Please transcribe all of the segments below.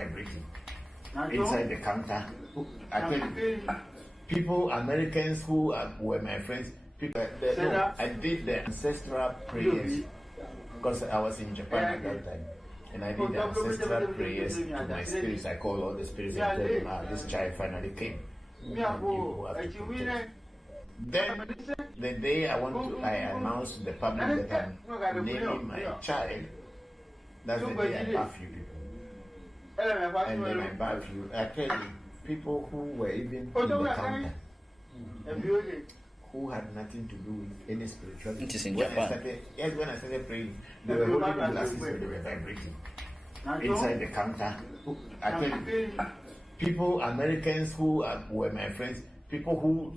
everything inside the counter. I tell you, people, Americans who were my friends, people, I did the ancestral prayers because I was in Japan at that time. And I did the ancestral prayers to my spirits. I called all the spirits and told them, this child finally came. Then, the day I announced to the public that I'm naming my child, that's the day I bath you people. And then I bath you. I tell you, people who were even in the counter, who had nothing to do with any spirituality. It is in Japan. When I started praying, they were holding glasses when they were vibrating inside the counter. I tell you, people, Americans who were my friends, people who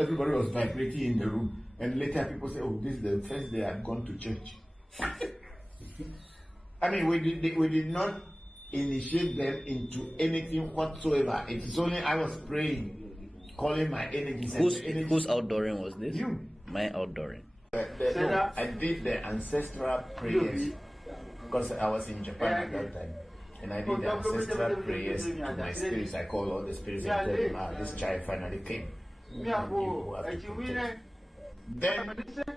everybody was vibrating in the room, and later people say, "Oh, this is the first day I've gone to church." I mean, we did not initiate them into anything whatsoever. It is only I was praying, calling my energies. Whose outdooring was this? You. My outdooring. No, I did the ancestral prayers because I was in Japan at that time. And I did the ancestral prayers to my spirits. I called all the spirits and told them, this child finally came. Then,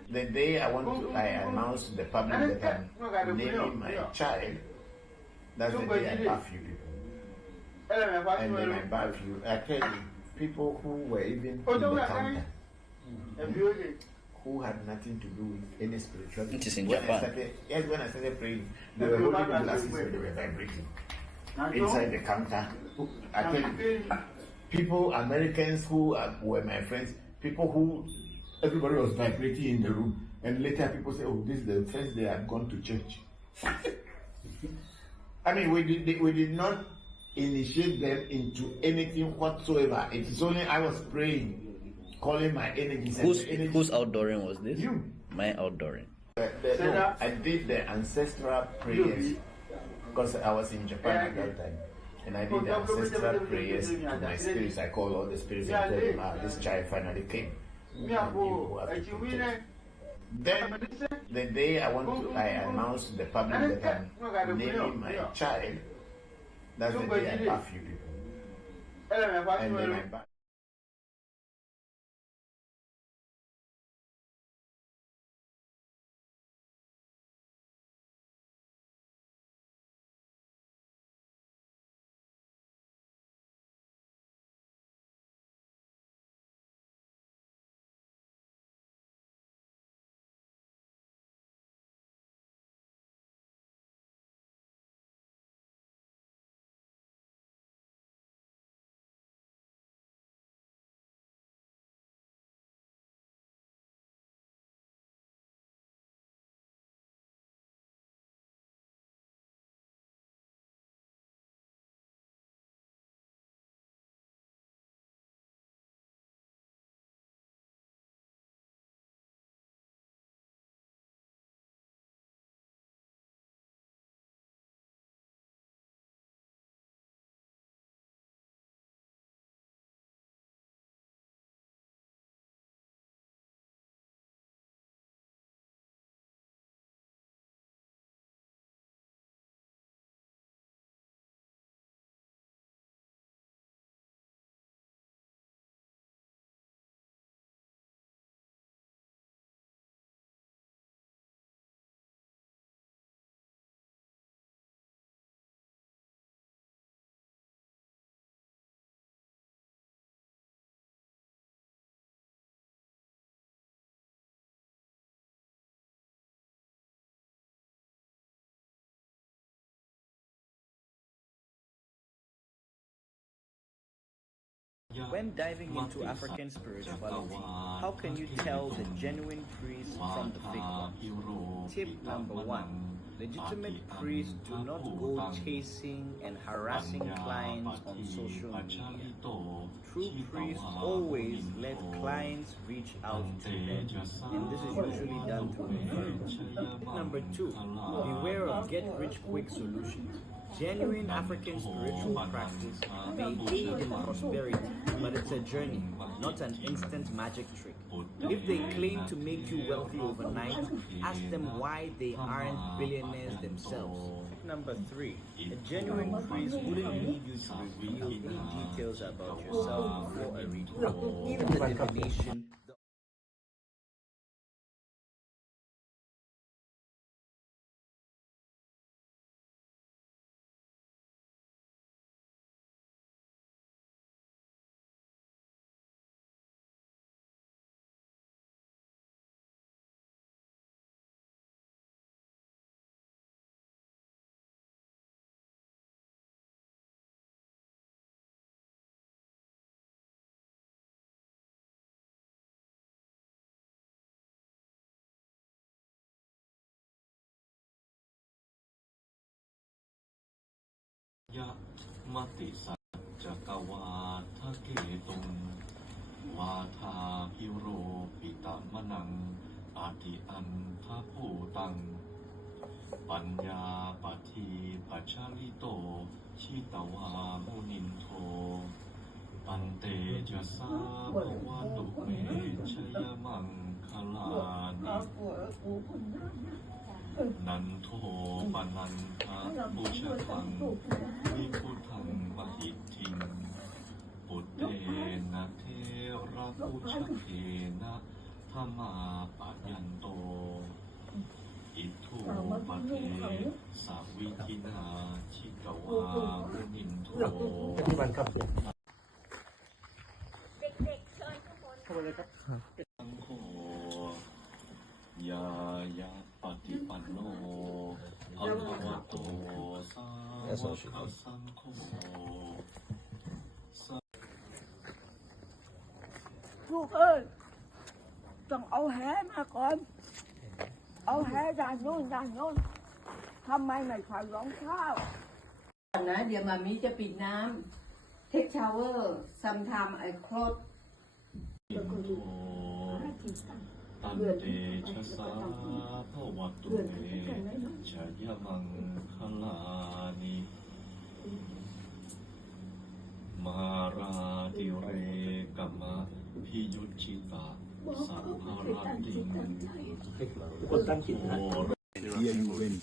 the day I announced to the public that I'm naming my child, that's the day I bath you people. And then I bath you. I tell you, people who were even in the counter, who had nothing to do with any spirituality. It is in Japan. When I started praying, they were holding glasses when they were vibrating inside the counter. I tell you, people, Americans who were my friends, people who everybody was vibrating in the room, and later people say, "Oh, this is the first day I've gone to church." I mean, we did not initiate them into anything whatsoever. It is only I was praying, calling my energies. Whose outdooring was this? You. My outdooring. No, I did the ancestral prayers because I was in Japan at that time. And I did the ancestral prayers to my spirits. I called all the spirits and told them, this child finally came. Then, the day I announced to the public that I'm naming my child, that's the day I bath you people. And then I bath. When diving into African spirituality, how can you tell the genuine priest from the fake one? Tip number 1. Legitimate priests do not go chasing and harassing clients on social media. True priests always let clients reach out to them, and this is usually done through referrals. Tip number 2. Beware of get-rich-quick solutions. Genuine African spiritual practice may aid in prosperity, but it's a journey, not an instant magic trick. If they claim to make you wealthy overnight, ask them why they aren't billionaires themselves. number 3. A genuine priest wouldn't need you to reveal any details about yourself before a reading. Even the divination, the ยะมติสัจจกวาทะเกตุงวาทาพิโรปิตมนังอาทิอันทะภูตังปัญญาปทีปัจฉลิโตชิตวามุนินโทปันเตจะสาภวตุเมชยมังคลานินันโทปนันทะปุชทังวิพุทังมหิทธิงปุตเตนะเทระปุชเทนะธรรมาปะยันโตอิทุปะเทสาวิทินาชิตวามุนินโทสังโฆยายะปฏิปันโนภะคะวะโตสาวกสังโฆลูกเอ้ยต้องเอาแหมาก่อนเอาแหด้านโน้นด้านโน้นทำไมไม่ใส่รองเท้านะเดี๋ยวมามีจะปิดน้ำ take shower sometime I close ตันเตชะสาภวตุเมชยมังคลานิมาราติเรกัมมะพิยุจิตาสัพพารติงโอ Here you win.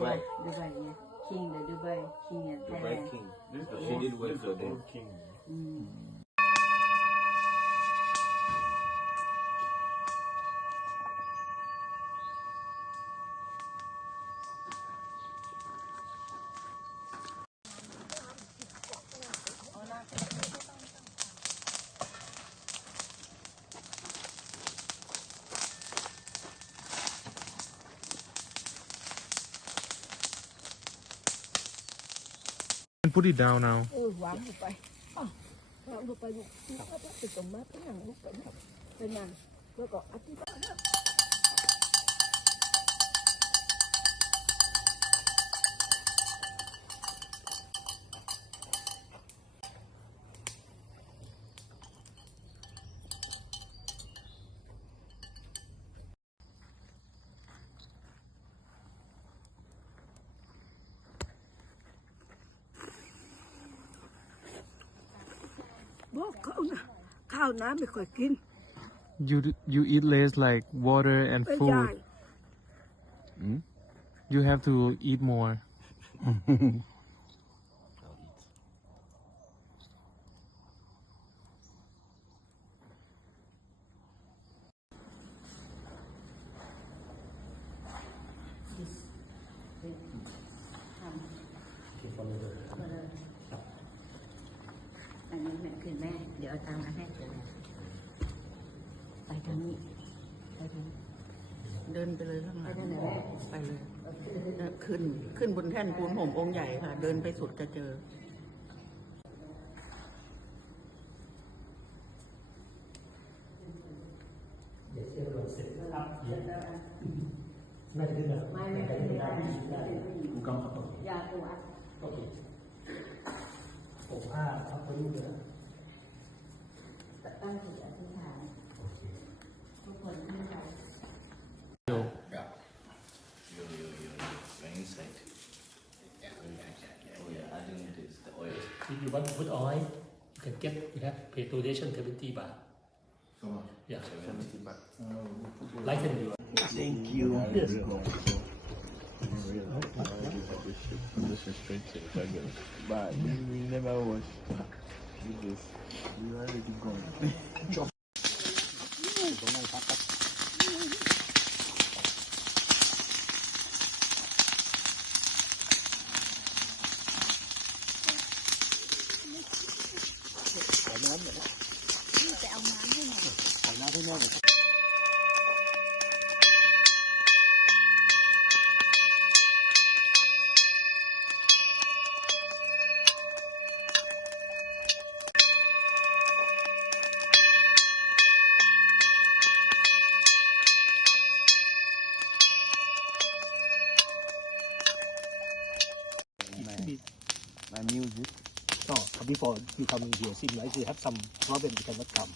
Dubai Dubai yeah King the Dubai King in Thailand King. She did work for them. Mm. And put it down now. วางลงไปวางลงไปลูกถ้าติดตรงมาไปนั่งลูกไปนั่งแล้วก็อธิษฐานบอกข้าวน้ำไม่ค่อยกิน You eat less like water and ไม่ food. ได้ You have to eat more. อันนี้แม่คือแม่เดี๋ยวเอาตังค์มาให้ไปทางนี้ไปทางนี้ เดินไปเลยข้างห ไป ลัง ทางไหนแม่ ไปเลยขึ้นบนแท่นปูนผมองค์ใหญ่ค่ะ เดินไปสุดจะเจอ ไม่ขึ้นยาตัว ผมผ้าเอาไปรูปเลย ตั้งจิตอธิษฐานทุกคนที่เรา inside. Oh yeah, adding this the oil. If you want to put oil, you can get, you have pay donation 70 baht. So much. Yeah. 70 baht. Lighten you. Thank you. Yes. This is straight to the regular. But we never was this. We already gone. My music. No, before you coming here, seems like you have some problem, you cannot come.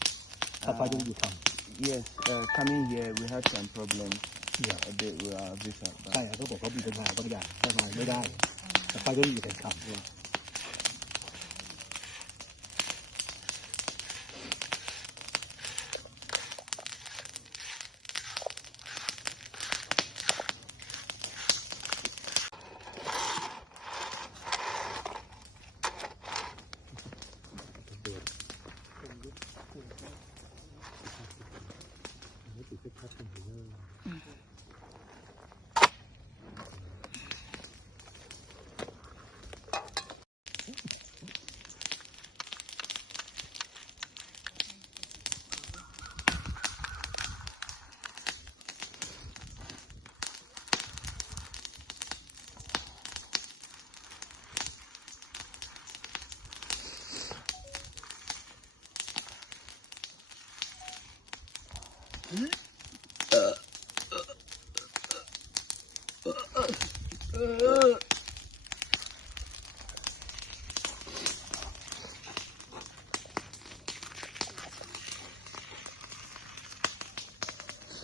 But why don't you come? Yes, coming here we had some problems. Yeah. A bit with our visa. ใช่เขาบอกเขามีปัญหาบางอย่างทำไมไม่ได้ But why don't you can come? Yeah.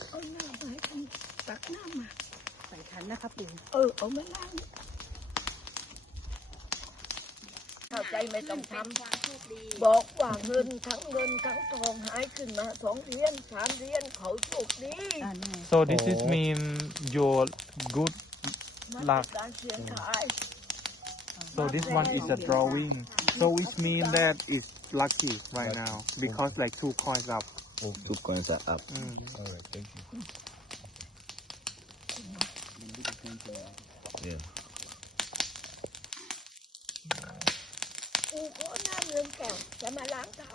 เอาหน้ามาให้คุณตักน้ำมา ใส่ขันนะครับปู่ เอามาล้างเข้าใจไม่ต้องทำบอกว่าเงินทั้งทองหายขึ้นมา2 เหรียญ3 เหรียญเขาโชคดี So this is mean your good มัน luck. เป็นการเสี่ยงทาย So this one is a drawing. So which mean that it's lucky right now because like 2 coins up. 2 coins are up. Alright, thank you. Yeah. กูขอน้ำเงินแก้วจะมาล้างเท้า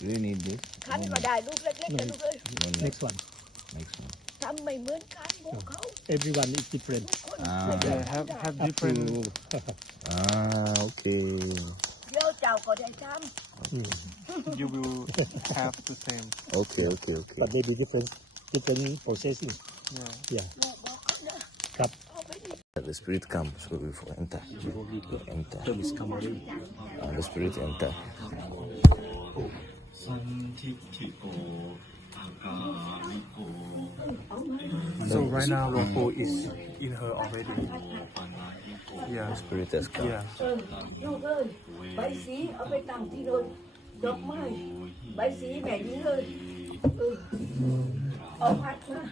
Do you need this? คันก็ได้ลูกเล็กๆนะลูกเอ้ย Next one. Next one. ทำไม่เหมือนกันพวกเขา Everyone is different. ทุกคน Yeah, have different. Okay. เดี๋ยวเจ้าก็ได้ท You will have the same. Okay. But maybe different processing. Yeah. Yeah. ำบอกเขานะ ครับ เอาไปดิ The spirit comes, so we enter. Enter. The spirit enter. สันทิฏฐิโกอาการิโก So right now Roko is in her already. ปนาหิโก Yeah. The spirit has come. Yeah. ลูกเอ้ยใบสีเอาไปตั้งที่โดนดอกไม้ใบสีแม่นี้เลยเอาพัดมา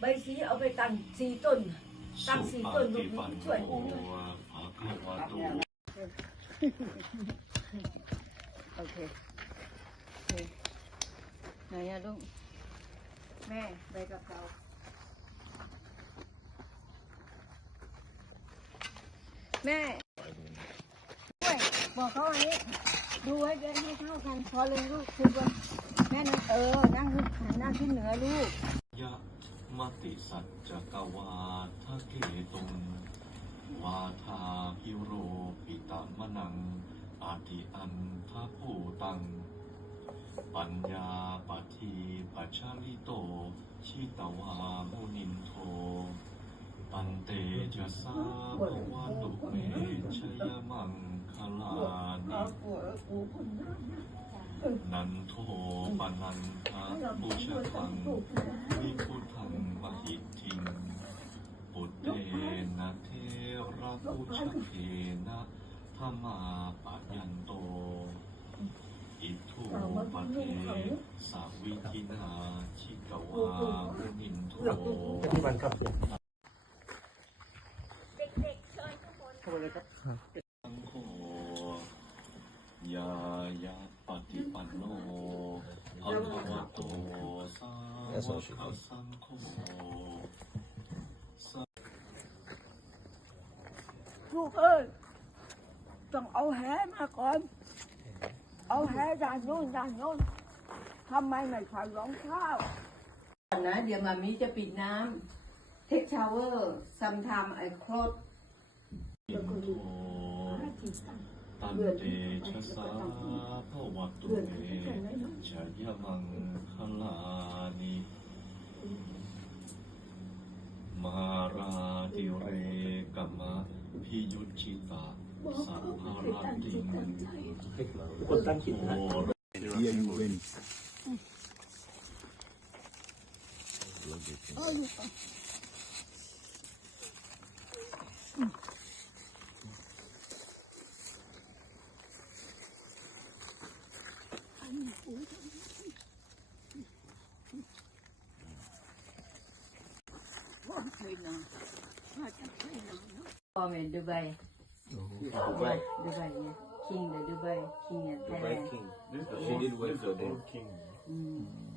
ใบสีเอาไปตั้ง4 ต้นตั้ง4 ต้นลูกนี้ช่วยกูหน่อยโอเคไหนอะลูกแม่ใบกะเพราแม่ด้วยบอกเขาอันนี้ดูให้เป็นให้เท่ากันพอเลยลูกคือว่าแม่นั่งนั่งขึ้นเหนือลูก ยะมติสัจจกวาทะเกตุงวาทาพิโรปิตมนังอาทิอันทะภูตังปัญญาปฏิปัจฉลิโตชิตวามุนินโทปันเตจะสาภวตุเมชยมังค ลานินันโทปนันทะปุชทังวิพุทธังมหิทธิงปุตเตนะเทระปุชเทนะธรรมาปะยันโตอิทุปเทสาวิกินาชิกวามุนินโทสังโฆยายาปฏิปันโนภะคะวะโตสาวกสังโฆลูกเอ้ยต้องเอาแหมาก่อน เอาแหด้านโน้นด้านโน้นทำไมไม่ใส่รองเท้านะเดี๋ยวมามีจะปิดน้ำ take shower sometime I close อินโทตันเตชะสาภวตุเตชะยะมังคลานิมาราติเรกมะพิยุจจิตาสัพพาราติง คนตั้งจิตนะ Here you win. From Dubai. Dubai, yeah. King the Dubai, King at Thailand. King. She did wait for the king. Mm. ๆ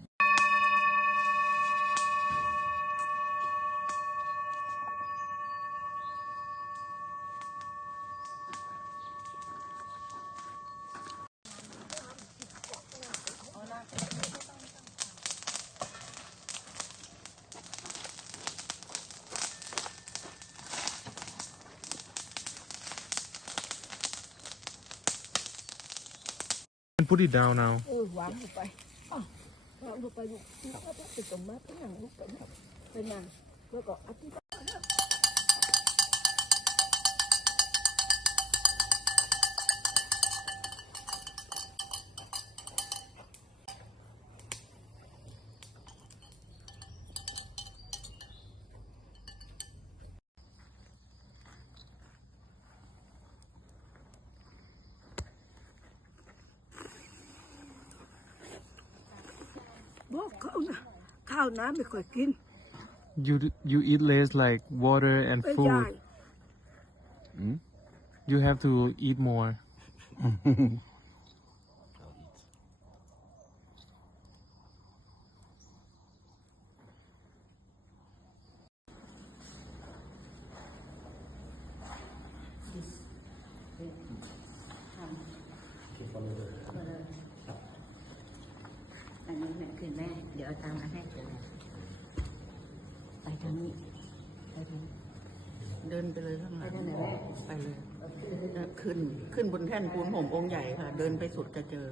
Put it down now วางลงไปวางลงไปลูกไปตรงมาไปนั่งลูกไปนั่งแล้วก็อธิษฐานบอกเขานะข้าวน้ำไม่ค่อยกิน you eat less like water and ไม่ food ได้ you have to eat more อันนี้แม่คือแม่เดี๋ยวเอาตังค์มาให้เดี๋ยวไปทางนี้ไปทางนี้ เดินไปเลยข้างห ไป ลัง ทางไหนแม่ ไปเลยขึ้นบนแท่นปูนผมองค์ใหญ่ค่ะ เดินไปสุดจะเจอ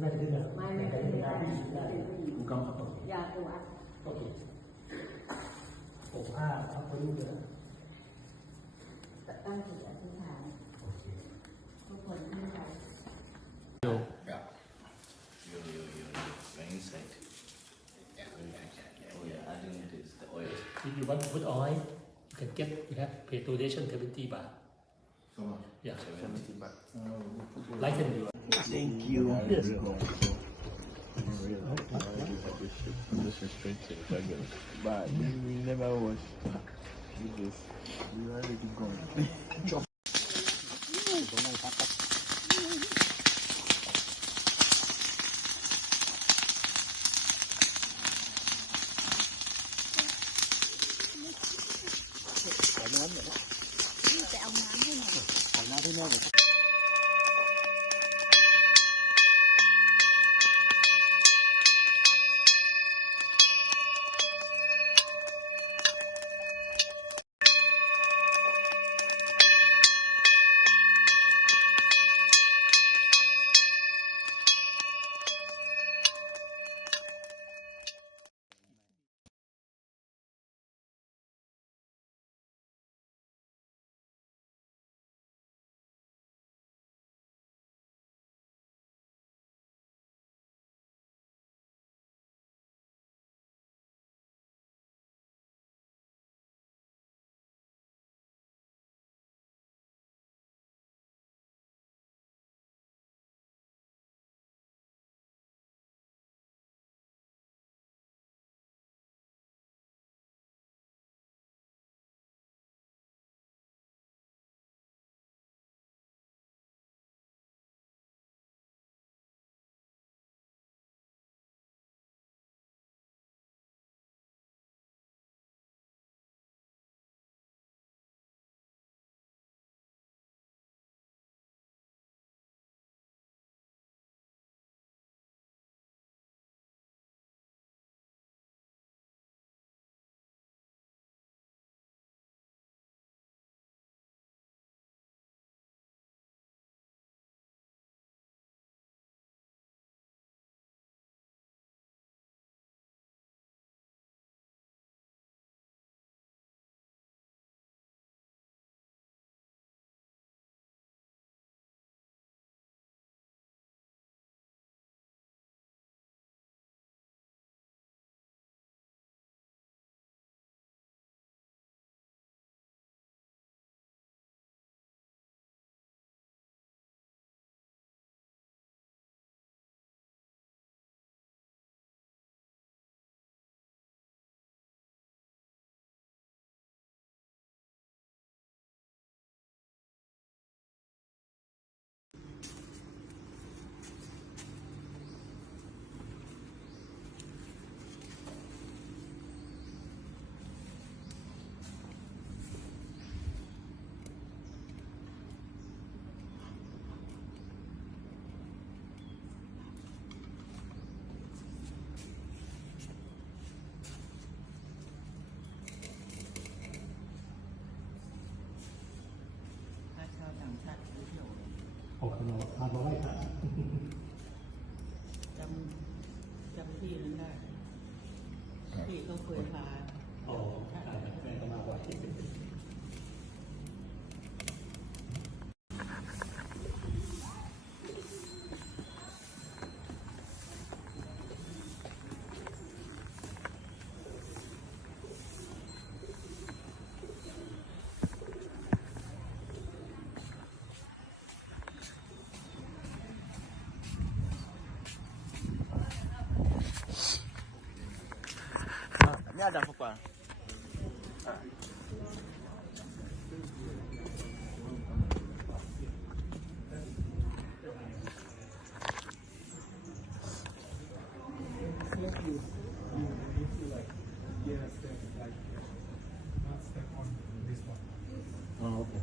น่าจะได้แบบ ไม่ได้ กำกับ ยาตัว โอเคผ้าทับไปรูปเลย ตั้งจิตอธิษฐานทุกคนที่ใจ When inside. Oh yeah, I think it is the oil. If you want to put oil, you can get, you have pay donation 70 baht. So much. Yeah. 70 baht. Lighten. Thank you. Yes. This is straight to the regular. But we never was with this. We already gone. จำพี่นั้นได้พี่เขาเคยพาIni ada apa? Oh, okay.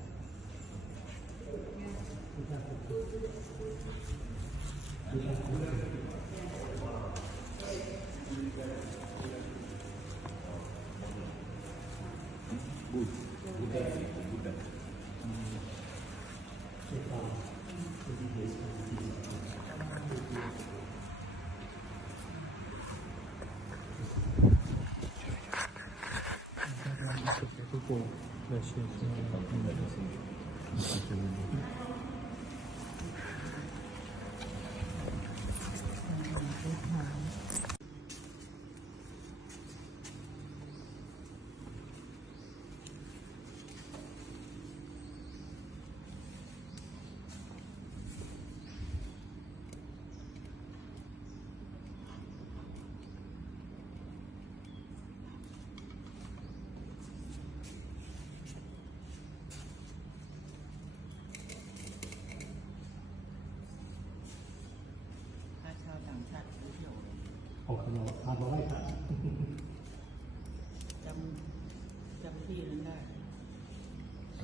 จำพี่นั้นได้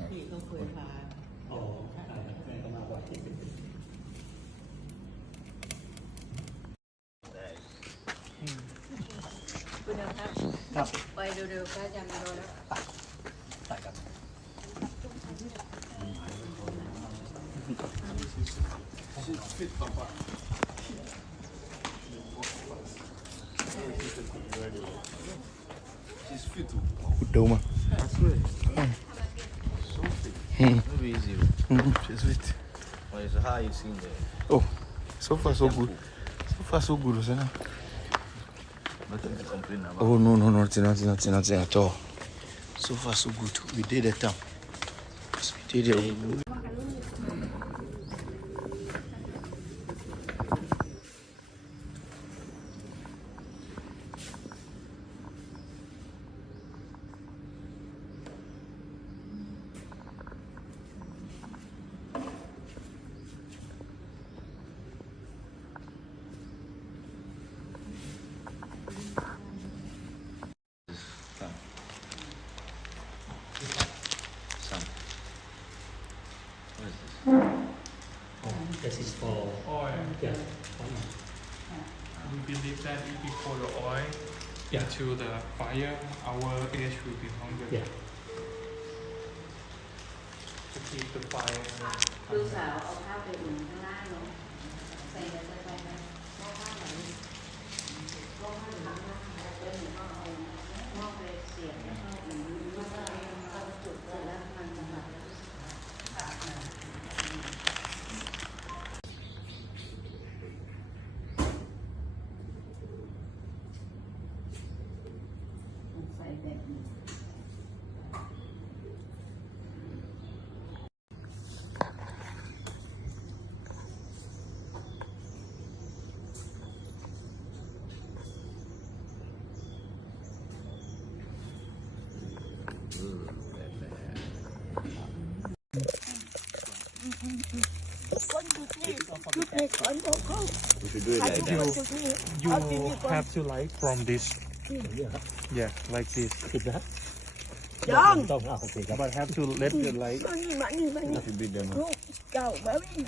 พี่เขาเคยพาคุณเดียวครับไปเร็วๆก็จะมาโดนแล้วDoma. Very easy. She's fit. Well, so how you seen there? Oh, so far so good. So far so good, isn't it? Nothing to complain about. Oh no, nothing at all. So far so good. We did it. We did it. This is for oil. yeah. We believe that if we pour the oil Yeah. into the fire, our age will be longer. Yeah. To keep the fire. คือสาวเอาข้าวไปอุ่นข้างล่างเนาะใส่ไปหม้อข้าวไหนหม้อข้าวอยู่ข้างล่างแล้วก็เอาหม้อไปเสียบแล้วก็อุ่นแล้วก็เอาจุดเสร็จแล้วมันจะแบบใส่แบบนี้ We should do it like that. You have to like from this. Yeah, like this. John. But have to let the light. Should be them. ลูกเก่ามาวิ่ง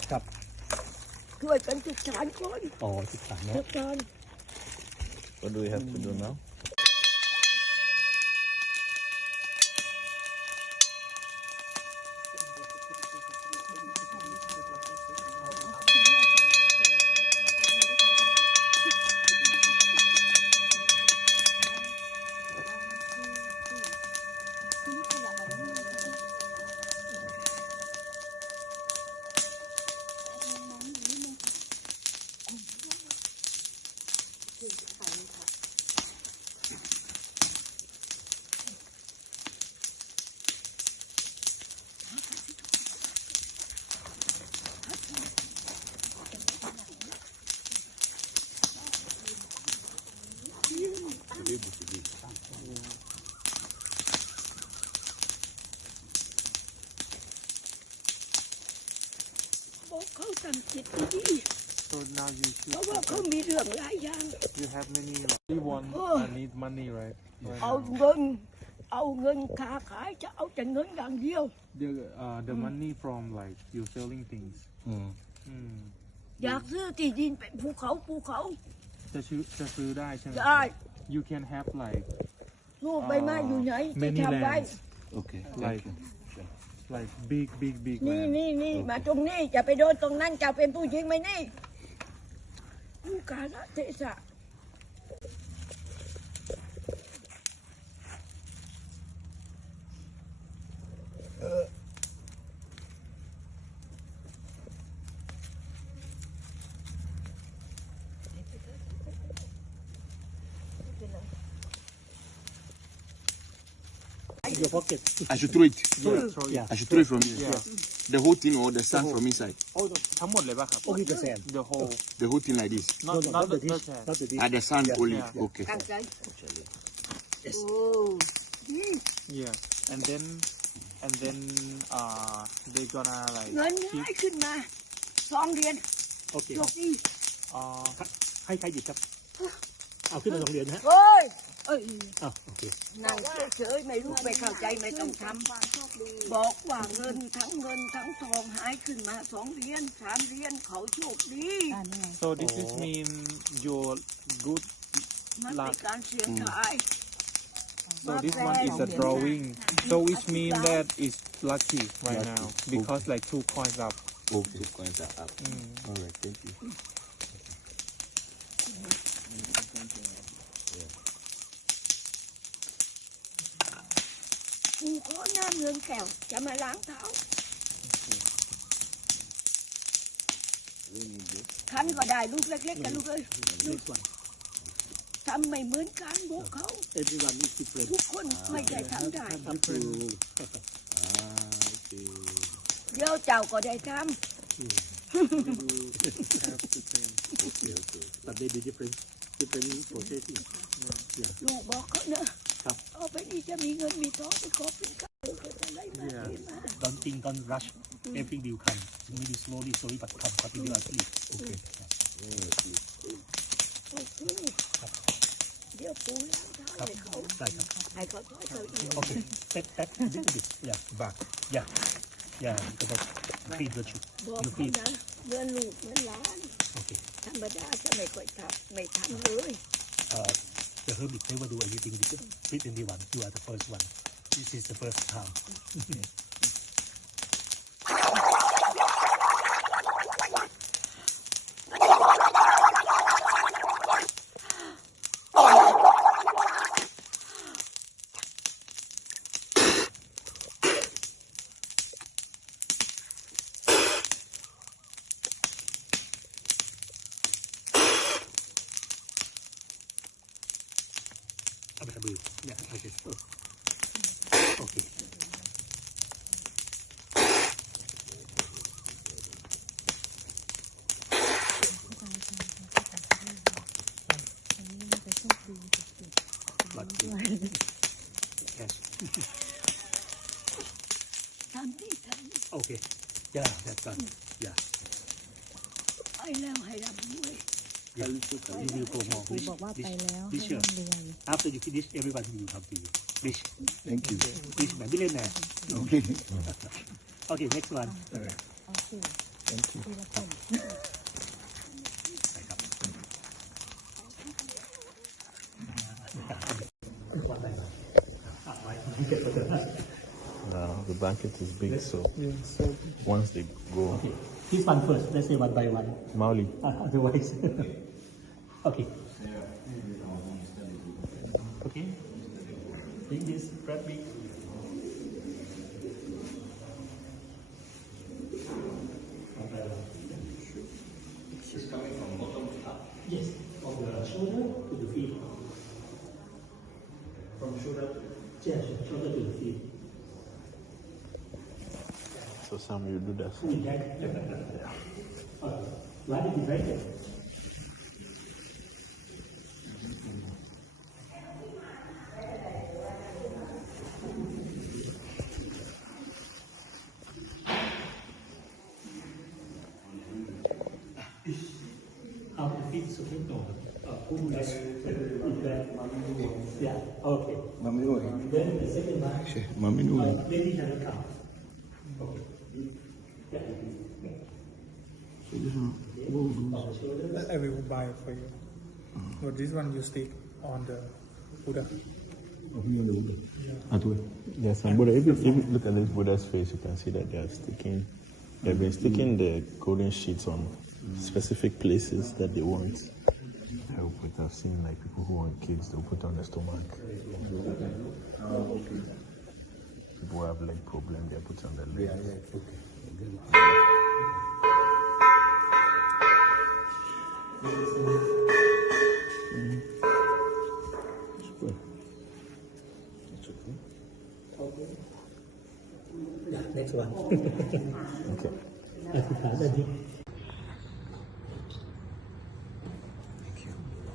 ช่วยกันศึกษาก่อน อ๋อศึกษาเนาะ ศึกษา What do we have to do now? เขาตั้งจิตดี So now you เพราะ should. ว่าเขามีเรื่องหลายอย่าง You have many. Like, you want and need money, right? Right เอา now. เงินค้าขายจะเอาแต่เงินอย่างเดียว The money from like you selling things. อยากซื้อที่ดินเป็นภูเขา จะซื้อได้ใช่ไหม ได้ You can have like ลูกใบไม้อยู่ไหนที่ many ทำไว้ lands. Okay. Like big นี่ land. นี่มาตรงนี้จะไปโดนตรงนั้นจะเป็นผู้หญิงไหมนี่ผู้กาลเทศะYour pocket. I should throw it. Yeah. I should throw it from here. Yeah. The whole thing or the sand from inside. ทั้งหมดเลยป่ะครับ Only the sand. The whole The whole thing like this. No, not the dish. Not the dish. At the sand Yeah. only. Yeah. Okay. ตั้งใจ Yes. โอ้ Yeah, and then they gonna like เงินง่ายขึ้นมา2 เหรียญ Okay. จบดี ให้ใครหยิบครับ เอาขึ้นมา2 เหรียญนะฮะ เฮ้ย โอเค นั่งเฉยๆไม่รู้ไม่เข้าใจไม่ต้องทำบอกว่าเงินทั้งทองหายขึ้นมา2 เหรียญ3 เหรียญเขาโชคดี so this is mean your good มันเป็นการเสี่ยงทาย so this one is a drawing so which mean that is lucky right now because like 2 coins up Okay. Coins are up. All right. Thank you. กูขอน้ำเงินแก้วจะมาล้างเท้าคันก็ได้ลูกเล็กๆกันลูกเอ้ย Next one. ทำไม่เหมือนกันพวกเขา Everyone is different. ทุกคนไม่ได้ทำได้ Up to Okay. เดี๋ยวเจ้าก็ได้ท but they be different processing. ำลูกบอกเขาเนอะเอาไปนี่จะมีเงินมีทองไปขอเป็นข้าวก็จะได้มาดีมา Don't rush. Everything will come. Maybe slowly, but come. But it will actually. Okay. โอเคเดี๋ยวปูล้างเท้าให้เขา ได้ครับ ให้เขาถอยเขาอีก Okay. Step a little bit. Yeah. Back. Yeah. Because clean the shoe. บอก You เขา clean. นะเงินลูกเงินหลาน Okay. ธรรมดาจะไม่ค่อยทำไม่ทำเลย The hermit never do anything with anyone. You are the first one. This is the first time. Yeah, like this. Okay. Yes. ทำที่ท Okay. Yeah, that's done. Yeah. ำไปแล้วให้รับด้วย Yeah. You will go more. ครูบอกว่าไปแล้วให้ This year. ร่ำรวย After you finish, everyone will come to you. Rich. Thank you. Rich man, billionaire. Okay. Okay, next one. เอาสิ Thank you. ทีละคน The blanket is big, so once they go, This one first. Let's say one by one. Mauli. Otherwise. Okay. Okay. Take this, grab me. She's coming from bottom to top. Yes, from the shoulder to the feet. From shoulder to the feet. So Sam, you do that. Why did you break it? Mami Ewe. Mami Ewe. I will buy it for you. But this one you stick on the Buddha. Yes, and Buddha. If you look at this Buddha's face, you can see that they've been sticking the golden sheets on specific places that they want help with. I've seen like people who want kids, they'll put on the stomach. People who have leg problem, they put on the legs. Yeah, next one. Okay. อธิษฐานอันนี้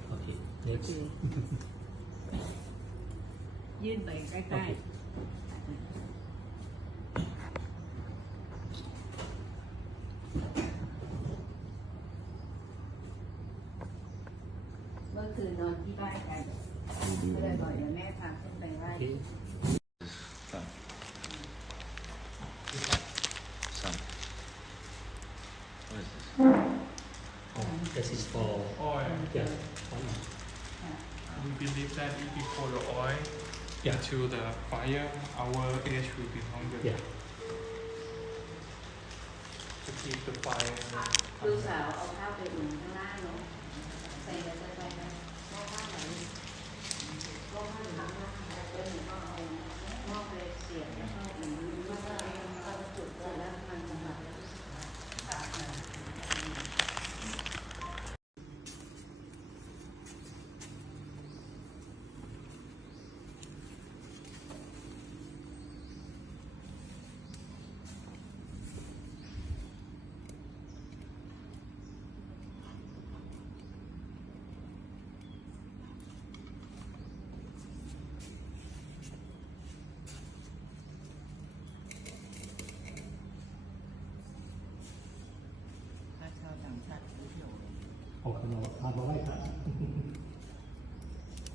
โอเค next ยื่นไปใกล้ๆเมื่อคืนนอนที่บ้านกันก็เลยบอกเดี๋ยวแม่พาขึ้นไปไหว้ This is for Oil. yeah. We believe that if we pour the oil Yeah. into the fire, our age will be longer. Yeah. To keep the fire. ลูกสาวเอาข้าวไปอุ่นข้างล่างเนาะใส่ไปนะหม้อข้าวไหนหม้อข้าวอยู่ข้างล่างแล้วหนูก็เอาหม้อไปเสียบแล้วก็อุ่นแล้วก็เอาจุดเสร็จแล้วมันสำหรับ ออกมาพามาไหว้พระ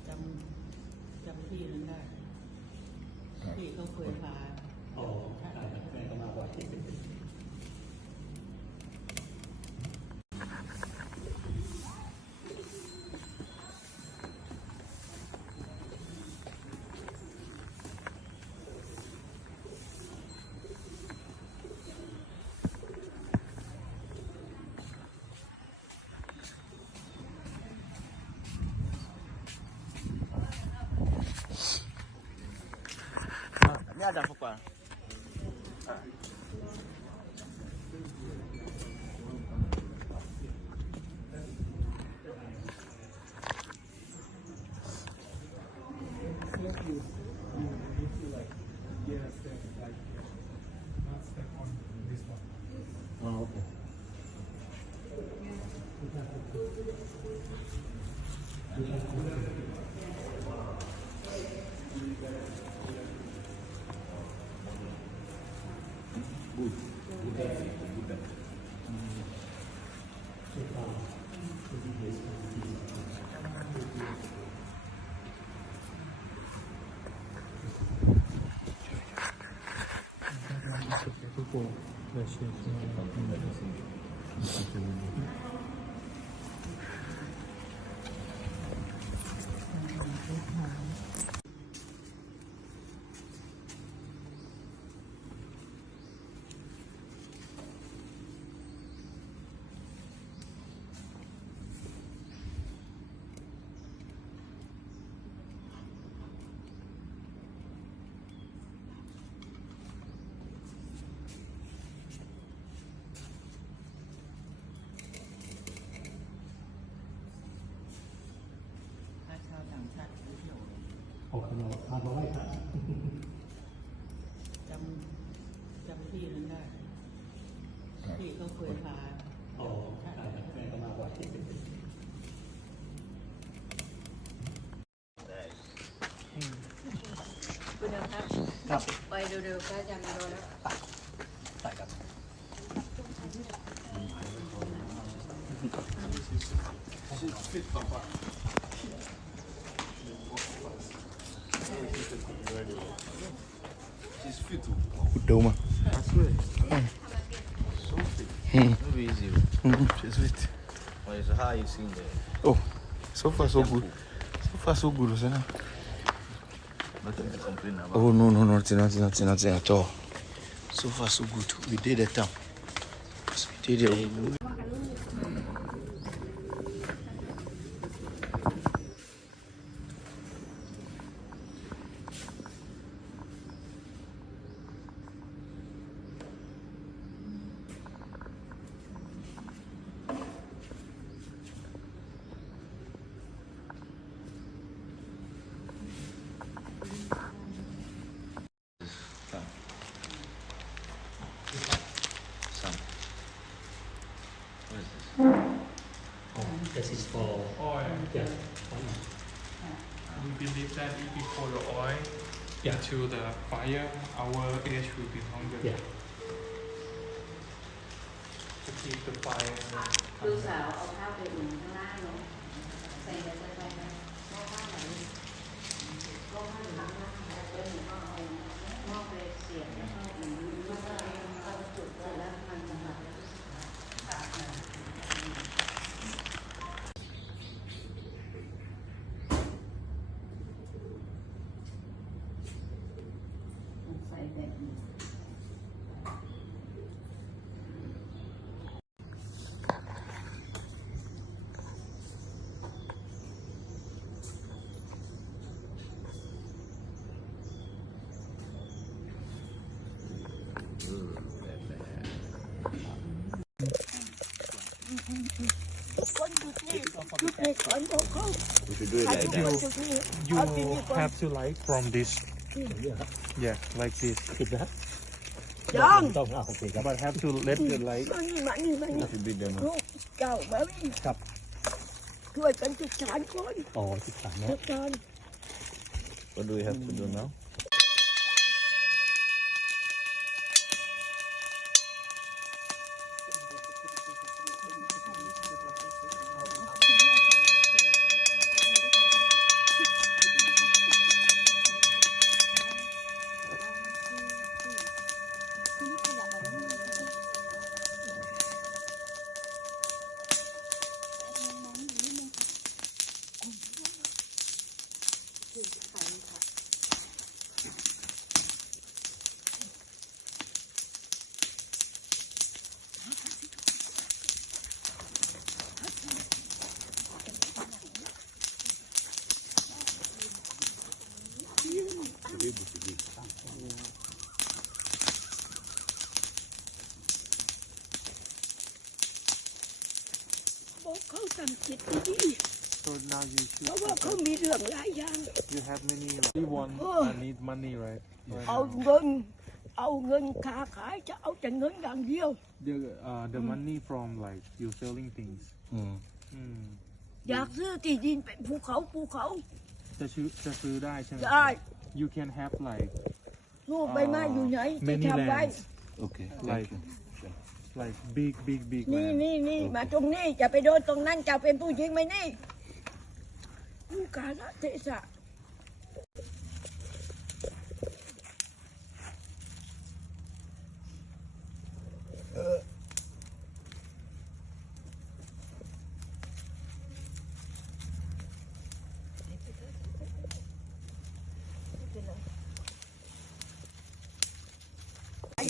จำที่นั้นได้ที่เขาเคยพา อ๋อแม่ก็มาไหว้ Ini ada apa? Oh, okay. Good. ออกมาพามาไหว้พระ จำที่นั้นได้ที่เขาเคยพา อ๋อแม่ก็มาไหว้ คุณเดิมครับ ครับ ไปเร็วๆก็จะมาโดนแล้ว ใส่ครับ She's fit, Papa. She's fit. Doma. I swear. So fit. Not easy. She's fit. Well, it's how you seen there. Oh, so far so good. So far so good, isn't it? Nothing to complain about. Oh no, nothing at all. So far so good. We did the town. We did it. This is for Oil. yeah. We believe that if we pour the oil Yeah. into the fire, our age will be longer. Yeah. To keep the fire. ลูกสาวเอาข้าวไปอุ่นข้างล่างเนาะใส่ไปหม้อข้าวไหนหม้อข้าวอยู่ข้างล่างแล้วเดี๋ยวหนูก็เอาหม้อไปเสียบแล้วก็อุ่นแล้วก็เอาจุดเสร็จแล้วมันจะแบบใส่แบบนี้ We should do it like that. You have to like from this. Yeah, like this. ยัง ต้องโอเคครับ But have to let the light. มานี่ Should be them. ลูกเก่ามาวิ่ง ครับ ช่วยกันจุดฉานก่อน อ๋อที่ฐานนะ จุดฉาน What do we have to do now?บอกเขาทำจิตดี So now you ๆเพราะ should. ว่าเขามีเรื่องหลายอย่าง You have many. Like, you want and need money, right? Right เอา now. เงินค้าขายจะเอาแต่เงินอย่างเดียว The money from like you selling things. อยากซื้อที่ดินเป็นภูเขา จะซื้อได้ใช่ไหม ได้ You can have like ลูกใบไม้อยู่ไหนที่ many ทำไว้ lands. Okay. Like big นี่ land. มาตรงนี้จะไปโดนตรงนั้นจะเป็นผู้หญิงไหมนี่ผู้กาลเทศะ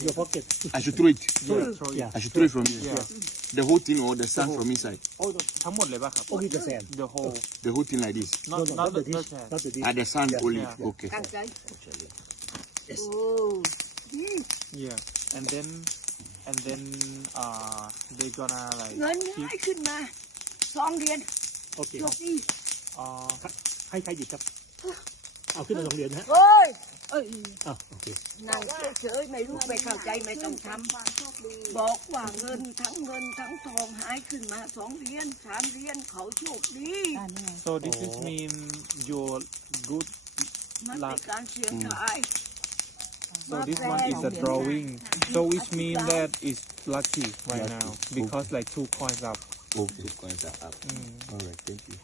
Your pocket. I should throw it. Yeah. I should throw it from here. Yeah. The whole thing or the sand from inside. ทั้งหมดเลยป่ะครับ Only the sand. The whole. The whole thing like this. Not the dish. Not the dish. At the sand Yeah. only. Yeah. Okay. ตั้งใจโอ้ Yeah. And then they gonna like เงินง่ายขึ้นมา2 เหรียญ โอเค จบดี ให้ใครหยิบครับ เอาขึ้นมา2 เหรียญนะฮะ เฮ้ย โอเค นั่งเฉยๆไม่รู้ไม่เข้าใจไม่ต้องทำบอกว่าเงินทั้งทองหายขึ้นมา2 เหรียญ3 เหรียญเขาโชคดี So this is mean your good มันเป็นการเสียงทาย So this one is a drawing. So which mean that is lucky right now because like 2 coins up. Okay. 2 coins are up. All right, thank you.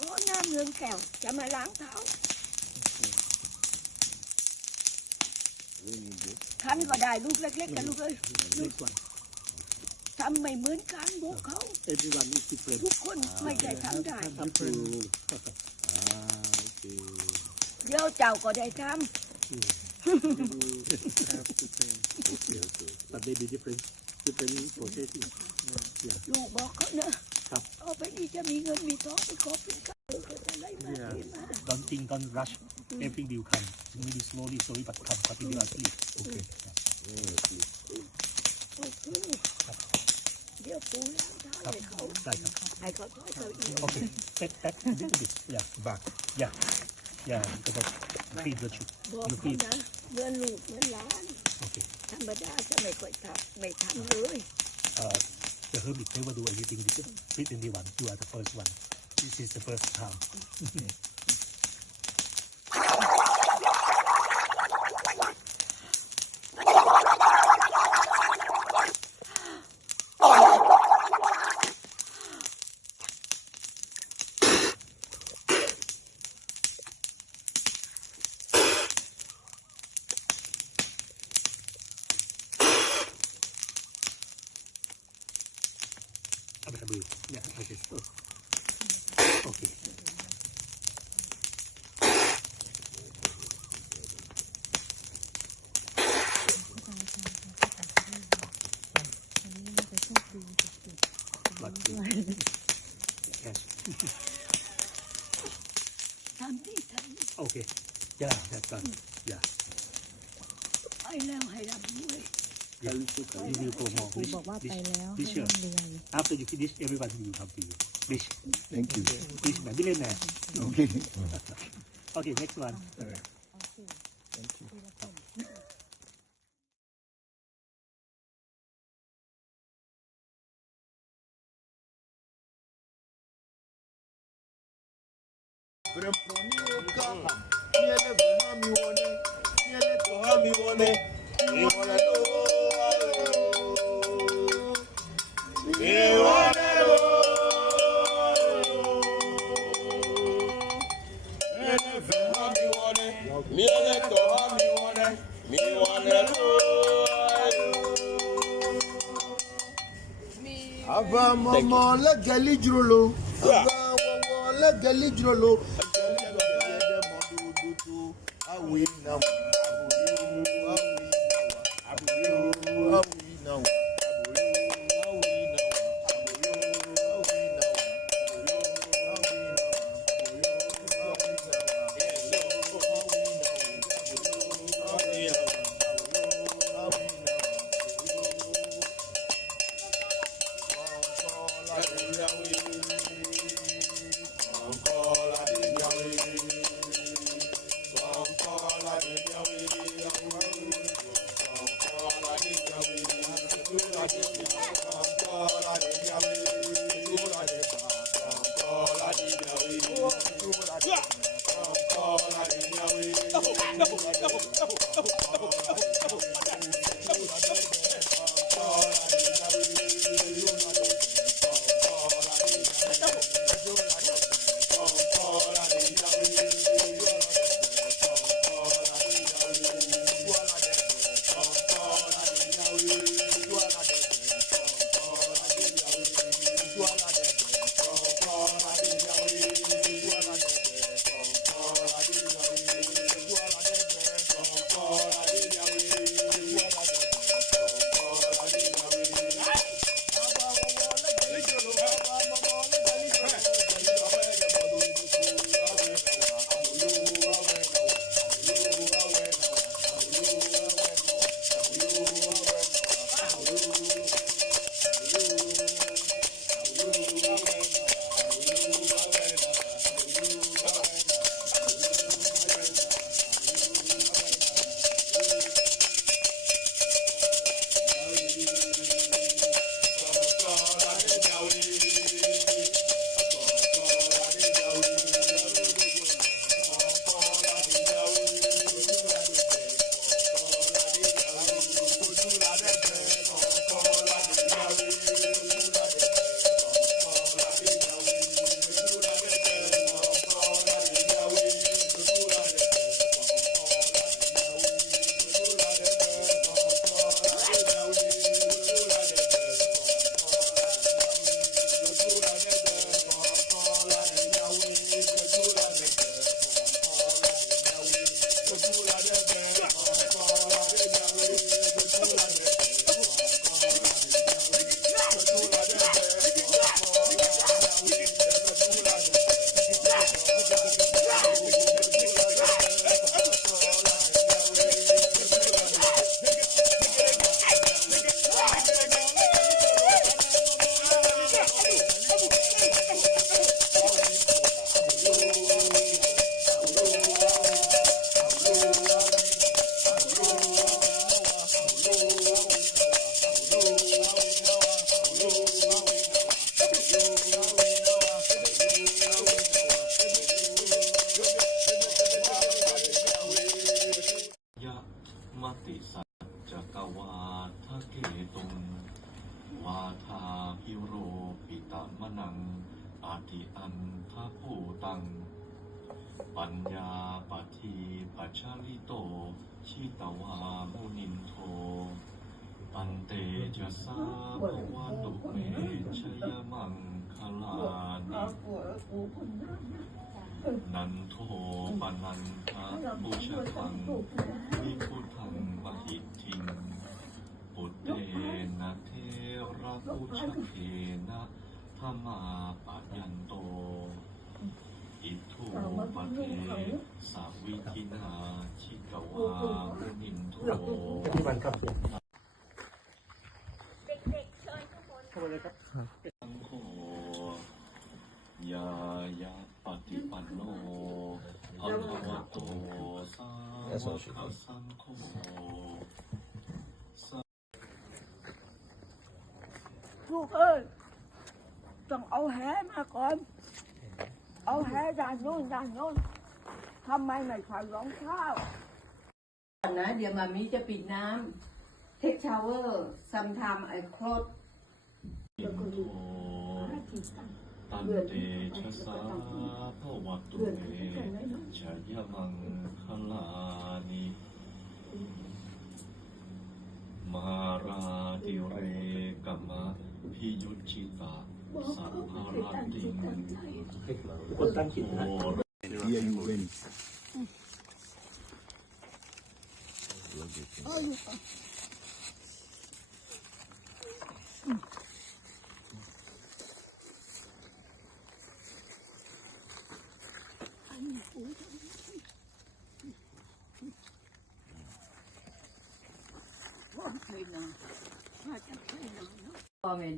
Có nam lương kèo cho màล้างtháo. Khăn có đài lúc lách cả lúc ơi. Thăm mày mướn cán bố khấu. Everyone is different. ทุกคนไม่ได้ทำได้ Okay. เดี๋ยวเจ้าก็ได้ทำ But they be different processing. Yeah. ลูกบอกเขานะครับ เอาไปนี่จะมีเงินมีทองไปขอเป็นข้าวก็จะได้มาดีมา Don't rush. Everything will come. Maybe slowly, but come continuously. Okay. โอเคเดี๋ยวปูล้างเท้าให้เขา ได้ครับ ให้เขาค่อยเขาอีก Okay. Back a little bit. Yeah. Back. Yeah. Because feed the chip. บอก You เขา feed. นะเหมือนลูกเหมือนหลาน Okay. ธรรมดาจะไม่ค่อยทำไม่ทำเลย The hermit never do anything with anyone. You are the first one. This is the first time. Yeah, okay. Okay. Yes. ทำที่ทำ Okay. Yeah, that's done. Yeah. ไปแล้วให้รับด้วย Yeah. You will go more. ครูบอกว่าไปแล้วให้ This year. ร่ำรวย After you finish, everyone will come to you. Please. Thank you. Please, my billionaire. Okay. Okay, next one. Thank you. Ava mama la gali jrolo, ava wawa la gali jrolo. Awi now, ติอันทะภูตังปัญญาปฏิปัจฉลิโตชิตวามุนินโทปันเตจะสาภวตุเมชยมังคลานินันโทปนันทะปุชทังวิพุทังมหิทธิงปุตเตนะเทระปุชเทนะธรรมาปะยันโตอิทุปะเทสาวิทินาชิตวามุนินโทสังโฆยายะปฏิปันโนภะคะวะโตสาวกสังโฆลูกเอ้ยต้องเอาแหมาก่อนเอาแหด้านโน้นด้านโน้นทำไมไม่ใส่รองเท้านะเดี๋ยวมามีจะปิดน้ำ take shower sometime I close ตันเตชะสาภวตุเมชยมังคลานิมาราติเรกัมะพิยุจิตาสัพพาราติงโอ Here you win.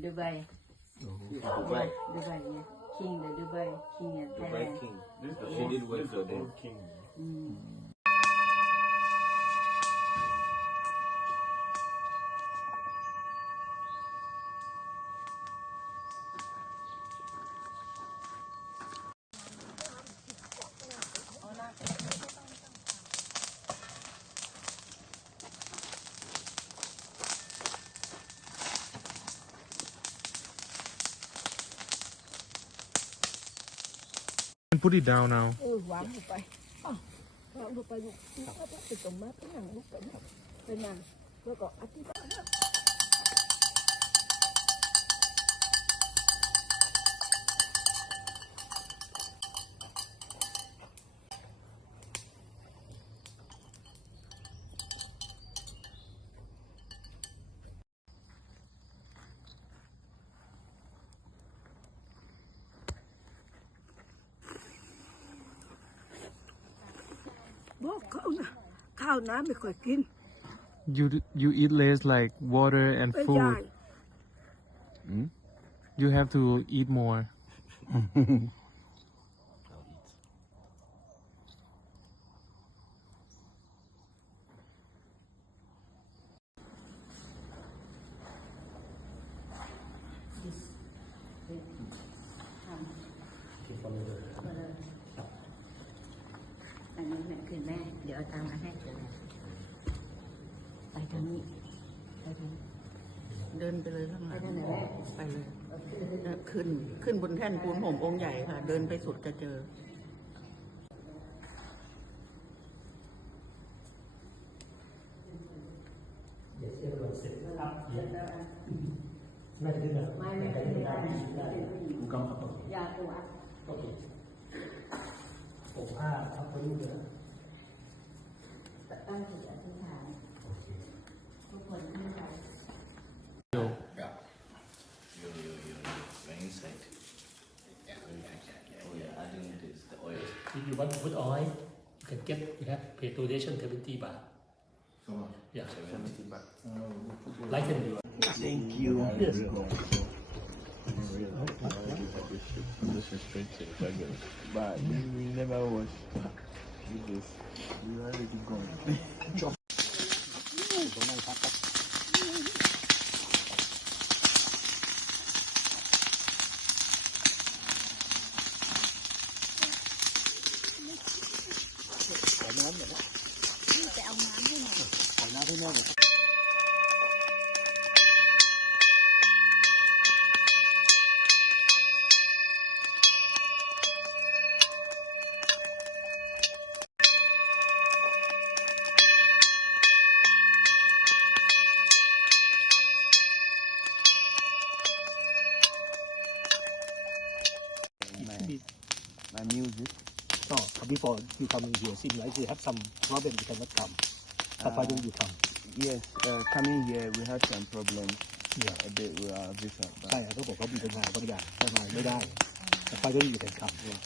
Dubai. Dubai, yeah. King the Dubai, King of Thailand. King. She did work for them. King. พูด it down now วางลงไปวางลงไปลูกไปตรงมาไปนั่งลูกไปนั่งแล้วก็อธิบาย บอกเขานะข้าวน้ำไม่ค่อยกิน you eat less like water and ไม่ food ได้ you have to eat moreอันนี้แม่คือแม่เดี๋ยวเอาตังค์มาให้เลยไปทางนี้ไปทางนี้ เดินไปเลยข้างหลัง ไปทางไหนแม่ ไปเลยขึ้นบนแท่นปูนผมองค์ใหญ่ค่ะ เดินไปสุดจะเจอ ไม่ได้ยาตัวตั้งจิตอธิษฐานทุกคนที่ใจ Very inside. Oh yeah, adding this, the oil. If you want to put oil, you can get, you have pay donation 70 baht. So much? Yeah. 70 baht. Like it. Thank you. Yes. But we never watch this. We already gone. My music. So before you coming here, seems like you have some problem, you cannot come. That's why don't you come? Yes, coming here we had some problems. Yeah. A bit with our visa. ใช่เขาบอกเขามีปัญหาบางอย่างทำไมไม่ได้ That's why don't you can come. Yeah.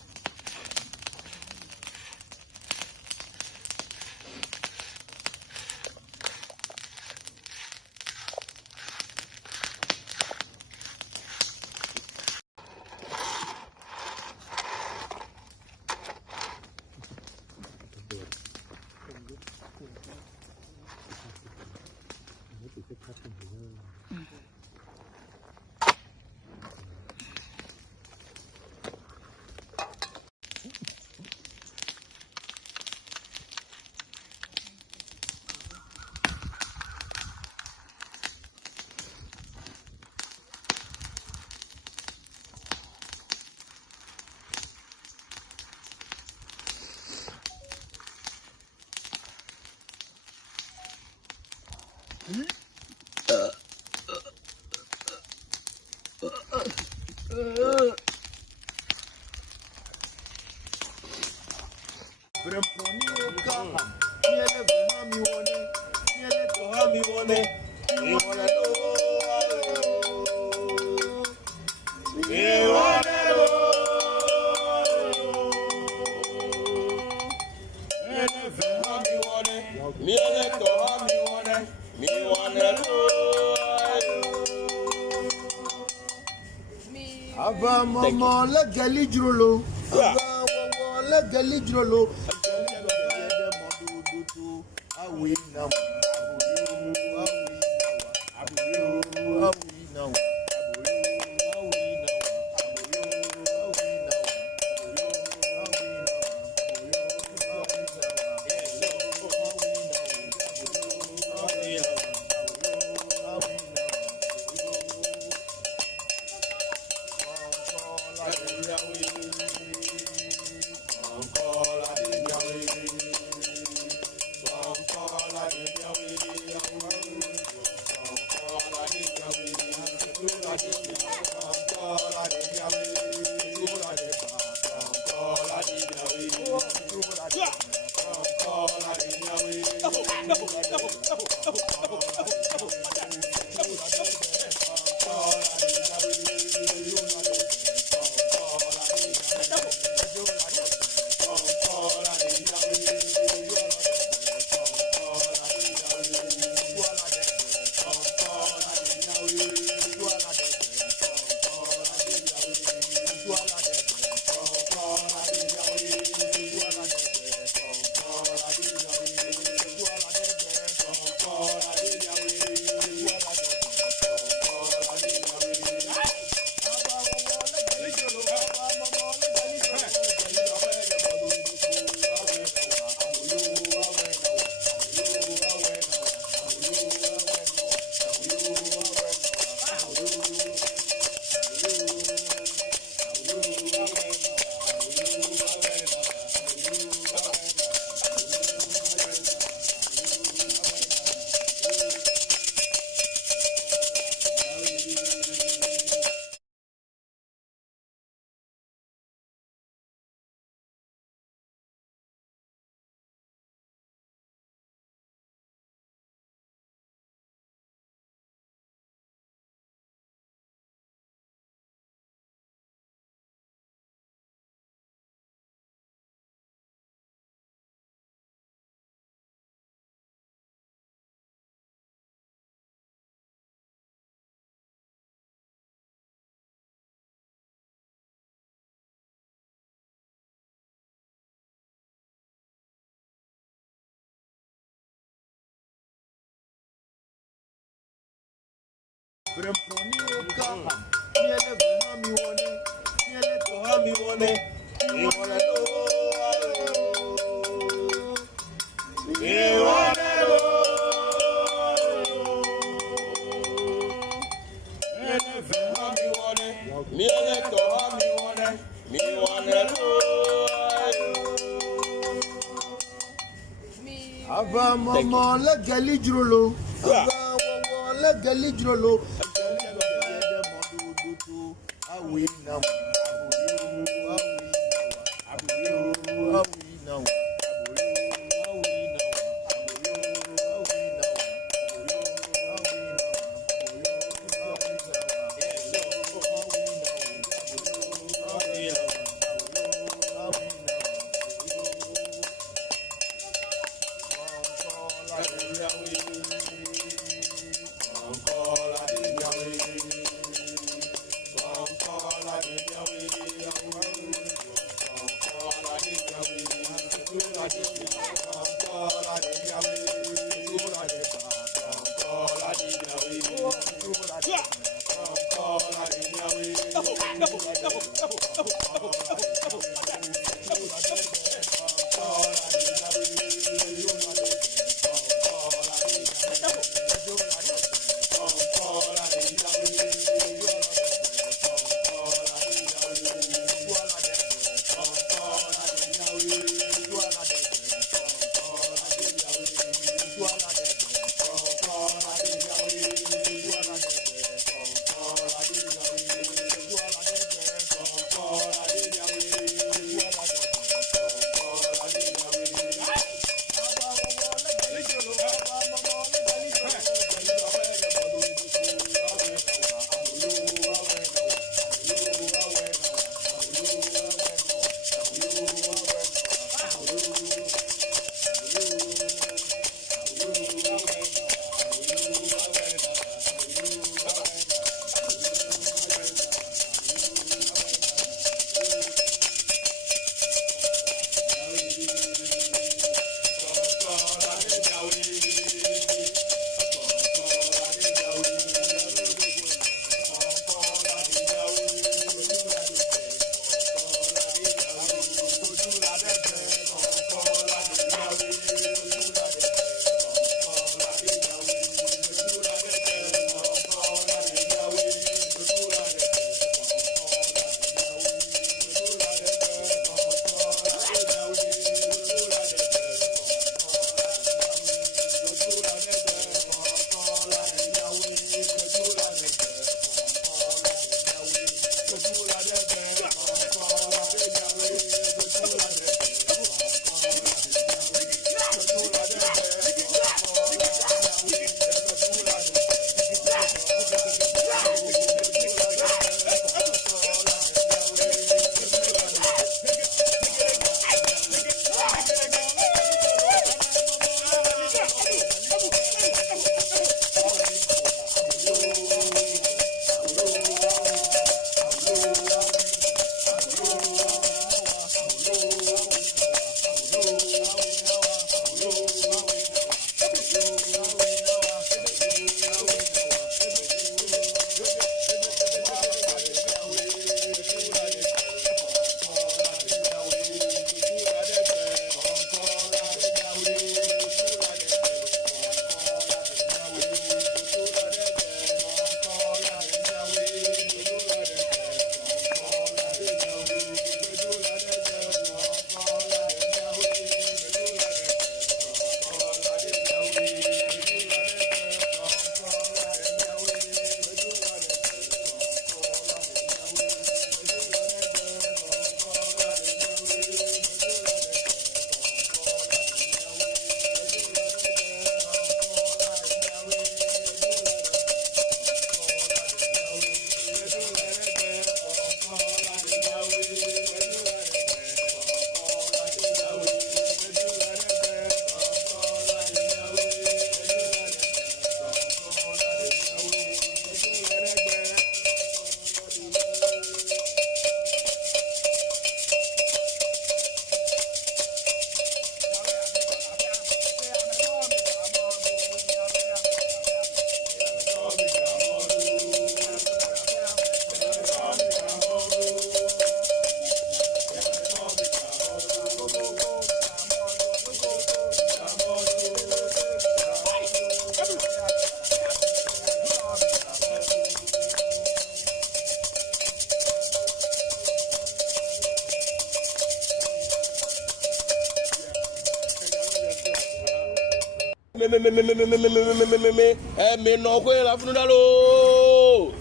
me no kwe la funudalo.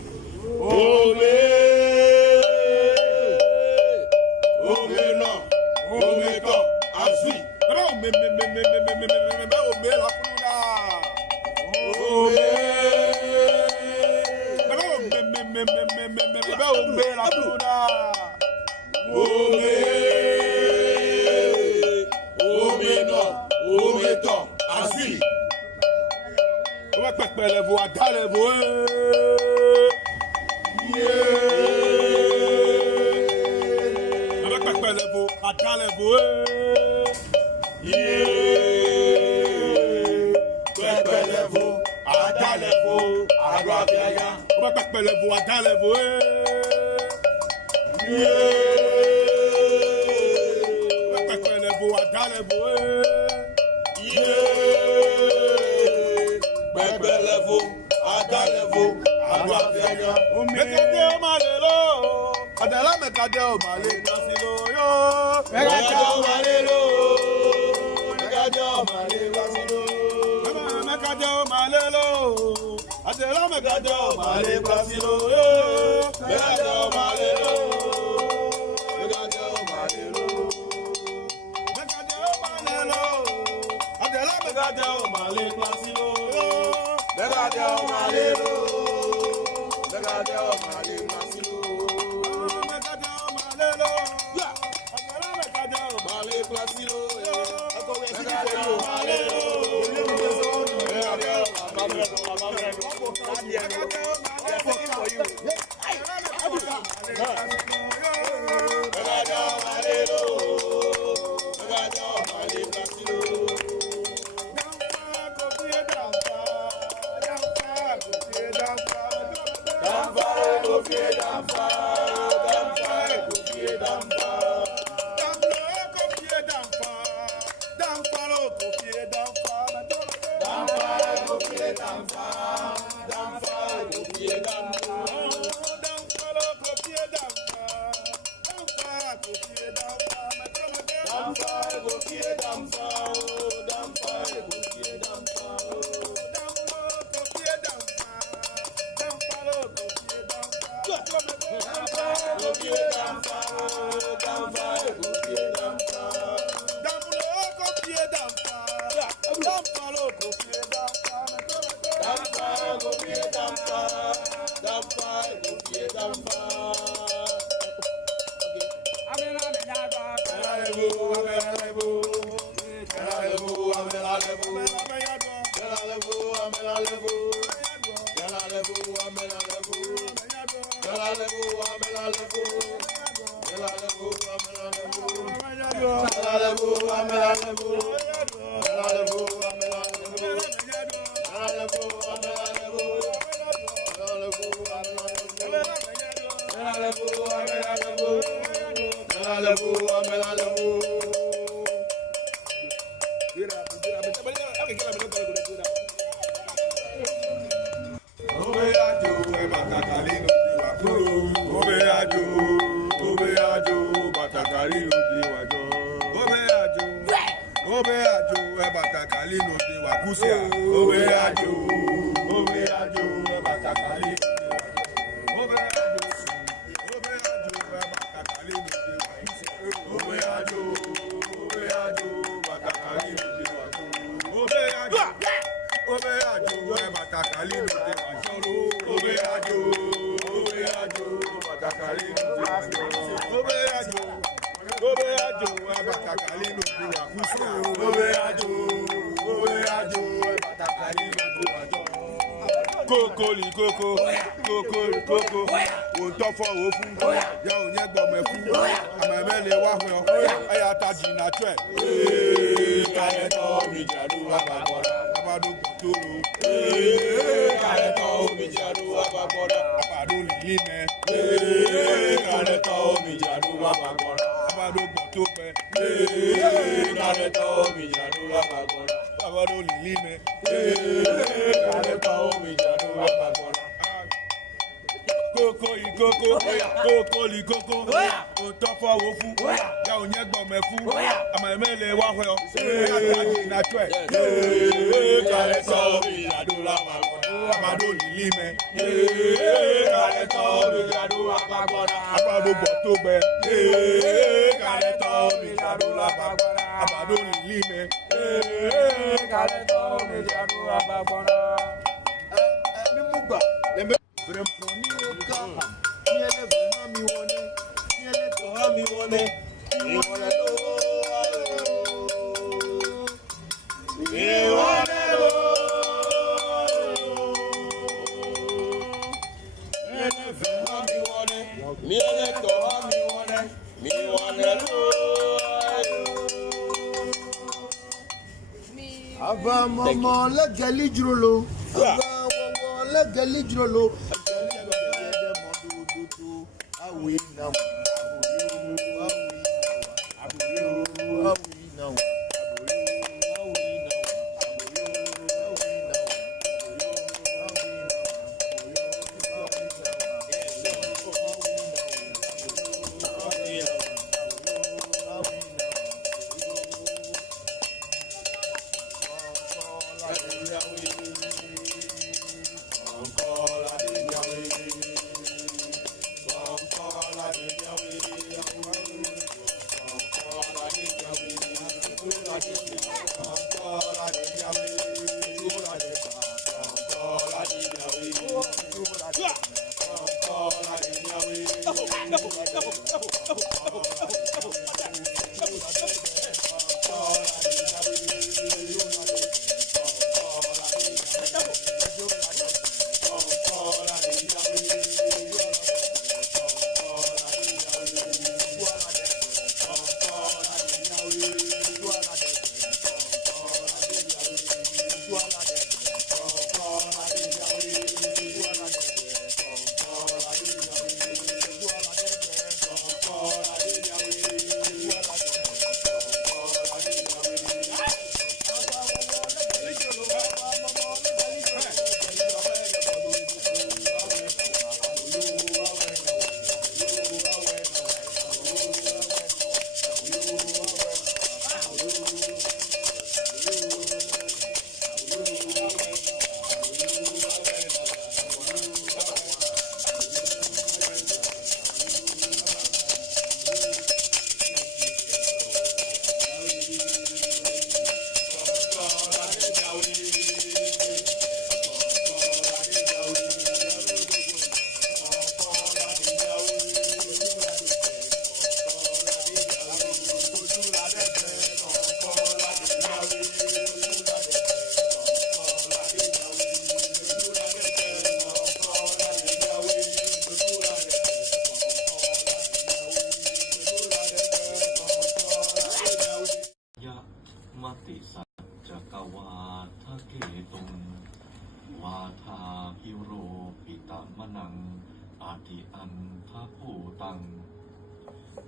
kókó ìkókó kókó ìkókó òtọ́fọ́ wo fún yà ò nyẹ́ gbọ̀mọ̀ fún àmàlẹ́mẹ́lẹ̀ wá họ́ àtàjì nàtúẹ̀ kàlẹ́ sọ ìyàdó làbàgbọ́dá àmàdó nílí mẹ́ kàlẹ́ sọ ìyàdó làbàgbọ́dá àbàdó bọ̀ tó gbẹ kàlẹ́ sọ ìyàdó làbàgbọ́dá àbàdó nílí mẹ́ kàlẹ́ sọ ìyàdó làbàgbọ́dá. Mímú gbà lẹ́mẹ́. Brempo ni oka, ni ele vena mi wone, ni ele toha mi wone, mi wone lo, mi wone lo, ni ele vena mi wone, mi ele toha mi wone, mi wone lo. Ava mama le gali jrolo, ava mama le gali jrolo. We know.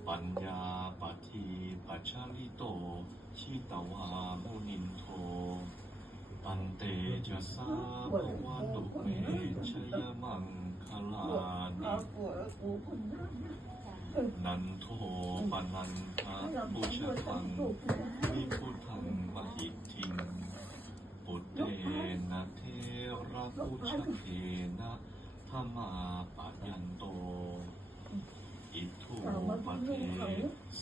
ปัญญาปัฏฐิปัจฉริโตชิตวามุนินโทปันเตจะสาภวะตุเมชยมังคลานินันโทปนันทะปุชทังวิพุทังมหิทธิงปุตเตนะเทระปุชเทนะธรรมาปะยันโตอิทุปเท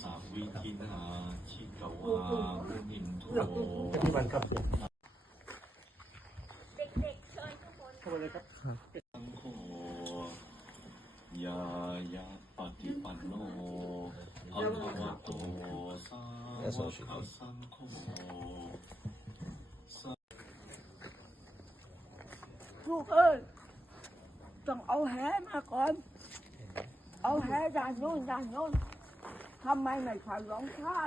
สาวิทินาชิตวามุนินโทเด็กๆเชิญทุกคนเข้ามาเลยครับสังโฆยายาปฏิปันโนภะคะวะโตสาวกสังโฆลูกเอ้ยต้องเอาแหมาก่อนเอาแหด้านโน้นด้านโน้นทำไมไม่ใส่รองเท้า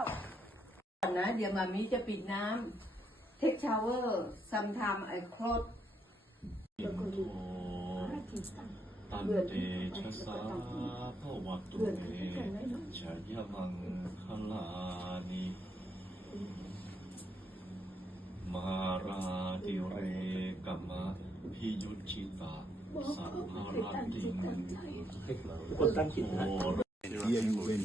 นะเดี๋ยวมามีจะปิดน้ำ take shower sometime I close ตันเตชะสาภวตุเมชยมังคลานิมาราติเรกัมมะพิยุจฉิตา สัพพะรัตติ คนตั้งจิตนะ Here you win.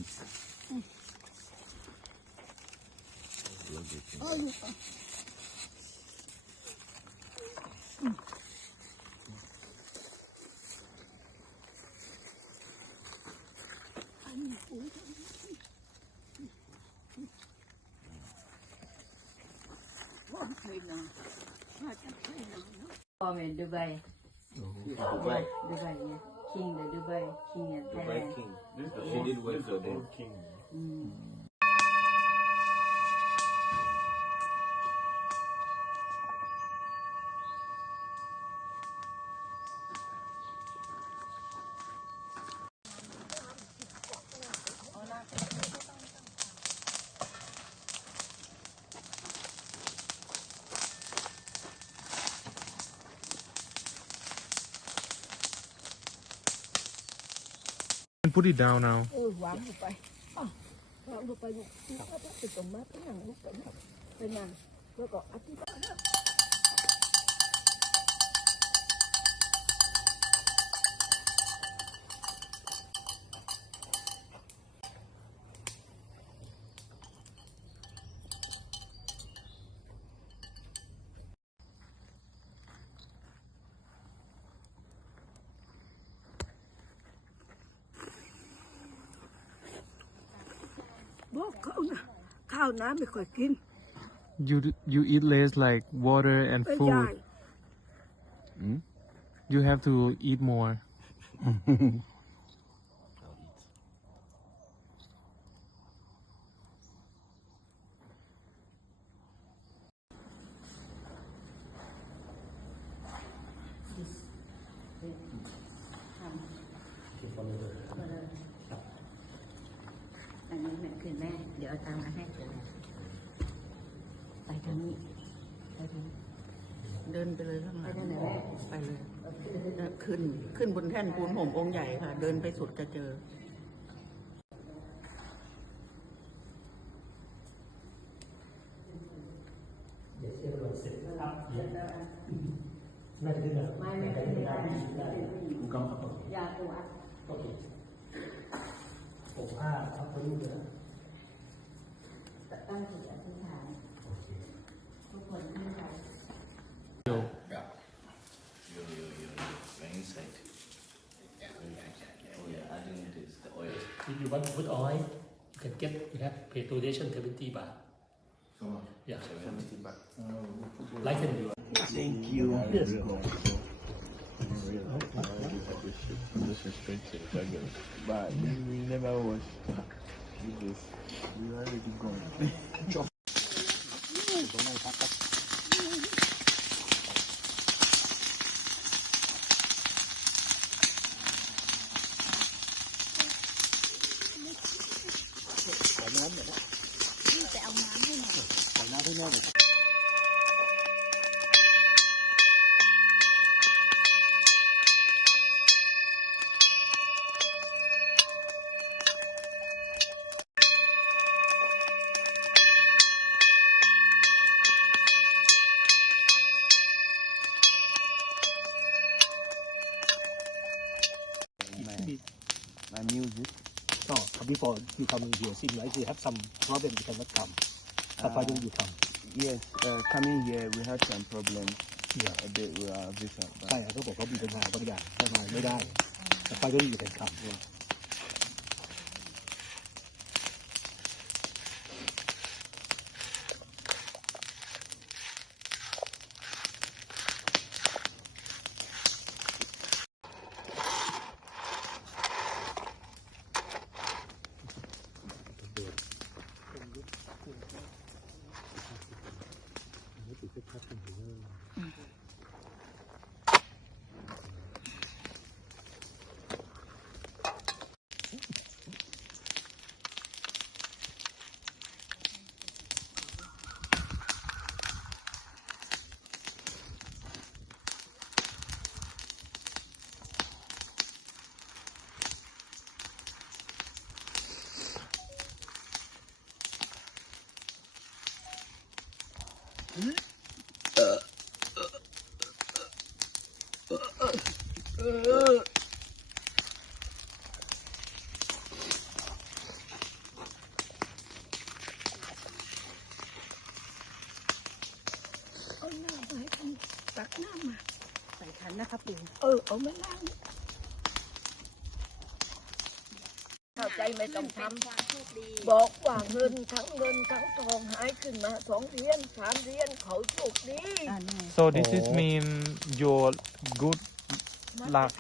From Dubai. Dubai. Dubai, yeah. King the Dubai, King of Dubai Thailand. king. This is the faded word for them. King. Mm. ๆ Put it down now. วางลงไปวางลงไปลูกถ้าติดตรงมาไปนั่งลูกไปนั่งแล้วก็อธิบาย บอกเขานะข้าวน้ำไม่ค่อยกิน You eat less like water and ไม่ food. ได้ You have to eat more. อันนี้แม่คือแม่เดี๋ยวเอาตังค์มาให้เลยไปทางนี้ไปทางนี้ เดินไปเลยข้างหลัง ไปทางไหนแม่ ไปเลยขึ้นบนแท่นปูนผมองค์ใหญ่ค่ะ เดินไปสุดจะเจอ น่าจะได้แบบ ไม่ได้ กำกับ ยาตัว โอเค65ครับพอดีเลย ตั้งจิตอธิษฐานทุกคนที่ไป Yeah. You're inside. Oh yeah, adding this, the oil. If you want to put oil, you can get, you have pay donation 70 baht. So much. Yeah. 70 baht. Like and you. Thank you. Yes. Disrespected, I guess. But we never was with this. We were already gone. ไปเอาน้ำให้หน่อย ขอน้ำให้แม่หน่อย My music. Oh, before you coming here, seems like you have some problem you cannot come. That's why you come. Yes, coming here we had some problems. Yeah. A bit with our visa. ใช่เขาบอกเขามีปัญหาบางอย่างแต่มาไม่ได้แต่ไปก็อยู่แต่คำ เ น้ำมาใส่ขันนะคะปู่เอามาล้างเข้าใจไม่ต้องทำบอกว่าเงินทั้งทองหายขึ้นมา2 เหรียญ3 เหรียญเขาโชคดี So this is mean your good luck.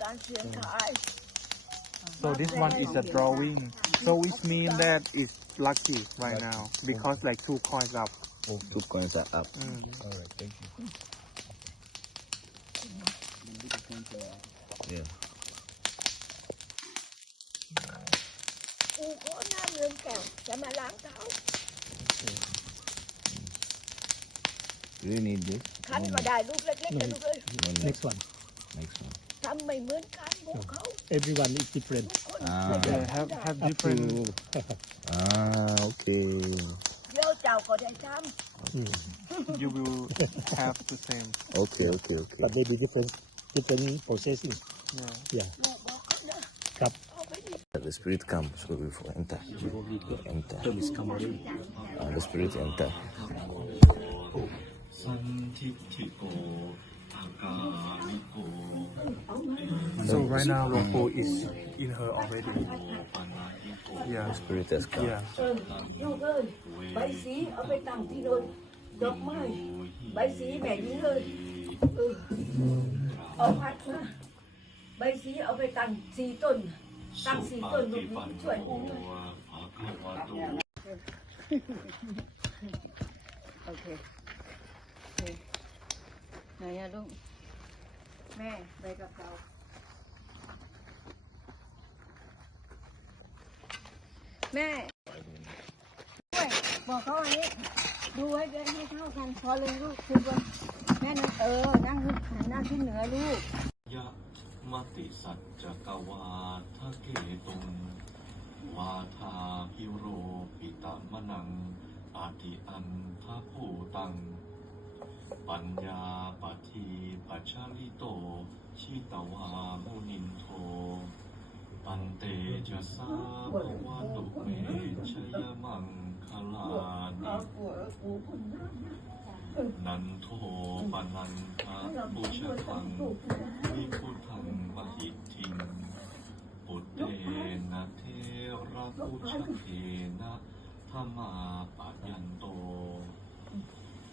So this one is a drawing. So which mean that it's lucky right now because like 2 coins up. 2 coins are up. Alright, thank you. Yeah. กูขอน้ำเงินแก้วจะมาล้างเท้า Do you need this? คันก็ได้ลูกเล็กๆนะลูกเอ้ย Next one. Next one. ทำไม่เหมือนกันพวกเขา Everyone is different. They have different. Okay. เดี๋ยวเจ้าก็ได้ท You will have the same. Okay. But maybe different processing. Yeah. Cup. The spirit comes, so we will enter. Enter. The spirit enter. So right now, Bokor is in her already. Yeah. The spirit has come. Yeah. ลูกเอ้ยใบสีเอาไปตั้งที่โดนดอกไม้ใบสีแม่นี้เลยเอาพัดมาใบสีเอาไปตั้ง4 ต้นตั้ง4 ต้นลูกช่วยกูด้วยโอเคไหนอะลูกแม่ใบกะเพราแม่ด้วยบอกเขาอันนี้ดูให้เดินให้เท่ากันพอเลยลูกคุณบนแม่นั่งนั่งขึ้นเหนือลูกยะมติสัจจกวาทะเกตุงวาทาพิโรปิตามนังอาทิอันทะภูตังปัญญาปฏิปัชาลิโตชิตวามุนินโทปันเตจะสาภวะตุเมชยมังคลานินันโทปนันทะปุชทังวิพุทังมหิทธิงปุตเตนะเทระปุชเทนะธรรมาปัญญันโต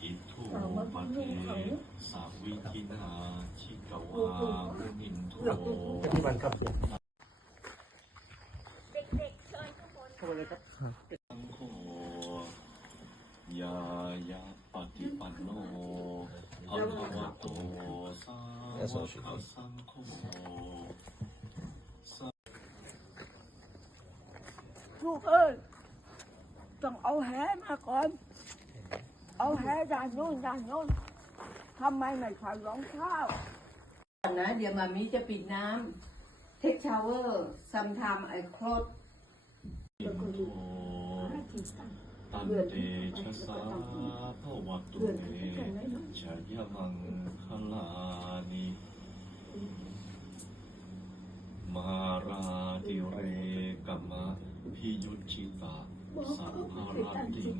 อิทุปเทสาวิทินาชิกวามุนินโทสังโฆยายาปฏิปันโนภควโตสาวกสังโฆลูกเอ้ยต้องเอาแหมาก่อนเอาแหด้านโน้นทำไมไม่ใส่รองเท้านะเดี๋ยวมามีจะปิดน้ำ take shower sometime I close ตันเตชะสาภวตุเมชยมังคลานิมาราติเรกัมะพิยุจิตาสัพพาราติง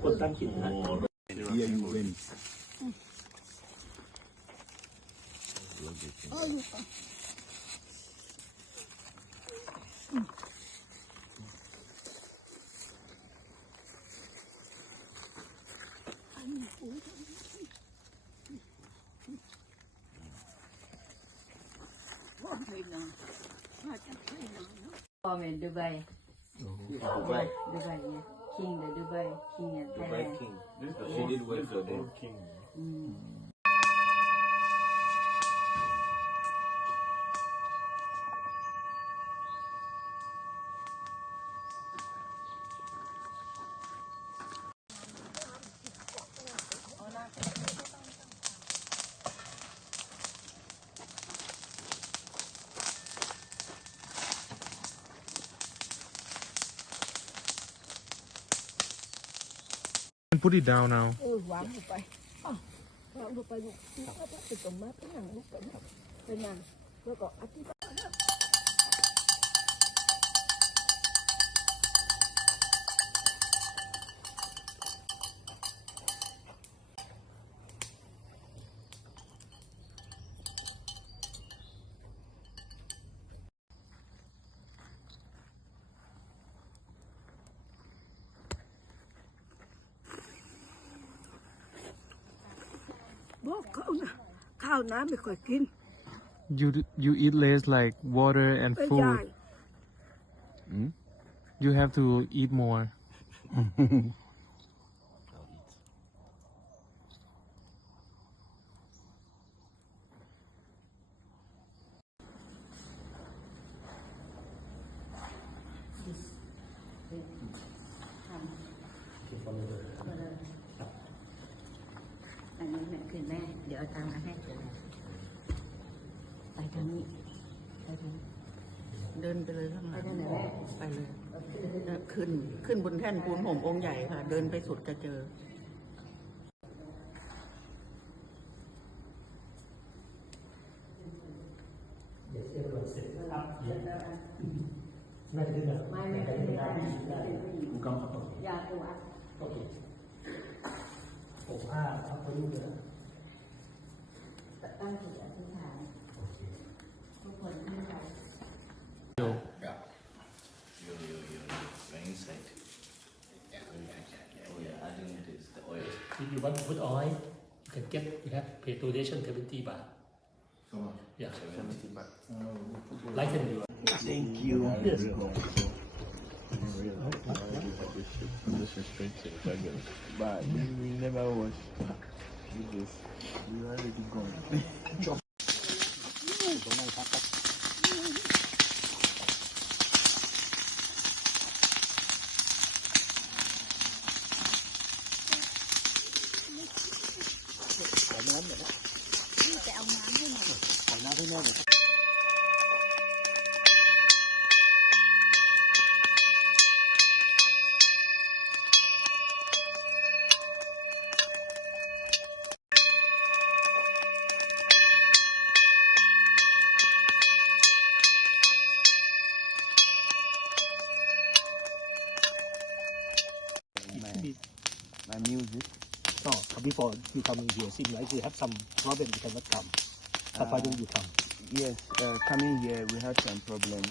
โอร Here you win. From Dubai. Dubai, yeah. King, the Dubai King at Dubai King. She did well for them. King. Put it down now. วางลงไปวางลงไปลูกถ้าไปตรงมาไปนั่งลูกไปนั่งแล้วก็อธิบาย ข้าวน้ำไม่ค่อยกิน You eat less like water and ไม่ food. ได้ You have to eat more.อันนี้แม่คือแม่เดี๋ยวเอาตังค์มาให้ไปทางนี้ไปทางนี้เดินไปเลยข้างหลังไปเลยขึ้นบนแท่นปูนผมองค์ใหญ่ค่ะ เดินไปสุดจะเจอน่าจะขึ้นแบบ ไม่ได้ ก็ ยาตัว โอเค65ครับพอยุ่งเลย ตั้งจิตอธิษฐานทุกคนที่ใจ You're inside. Oh yeah, adding this, the oil. If you want to put oil, you can get, you have pay donation 70 baht. So much? Yeah. 70 baht. Lighten you. Thank you. Yes. This restraint is fabulous. But we never watch this. We already gone. ไปเอาน้ำให้หน่อย ขอน้ำให้แม่หน่อย My music. Oh, before you coming here, seems like you have some problem you cannot come. But why don't you come? Yes, coming here we had some problems.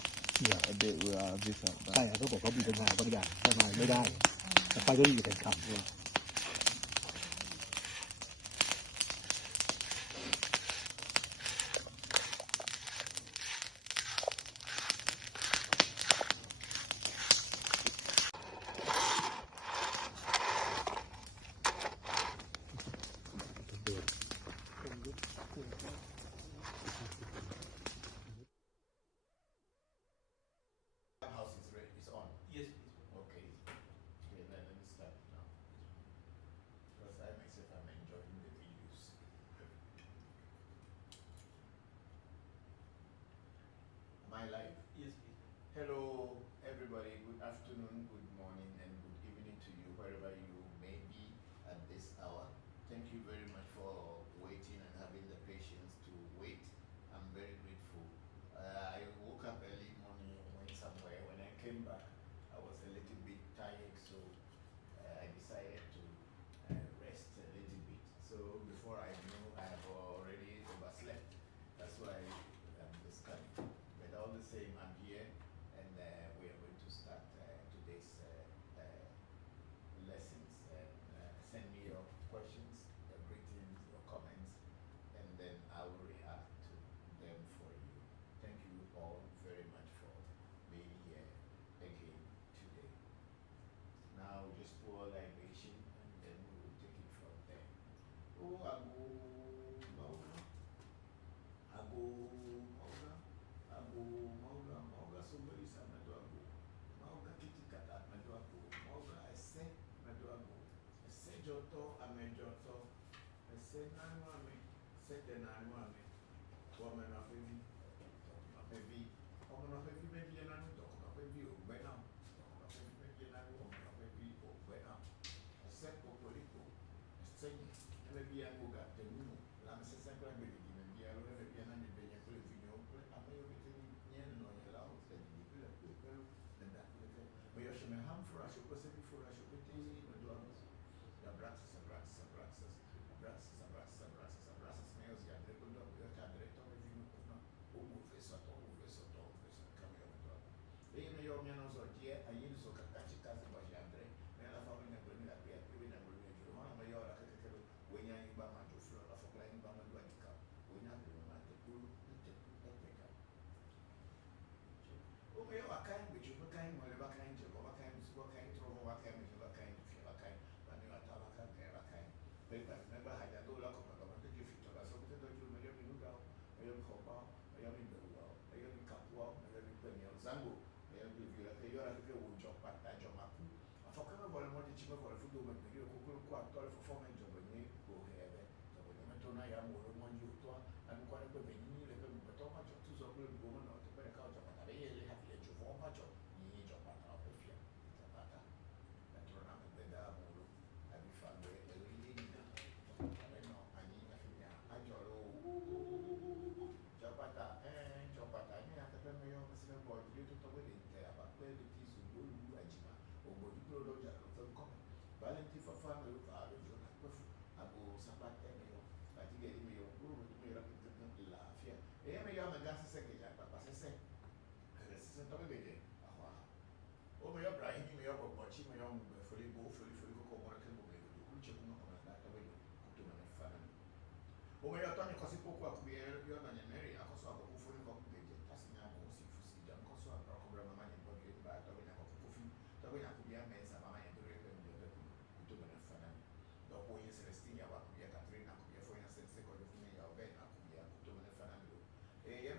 Yeah. A bit with our visa. ใช่เขาบอกว่ามีปัญหาบางอย่างทำไมไม่ได้ But why don't you can come? Clubhouse is ready. It's on. Yes. Okay. Okay. Let me start now. Because I myself am enjoying the videos. Am I live? Yes. Hello, everybody. Good afternoon, good morning, and good evening to you, wherever you may be at this hour. Thank you very much for waiting and having the patience to wait. I'm very grateful. I woke up early morning, went somewhere. When I came back, I was a little bit tired, so I decided to rest a little bit. So before I knew, I have already overslept. That's why I'm just coming. But all the same, I'm here, and we are going to start today's lessons. Send me your questions, your greetings, your comments, and then I will react to them for you. Thank you all very much for being here again today. Now just pour libation, and then we will take it from there. Oh, Ago Mauga, Ago Mauga, Ago Mauga, Mauga, somebody said Maduago, Mauga Kitty Kata Maduago, Mauga, I say Maduago, I say Joto, Amejoto, I say Nanuame, say the Nanuame, woman of baby, baby, woman of baby, baby, and I'm talking of baby, oh, by now, baby, and I'm woman of baby, oh, by now. I said Popolico, I say, maybe I go got the moon, I'm a second baby, maybe I will be an animal, I'm a everything, no, allow, said the people, and that little, but you should have for us, because before I should be easy, but do us. The brats, smells, you have to go up, your child, if you know, face at all, come here. They may or may not, dear, I use so Kakachikas, but you have and I found in a bring that we are doing a bring you on my yard, when you are in Bama to O me wa kan be chu kan mo le ba kan je ko ba kan su ba kan tro ba kan me ba kan fi ba kan ba ne wa ta ba kan ke ba kan pe ba me ba ha ya do la ko ba ba te ki fi to ba so te do ju me yo mi lu ga me yo ko ba me yo mi be wa me yo mi ka wa me yo mi pe ni zango me yo mi vi la ke yo la ke wo jo pa ta jo ma ku fa ka me mo di chi me fu do me yo ko atto le fo me jo ni ko he na ya mo lo mo ju to an ko ne be ni le be to ma jo tu so ko go no to be ka jo pa ye le ha le jo fo ma jo ni jo pa ta pe fia ta pa ta la torna me be da mo lo a mi fa le ri ni na ale no ani na fia a jo lo jo pa ta ni na te me yo me se me bo ju to be ni te ba pe le ti su lo lu a ji ma o mo di lo ja lo fe ko valenti fa fa me lo fa lo jo na ko fu abo sapate me yo ati gari me yo guru me yo la fia e me yo me gasi se que ya pa se se to be de ahwa o me yo brahim me yo bo chi me yo foli ko mo ke mo be do ku che ku no na to be ku to me fa na o me yo to ni ko si poco a ku yo na ne meri a ko so ko foli ko be de ta si na mo si fu si ja ko so a ko bra mama ni bo ge ba to be na ko fu to be na ku ya me sa mama ni do re be ku to me fa na dopo in Celestina va qui a Catrina qui a fuori a senza con le famiglie o bene qui a tutto me ne fanno e io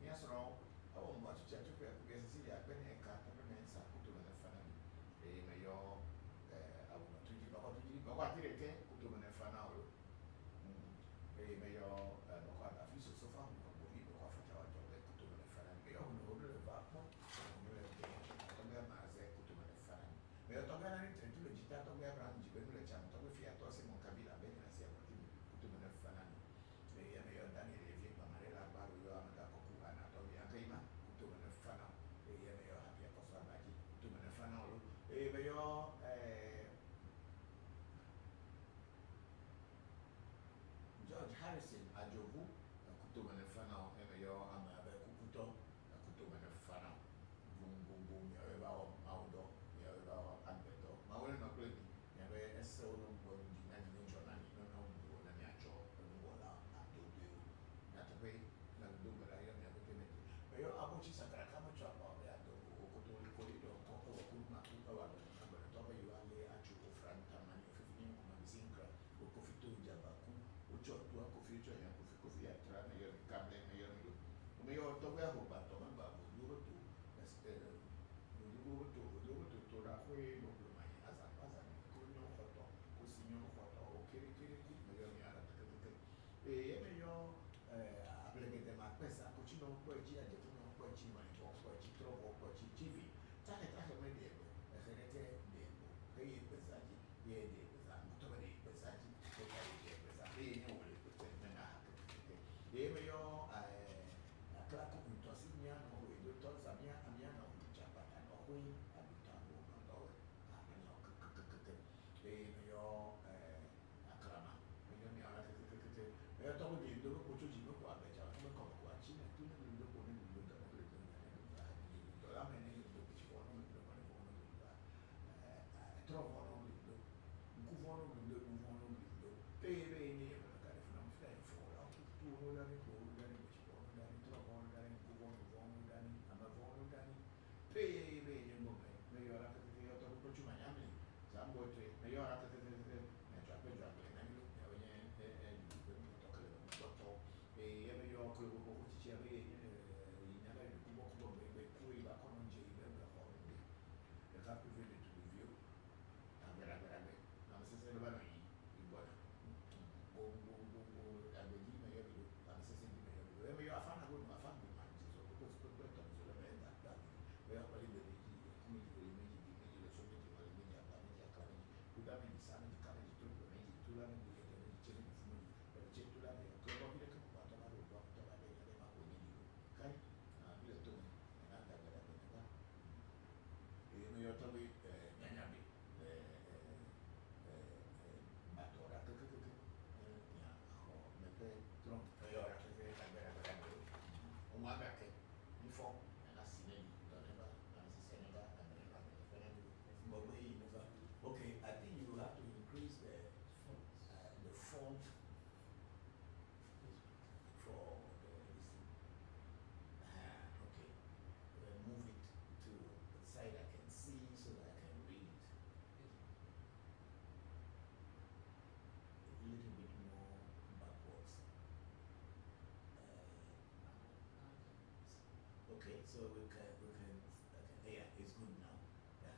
mi sono ho un bacio certo qui a Sicilia bene carta per me sa tutto me ne fanno e io ho una tutti ma qua dire che tutto me ne fanno e io no guarda fisso so fa un po' di qua facciamo tutto me ne fanno io non lo va non lo vedo ma se tutto me ne fanno pero toga na ni trentu le jita toga Abraham jibe le cham toga fi ato se mon kabila be na sia ko tibi kutu me fana ni e ya me yo dani le fi ba mare la ba yo amata ko ku ana to ya kaima kutu me fana e ya me yo happy ko so ba ji kutu me fana lo e me yo George Harrison ajovu kutu me fana e me yo ama be kukuto kutu me fana bum bum bum ya ba o audo ya ba alberto ma ora no quelli ne ave essere un po' di nani giornali non ho una mia ciò non la a tutti na to be na do ba io mi avete metti ma io a voci sacra kama ciò ba ya do ko to ko ko ma ku ba ba na to ba io alle a ciò franta ma io fini come mi sincra o ko fito già ba ku o ciò tu a ko fito ya ko fi tra na io cambia na io mi come io to ba ho ba to ma ba duro tu to ra fue lo mai asa ko no foto ko signor foto o che me io mi ara e me io applicate ma questa cucina un po' gira di un po' ci ma un po' ci trovo un po' ci TV ta me devo e che devo che i pesanti e di pesanti to be pesanti che di pesanti e ne vuole per me na e me io la classe un to signano e io to samia amiano già patano qui abitavo dove e io acclama io mi ha che io to di dove posso ci no qua già come qua ci ne tu ne lo pone lo da lo la me ne lo ci vuole non lo pone trovo non lo un cufono lo per bene magari non stai fuori tu la ne ci vuole trovo magari un cufono dani pe mo me io la che io to ko ci mangiami sambo tre me io la che me già per già per me lo ne to che lo to e io quello che ci aveva in avere un po' be poi va con un giro da fuori e fa più vede tu di view veramente non si se lo vanno in buona a vedi me io la si senti me io a fare una fa ma ci sono questo sulla benda però quelli dei come di le sono di quelli di accade tu da mi sa di cade di tutto tu la mi di c'è di fumo per c'è tu la mi che va dire che va trovare un po' trovare le ma quelli so we can okay, yeah, it's good now. Yeah.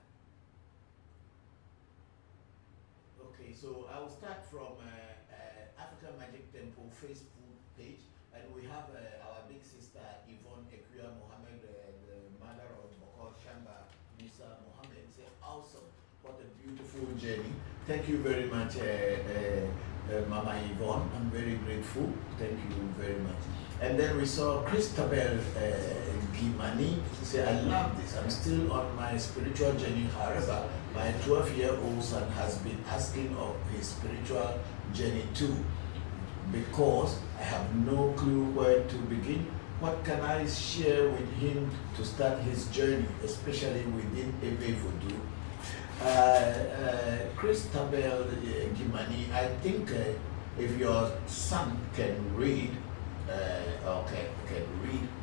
Okay, so I will start from African Magic Temple Facebook page, and we have our big sister Yvonne Ekwia Mohammed, the mother of Bokor Shamba Musa Mohammed. Say, awesome, what a beautiful journey. Thank you very much, Mama Yvonne. I'm very grateful. Thank you very much. And then we saw Christabel Gimani. She said, I love this. I'm still on my spiritual journey. However, my 12-year-old son has been asking of his spiritual journey too, because I have no clue where to begin. What can I share with him to start his journey, especially within Ewe Vodu? Christabel Gimani, I think if your son can read,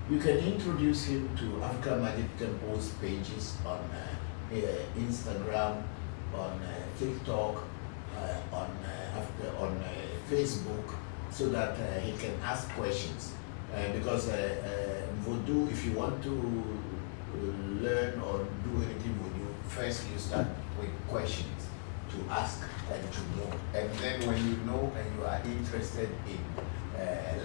you can introduce him to African Magic Temple's pages on Instagram, on TikTok, on Facebook, so that he can ask questions. Because Voodoo, if you want to learn or do anything with you, first you start with questions to ask and to know. And then when you know and you are interested in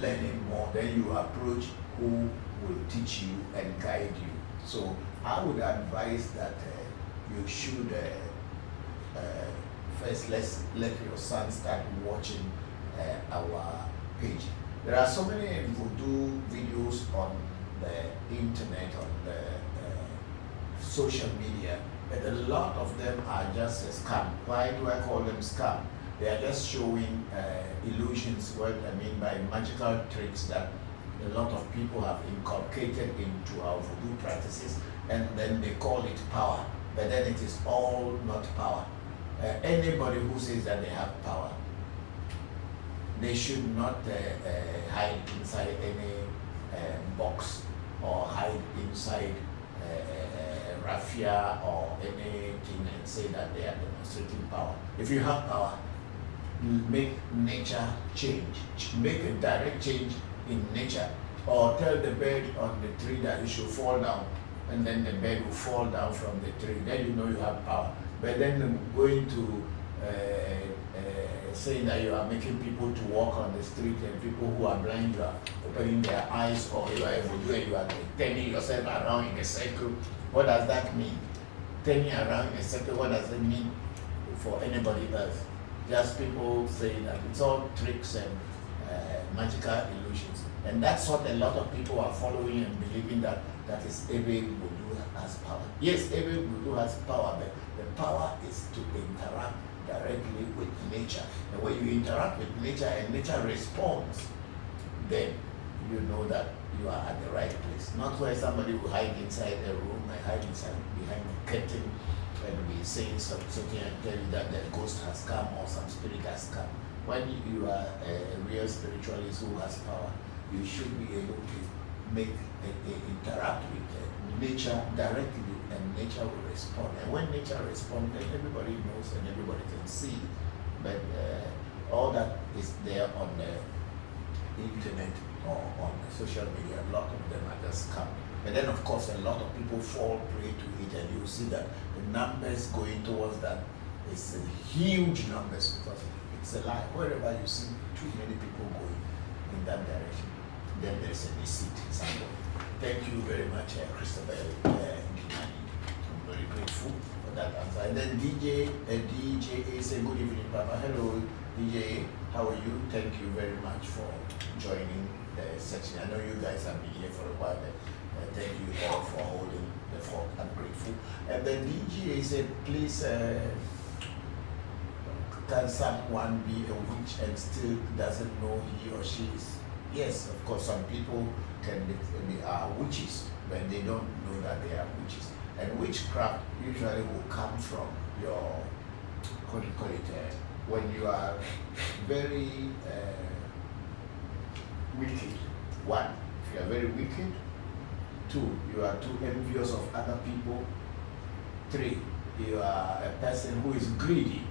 learning more, then you approach who will teach you and guide you. So I would advise that you should first let your son start watching our page. There are so many Voodoo videos on the internet, on the social media, but a lot of them are just a scam. Why do I call them scam? They are just showing illusions, what I mean by magical tricks that a lot of people have inculcated into our Voodoo practices, and then they call it power, but then it is all not power. Anybody who says that they have power, they should not hide inside any box or hide inside raffia or anything and say that they are demonstrating power. If you have power, you make nature change. Make a direct change in nature, or tell the bird on the tree that it should fall down, and then the bird will fall down from the tree. Then you know you have power. But then going to saying that you are making people to walk on the street, and people who are blind, you are opening their eyes, or you are you are turning yourself around in a circle. What does that mean? Turning around in a circle, what does it mean for anybody else? Just people saying that it's all tricks and magical illusions. And that's what a lot of people are following and believing that is Ewe Vodu has power. Yes, Ewe Vodu has power, but the power is to interact directly with nature. And when you interact with nature and nature responds, then you know that you are at the right place. Not where somebody will hide inside a room and hide inside behind a curtain and be saying something and tell you that the ghost has come or some spirit has come. When you are a real spiritualist who has power, you should be able to interact with nature directly, and nature will respond. And when nature responds, then everybody knows and everybody can see. But all that is there on the internet or on the social media. A lot of them are just scam. And then of course a lot of people fall prey to it, and you see that the numbers going towards that is huge numbers, because it's a lie. Wherever you see too many people going in that direction, then there's a deceit somewhere. Thank you very much, Christabel. I'm very grateful for that answer. And then DJ say good evening, Papa. Hello, DJ. How are you? Thank you very much for joining the section. I know you guys have been here for a while. Thank you all for holding the fort. I'm grateful. And then DJ said, please, can someone be a witch and still doesn't know he or she is? Yes, of course, some people they are witches, but they don't know that they are witches. And witchcraft usually will come from your, what do you call it, when you are very wicked. One, if you are very wicked. Two, you are too envious of other people. Three, you are a person who is greedy.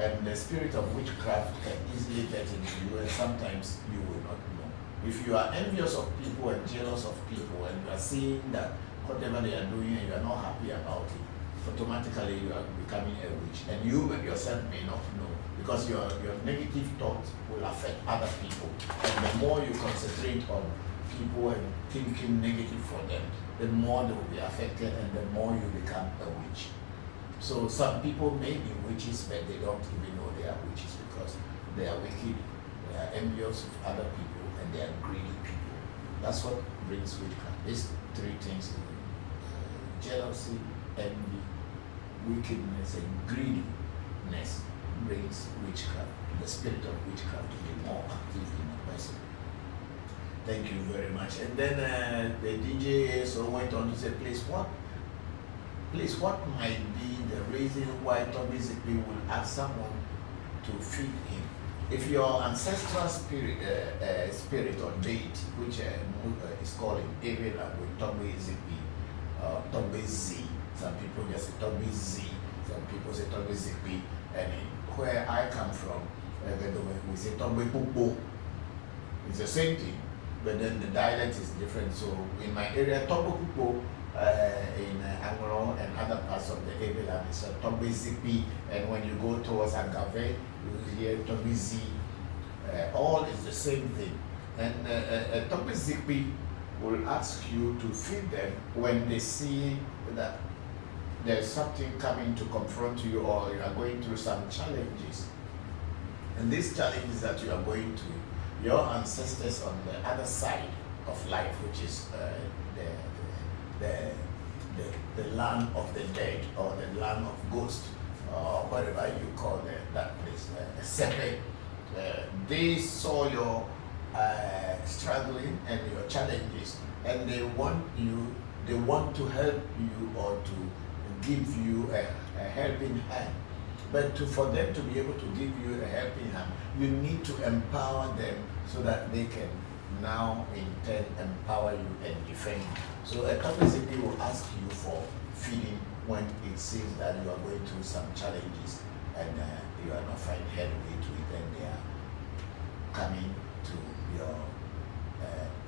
And the spirit of witchcraft can easily get into you, and sometimes you will not know. If you are envious of people and jealous of people, and you are seeing that whatever they are doing and you are not happy about it, automatically you are becoming a witch. And you yourself may not know, because your negative thoughts will affect other people. And the more you concentrate on people and thinking negative for them, the more they will be affected and the more you become a witch. So some people may be witches, but they don't even know they are witches because they are wicked, they are envious of other people, and they are greedy people. That's what brings witchcraft. These three things: jealousy, envy, wickedness, and greediness brings witchcraft, the spirit of witchcraft, to be more active in a person. Thank you very much. And then the DJ so went on to say, please, what might be the reason why Tommy Zippy would ask someone to feed him? If your ancestral spirit or deity, which is called in Ewe language Tommy Zippy, Tommy Z, some people just say Tommy Z, some people say Tommy Zippy, and where I come from, we say Tommy Pupo. It's the same thing, but then the dialect is different. So in my area, Tommy Pupo, in Anglo and other parts of the Ewe land, it's Tommy Zippy, and when you go towards Agave, you hear Tommy Z. All is the same thing. And Tommy Zippy will ask you to feed them when they see that there's something coming to confront you, or you are going through some challenges. And these challenges that you are going through, your ancestors on the other side of life, which is the land of the dead, or the land of ghosts, or whatever you call that place, Sepe, they saw your struggling and your challenges, and they want to help you or to give you a helping hand. But for them to be able to give you a helping hand, you need to empower them so that they can now in turn empower you and defend you. So a capacity will ask you for feeding when it seems that you are going through some challenges and you are not finding headway to it, and they are coming to your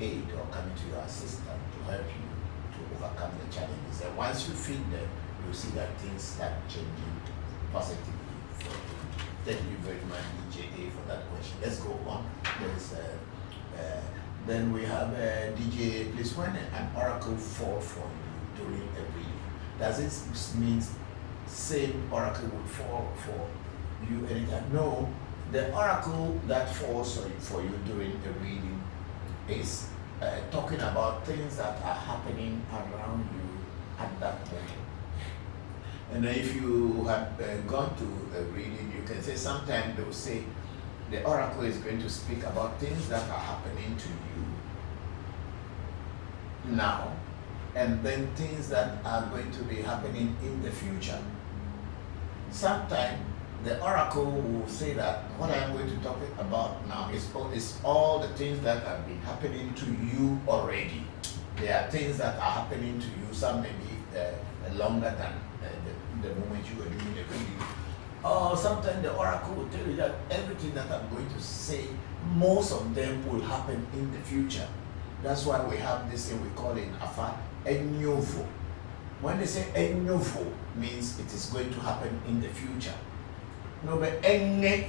aid or coming to your assistance to help you to overcome the challenges. And once you feed them, you'll see that things start changing positively for you. Thank you very much, DJ A, for that question. Let's go on. Then we have DJ, please, when an oracle fall for you during a reading, does it mean same oracle would fall for you anytime? No, the oracle that falls for you during a reading is talking about things that are happening around you at that moment. And if you have gone to a reading, you can say sometimes they will say the oracle is going to speak about things that are happening to you now, and then things that are going to be happening in the future. Sometimes the oracle will say that what I'm going to talk about now is all the things that have been happening to you already. There are things that are happening to you, some may be longer than the moment you were doing the reading. Or sometimes the oracle will tell you that everything that I'm going to say, most of them will happen in the future. That's why we have this thing we call in Afa, Enyovo. When they say Enyovo, means it is going to happen in the future. No, but Enge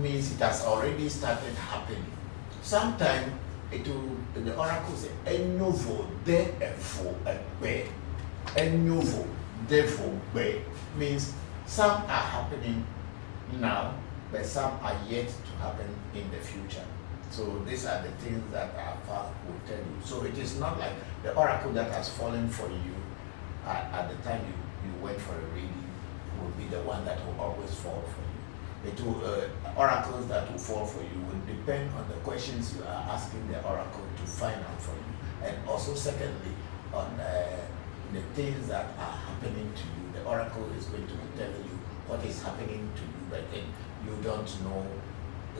means it has already started happening. Sometimes the oracle say Enyovo de efo ekbe. Enyovo de fo be means some are happening now, but some are yet to happen in the future. So these are the things that our father will tell you. So it is not like the oracle that has fallen for you at the time you went for a reading will be the one that will always fall for you. It will, oracles that will fall for you will depend on the questions you are asking the oracle to find out for you. And also secondly, on the things that are happening to you. The oracle is going to be telling you what is happening to you, but then you don't know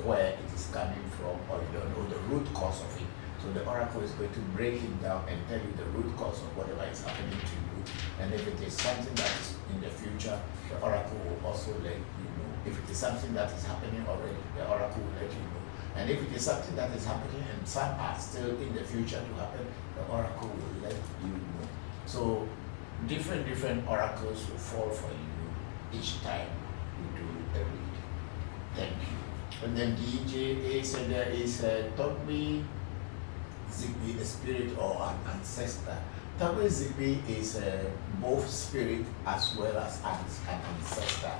where it is coming from, or you don't know the root cause of it. So the oracle is going to break it down and tell you the root cause of whatever is happening to you. And if it is something that is in the future, the oracle will also let you know. If it is something that is happening already, the oracle will let you know. And if it is something that is happening and some are still in the future to happen, the oracle will let you know. So different oracles will fall for you each time you do a reading. Thank you. And then DJ said there is Togbi Zipi, a spirit or an ancestor. Togbi Zipi is both spirit as well as an ancestor.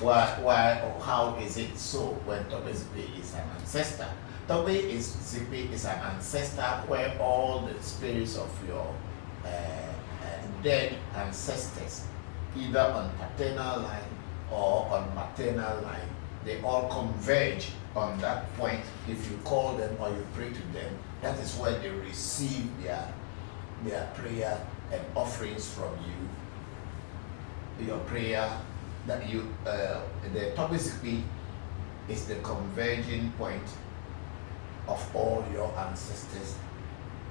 Why or how is it so when Togbi Zipi is an ancestor? Togbi Zipi is an ancestor where all the spirits of your dead ancestors, either on paternal line or on maternal line, they all converge on that point. If you call them or you pray to them, that is where they receive their prayer and offerings from you. Your prayer that you, the Togbi Zipi is the converging point of all your ancestors.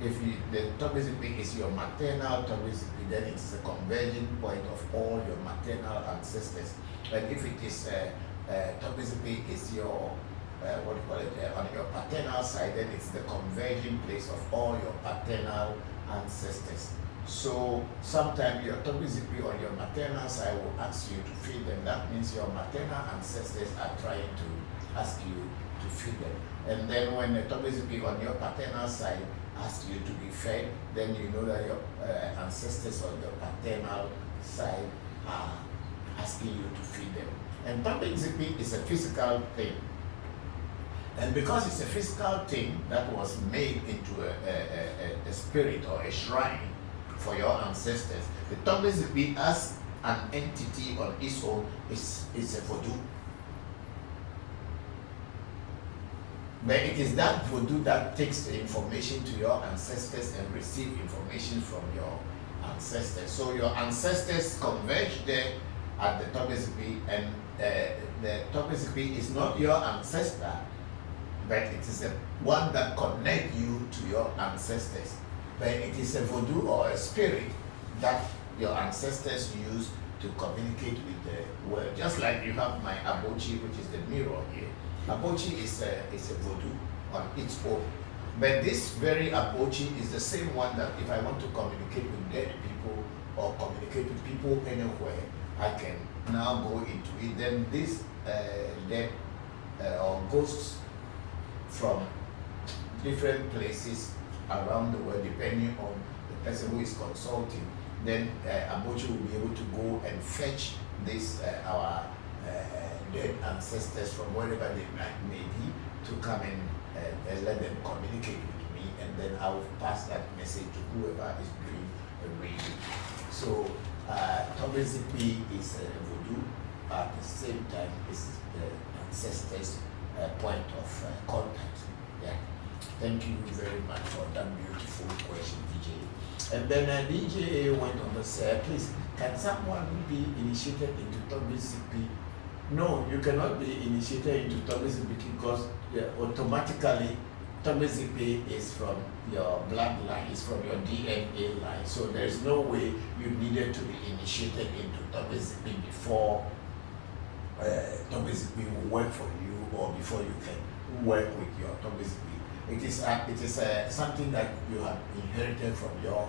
If the Togbi Zipi is your maternal Togbi Zipi, then it's the converging point of all your maternal ancestors. But if it is Togbi Zipi is your on your paternal side, then it's the converging place of all your paternal ancestors. So sometimes your Togbi Zipi on your maternal side will ask you to feed them. That means your maternal ancestors are trying to ask you to feed them. And then when the Togbi Zipi on your paternal side ask you to be fed, then you know that your ancestors on your paternal side are asking you to feed them. And Togbi Zipi is a physical thing. And because it's a physical thing that was made into a spirit or a shrine for your ancestors, the Togbi Zipi as an entity on its own is a voodoo. But it is that voodoo that takes the information to your ancestors and receive information from your ancestors. So your ancestors converge there at the Togbi Zipi, and the Togbi Zipi is not your ancestor, but it is the one that connects you to your ancestors. But it is a voodoo or a spirit that your ancestors use to communicate with the world. Just like you have my Abochi, which is the mirror here. Abochi is a voodoo on its own. But this very Abochi is the same one that if I want to communicate with dead people or communicate with people anywhere, I can now go into it. Then this dead or ghosts from different places around the world, depending on the person who is consulting, then Abochi will be able to go and fetch this our dead ancestors from wherever they may be to come and let them communicate with me, and then I will pass that message to whoever is doing a reading. So Togbi Zipi is a voodoo, at the same time is the ancestors' point of contact. Yeah. Thank you very much for that beautiful question, DJ. And then DJ went on to say, please, can someone be initiated into Togbi Zipi? No, you cannot be initiated into Togbi Zipi because automatically Togbi Zipi is from your bloodline, is from your DNA line. So there's no way you needed to be initiated into Togbi Zipi before Togbi Zipi will work for you, or before you can work with your Togbi Zipi. It is something that you have inherited from your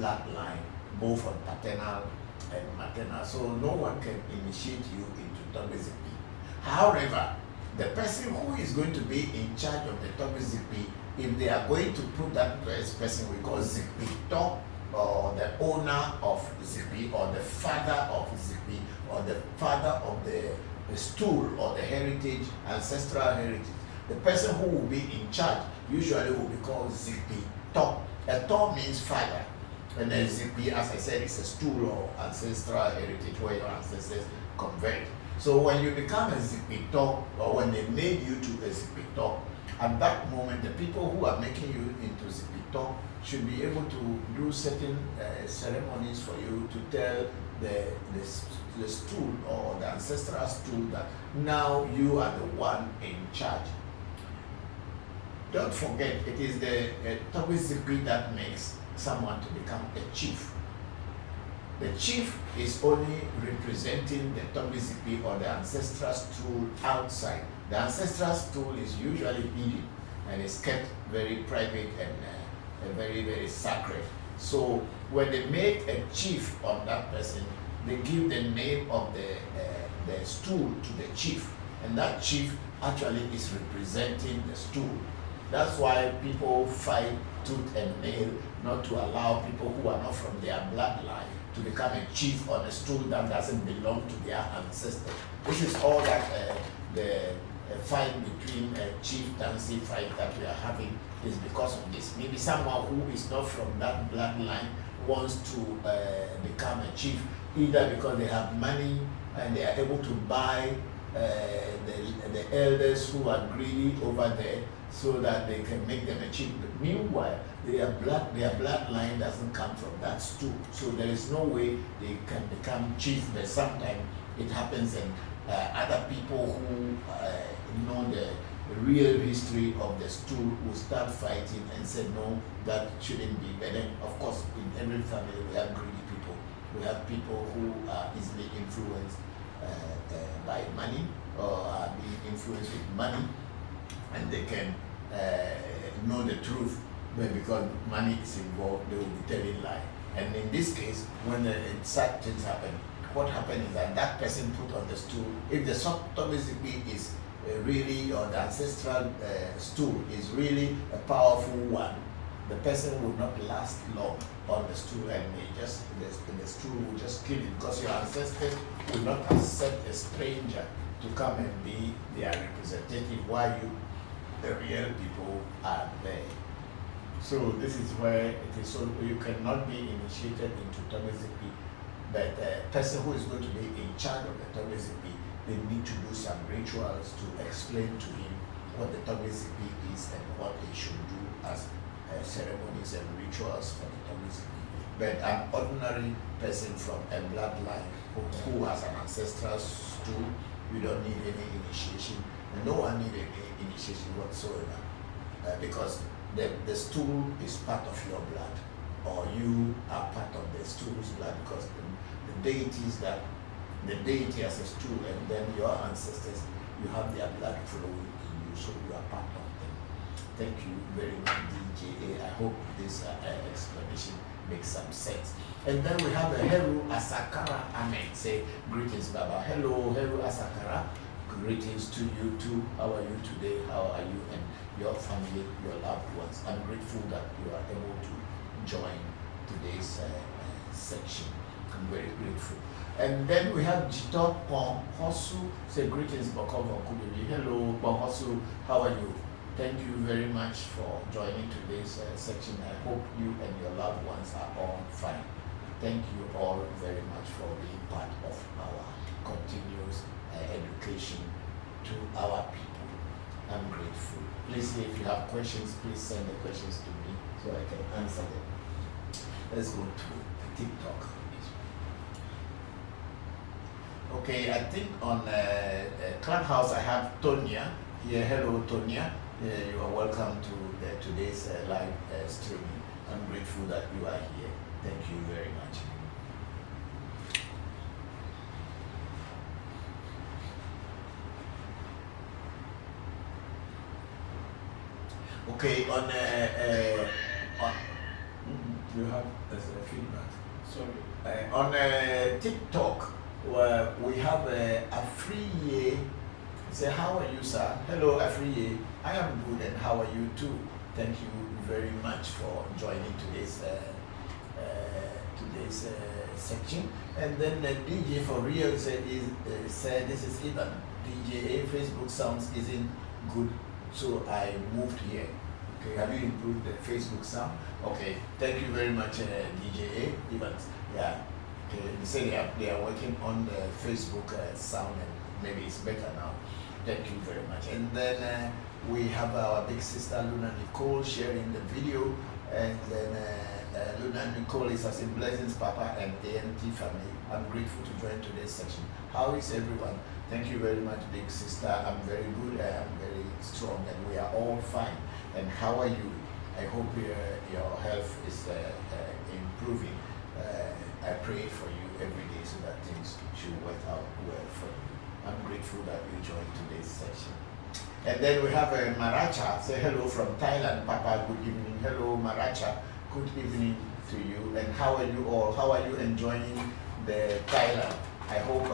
bloodline, both on paternal and maternal. So no one can initiate you into Togbi Zipi. However, the person who is going to be in charge of the Togbi Zipi, if they are going to put that person we call Zipi Top, or the owner of Zipi, or the father of Zipi, or the father of the stool, or the heritage, ancestral heritage, the person who will be in charge usually will be called Zipi Top. A Top means father, and then Zipi, as I said, is a stool or ancestral heritage where your ancestors convert. So when you become a Zipi Top, or when they made you to a Zipi Top, at that moment the people who are making you into Zipi Top should be able to do certain ceremonies for you to tell the stool or the ancestral stool that now you are the one in charge. Don't forget, it is the Togbi Zipi that makes someone to become a chief. The chief is only representing the Togbi Zipi or the ancestral stool outside. The ancestral stool is usually hidden and is kept very private and very, very sacred. So when they make a chief of that person, they give the name of the stool to the chief, and that chief actually is representing the stool. That's why people fight tooth and nail not to allow people who are not from their bloodline to become a chief on a stool that doesn't belong to their ancestors. This is all that the fight between chieftaincy fight that we are having is because of this. Maybe someone who is not from that bloodline wants to become a chief, either because they have money and they are able to buy the elders who are greedy over there so that they can make them a chief. But meanwhile, their bloodline doesn't come from that stool, so there is no way they can become chief. But sometimes it happens, and other people who know the real history of the stool will start fighting and say no, that shouldn't be. But then, of course, in every family we have greedy people. We have people who are easily influenced by money, or are being influenced with money, and they can know the truth, but because money is involved, they will be telling lies. And in this case, when such things happen, what happens is that that person put on the stool, if the Tomizikbi is really, or the ancestral stool is really a powerful one, the person will not last long on the stool, and the stool will just kill it, because your ancestors will not accept a stranger to come and be their representative while you, the real people, are there. So this is where it is. So you cannot be initiated into Tomizikbi, but the person who is going to be in charge of the Tomizikbi, they need to do some rituals to explain to him what the Tomizikbi is and what he should do as ceremonies and rituals for the Tomizikbi. But an ordinary person from a bloodline who has an ancestral stool, you don't need any initiation, and no one needs any initiation whatsoever, because the stool is part of your blood, or you are part of the stool's blood, because the deity has a stool, and then your ancestors, you have their blood flowing in you, so you are part of them. Thank you very much, DJA. I hope this explanation makes some sense. And then we have a Heru Asakara Amen. Say, greetings, Baba. Hello, Heru Asakara. Greetings to you too. How are you today? How are you and your family, your loved ones? I'm grateful that you are able to join today's section. I'm very grateful. And then we have Jito Bonhosu. Say, greetings, Bokor Voncujovi. Hello, Bonhosu. How are you? Thank you very much for joining today's section. I hope you and your loved ones are all fine. Thank you all very much for being part of our continuous education to our people. I'm grateful. Please, if you have questions, please send the questions to me so I can answer them. Let's go to TikTok. Okay, I think on Clubhouse I have Tonya. Yeah, hello Tonya. You are welcome to today's live streaming. I'm grateful that you are here. Thank you very much. Okay, on you have feedback. Sorry. On TikTok, where we have Afriye. Say, how are you, sir? Hello, Afriye. I am good, and how are you too? Thank you very much for joining today's section. And then DJ for real said this is Ivan. DJA Facebook sounds isn't good, so I moved here. Okay, have you improved the Facebook sound? Okay, thank you very much, DJA Evans. Yeah. Okay, they say they are working on the Facebook sound, and maybe it's better now. Thank you very much. And then we have our big sister Luna Nicole sharing the video, and then Luna Nicole is as in blessings, Papa and ANT family. I'm grateful to join today's section. How is everyone? Thank you very much, big sister. I'm very good. I'm very strong, and we are all fine. And how are you? I hope your health is improving. I pray for you every day so that things should work out well for you. I'm grateful that you joined today's session. And then we have Maracha, say hello from Thailand. Papa, good evening. Hello, Maracha. Good evening to you. And how are you all? How are you enjoying the Thailand? I hope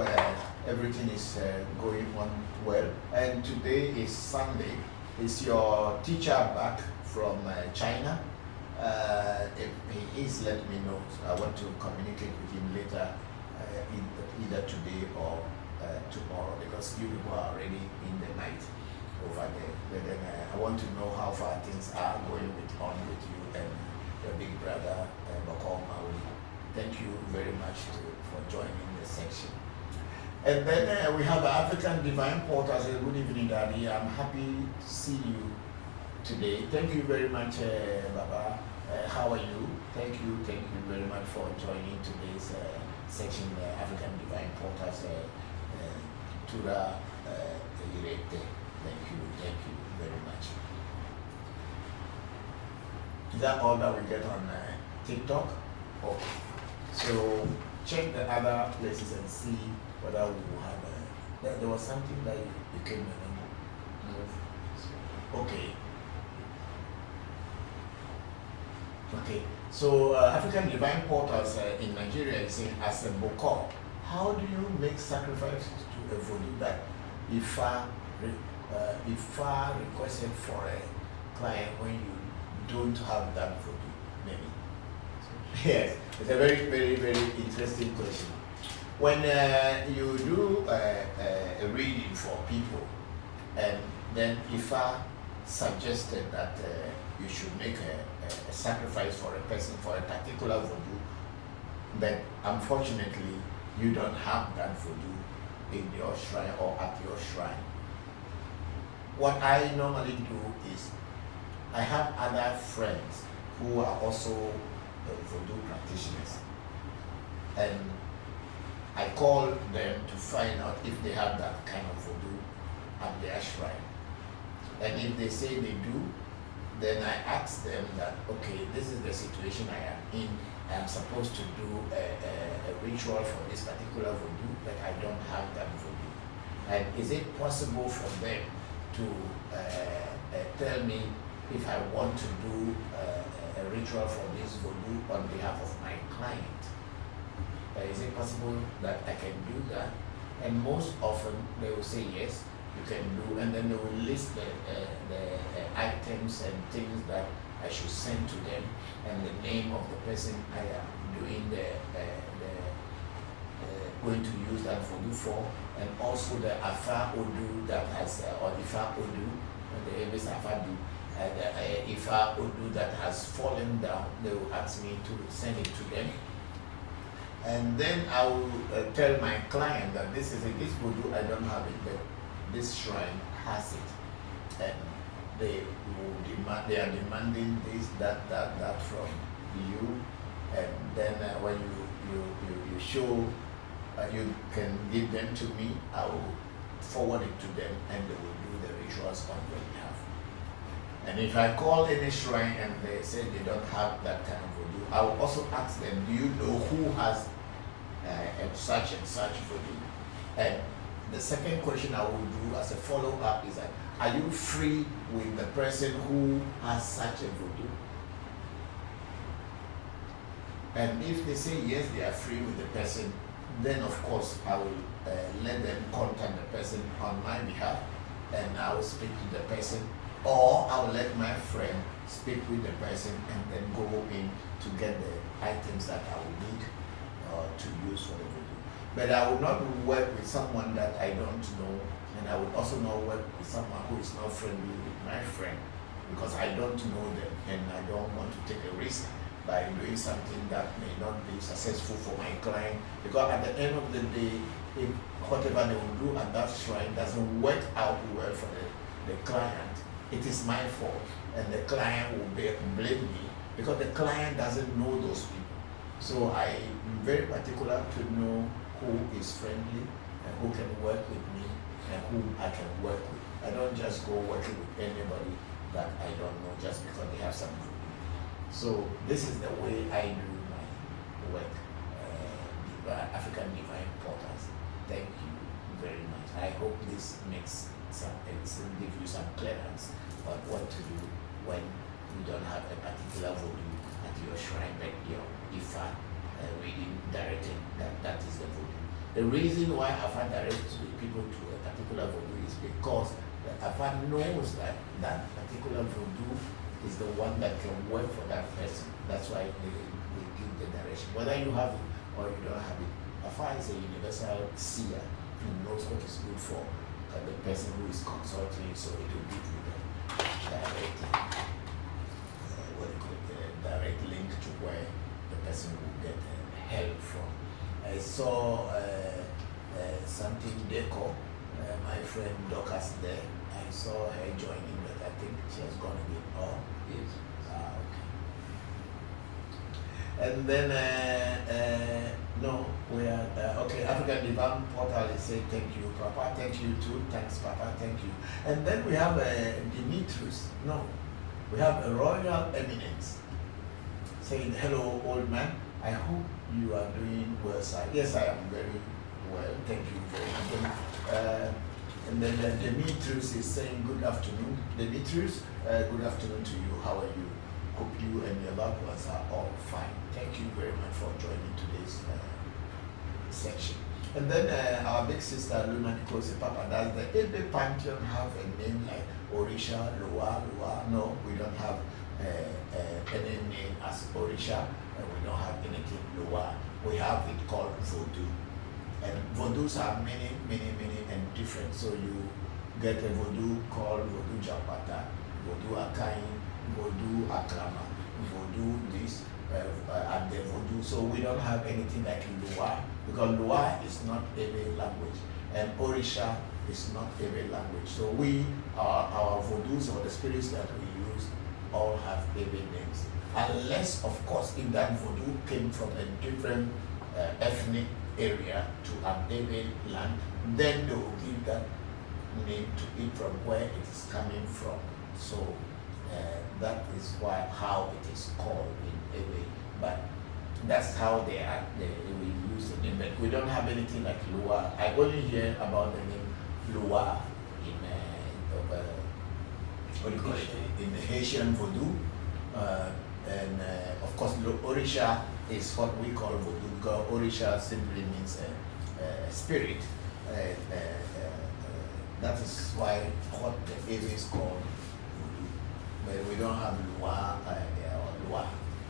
everything is going on well. And today is Sunday. Is your teacher back from China? If he is, let me know. I want to communicate with him later, either today or tomorrow, because you people are already in the night over there. But then I want to know how far things are going on with you and your big brother Bokor. Thank you very much for joining the section. And then we have African Divine Portals. Good evening, Daddy. I'm happy to see you today. Thank you very much, Baba. How are you? Thank you very much for joining today's section, African Divine Portals. Tura Irete. Thank you very much. Is that all that we get on TikTok? Oh. So check the other places and see whether we will have there was something that you came and move. Okay, so African Divine Portals in Nigeria is saying as a Bokor, how do you make sacrifices to a Voodoo that Ifa requested for a client when you don't have that Voodoo? Maybe. Yes, it's a very interesting question. When you do a reading for people, and then Ifa suggested that you should make a sacrifice for a person for a particular Voodoo, but unfortunately you don't have that Voodoo in your shrine or at your shrine. What I normally do is I have other friends who are also Voodoo practitioners, and I call them to find out if they have that kind of Voodoo at their shrine. And if they say they do, then I ask them that, okay, this is the situation I am in. I am supposed to do a ritual for this particular Voodoo, but I don't have that Voodoo. And is it possible for them to tell me if I want to do a ritual for this Voodoo on behalf of my client? Is it possible that I can do that? And most often they will say yes, you can do, and then they will list the items and things that I should send to them, and the name of the person I am doing going to use that Voodoo for, and also the Afa Odu that has, or Ifa Odu, the Ewe Vodu, the Ifa Odu that has fallen down. They will ask me to send it to them. And then I will tell my client that this Voodoo, I don't have it, but this shrine has it. And they are demanding this, that from you. And then when you show, you can give them to me, I will forward it to them, and they will do the rituals on your behalf. And if I call any shrine and they say they don't have that kind of Voodoo, I will also ask them, do you know who has such and such Voodoo? And the second question I will do as a follow-up is that, are you free with the person who has such a Voodoo? And if they say yes, they are free with the person, then of course I will let them contact the person on my behalf, and I will speak to the person, or I will let my friend speak with the person and then go in to get the items that I will need to use for the Voodoo. But I will not work with someone that I don't know, and I will also not work with someone who is not friendly with my friend, because I don't know them and I don't want to take a risk by doing something that may not be successful for my client. Because at the end of the day, if whatever they will do at that shrine doesn't work out well for the client, it is my fault, and the client will blame me because the client doesn't know those people. So I'm very particular to know who is friendly and who can work with me and who I can work with. I don't just go working with anybody that I don't know just because they have some Voodoo. So this is the way I do my work, African Divine Portals. Thank you very much. I hope this makes some sense and give you some clearance on what to do when you don't have a particular Voodoo at your shrine, like your Ifa reading directing that is the Voodoo. The reason why Afa directs people to a particular Voodoo is because the Afa knows that that particular Voodoo is the one that can work for that person. That's why they give the direction. Whether you have it or you don't have it, Afa is a universal seer. He knows what is good for the person who is consulting, so it will give you the direct, direct link to where the person will get help from. I saw something deco, my friend Dorcas there. I saw her joining, but I think she has gone again. Oh, yes. Okay. And then, no, we are, okay, African Divine Portal is saying thank you, Papa, thank you too, thanks, Papa, thank you. And then we have Demetrius, no, we have a Royal Eminence saying, hello, old man, I hope you are doing well, sir. Yes, I am very well, thank you very much. And then Demetrius is saying good afternoon. Demetrius, good afternoon to you. How are you? Hope you and your loved ones are all fine. Thank you very much for joining today's section. And then our big sister Luna Nikosi Papa, does the Ebe Pantheon have a name like Orisha, Lua? No, we don't have any name as Orisha, and we don't have anything Lua. We have it called Voodoo. And Vodus are many, and different. So you get a Voodoo called Voodoo Japata, Voodoo Akain, Voodoo Akrama, Voodoo this, and the Voodoo. So we don't have anything like Lua, because Lua is not Ewe language, and Orisha is not Ewe language. So we, our Vodus or the spirits that we use, all have Ewe names. Unless, of course, if that Voodoo came from a different ethnic area to an Ewe land, then they will give that name to it from where it is coming from. So that is how it is called in Ewe. But that's how we use the name. But we don't have anything like Lua. I only hear about the name Lua in what do you call it? In the Haitian Voodoo, and of course Orisha is what we call Voodoo, because Orisha simply means spirit. That is why what the Ewe is called Voodoo. But we don't have Lua or Lua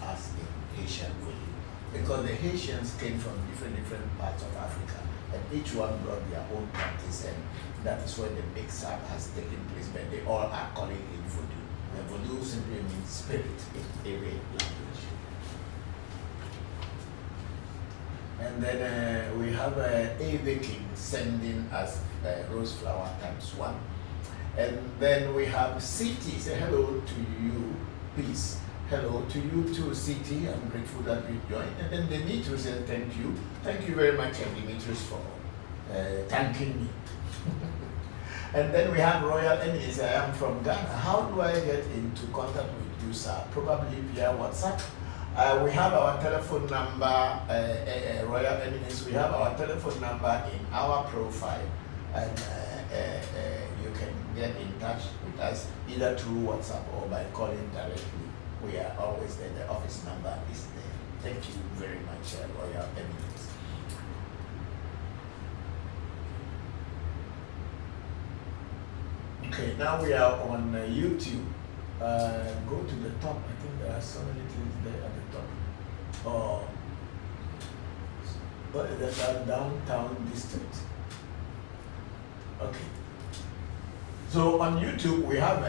as in Haitian Voodoo, because the Haitians came from different parts of Africa, and each one brought their own practice, and that is where the mix-up has taken place. But they all are calling it Voodoo. And Voodoo simply means spirit in Ewe language. And then we have Ewe King sending us rose flower ×1. And then we have CT, say hello to you, peace. Hello to you too, CT. I'm grateful that you joined. And then Demetrius said thank you. Thank you very much, Demetrius, for thanking me. And then we have Royal Eminence. I am from Ghana. How do I get into contact with you, sir? Probably via WhatsApp. We have our telephone number, Royal Eminence. We have our telephone number in our profile, and you can get in touch with us either through WhatsApp or by calling directly. We are always there. The office number is there. Thank you very much, Royal Eminence. Okay, now we are on YouTube. Go to the top. I think there are so many things there at the top. There's a downtown district. Okay. So on YouTube we have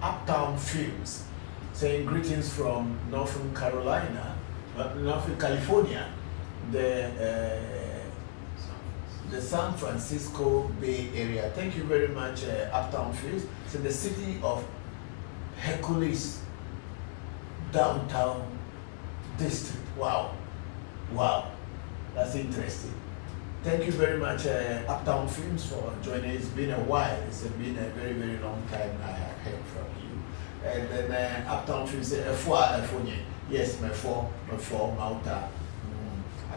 Uptown Films saying greetings from Northern California, the San Francisco Bay Area. Thank you very much, Uptown Films. So the city of Hercules, downtown district. Wow, that's interesting. Thank you very much, Uptown Films, for joining. It's been a while. It's been a very, very long time I have heard from you. And then Uptown Films say, yes, my four, Malta.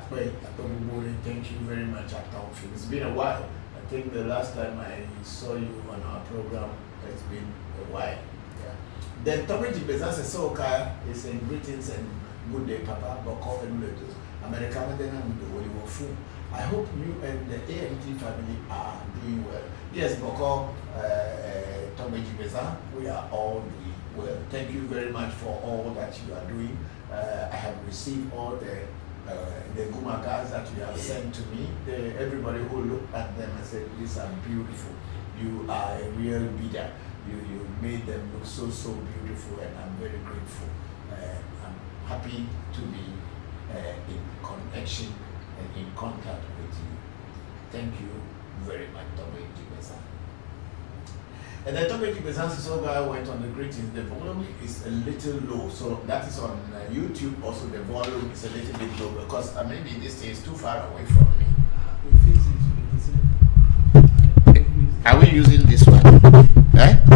Thank you very much, Uptown Films. It's been a while, and think the last time I saw you on our program, it's been a while. Yeah. Then Tommy Jibezas Soka is saying greetings and good day, Papa, Bokor and Voodoo. American and then the I hope you and the AMT family are doing well. Yes, Bokor, Tommy Jibeza, we are all doing well. Thank you very much for all that you are doing. I have received all the gumakas that you have sent to me. Everybody who looked at them and said, these are beautiful. You are a real leader. You made them look so beautiful, and I'm very grateful. I'm happy to be in connection and in contact with you. Thank you very much, Tommy Jibeza. And then Tommy Jibeza Sisoga went on the greetings. The volume is a little low, so that is on YouTube. Also, the volume is a little bit low because maybe this thing is too far away from me. Are we using this one?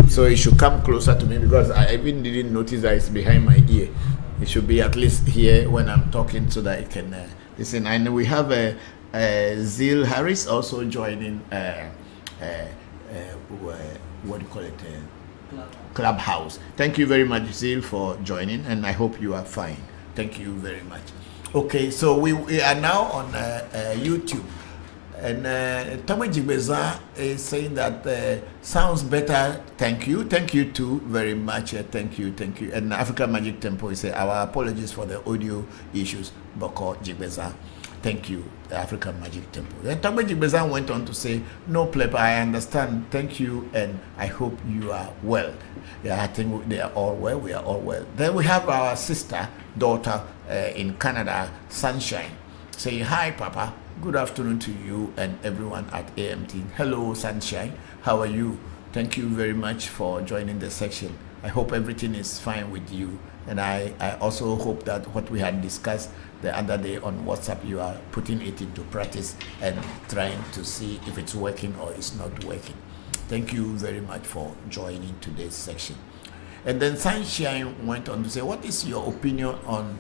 So it should come closer to me because I even didn't notice that it's behind my ear. It should be at least here when I'm talking so that it can listen. And we have Zil Harris also joining what do you call it? Clubhouse. Thank you very much, Zil, for joining, and I hope you are fine. Thank you very much. Okay, so we are now on YouTube. And Tommy Jibeza is saying that sounds better. Thank you. Thank you too very much. Thank you. And African Magic Temple is our apologies for the audio issues. Bokor Jibeza. Thank you, the African Magic Temple. Then Tommy Jibeza went on to say, no pleb, I understand. Thank you, and I hope you are well. Yeah, I think they are all well. We are all well. Then we have our sister, daughter in Canada, Sunshine, saying, hi, Papa. Good afternoon to you and everyone at AMT. Hello, Sunshine. How are you? Thank you very much for joining the section. I hope everything is fine with you. And I also hope that what we had discussed the other day on WhatsApp, you are putting it into practice and trying to see if it's working or it's not working. Thank you very much for joining today's section. And then Sunshine went on to say, what is your opinion on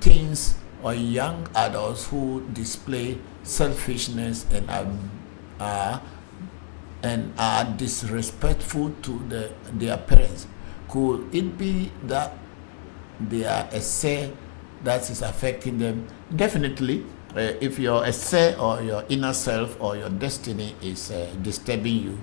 teens or young adults who display selfishness and are disrespectful to their parents? Could it be that they are a say that is affecting them? Definitely. If your essay or your inner self or your destiny is disturbing you,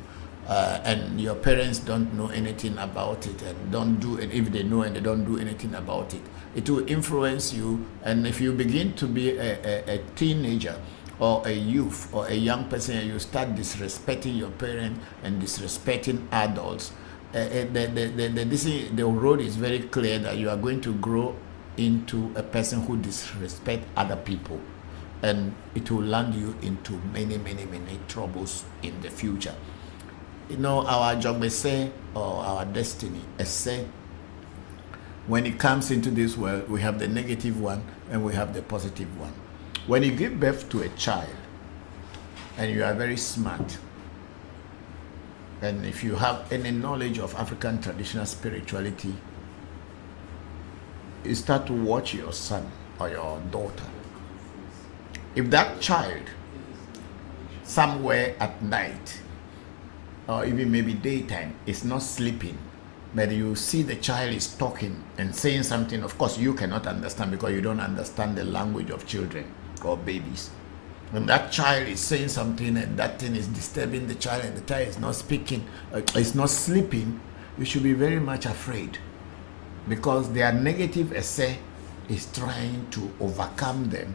and your parents don't know anything about it and don't do it, if they know and they don't do anything about it, it will influence you. And if you begin to be a teenager or a youth or a young person and you start disrespecting your parents and disrespecting adults, the road is very clear that you are going to grow into a person who disrespects other people, and it will land you into many troubles in the future. You know, our job essay or our destiny essay, when it comes into this world, we have the negative one and we have the positive one. When you give birth to a child and you are very smart, and if you have any knowledge of African traditional spirituality, you start to watch your son or your daughter. If that child somewhere at night or even maybe daytime is not sleeping, but you see the child is talking and saying something, of course you cannot understand because you don't understand the language of children or babies. When that child is saying something and that thing is disturbing the child and the child is not speaking, is not sleeping, you should be very much afraid, because their negative essay is trying to overcome them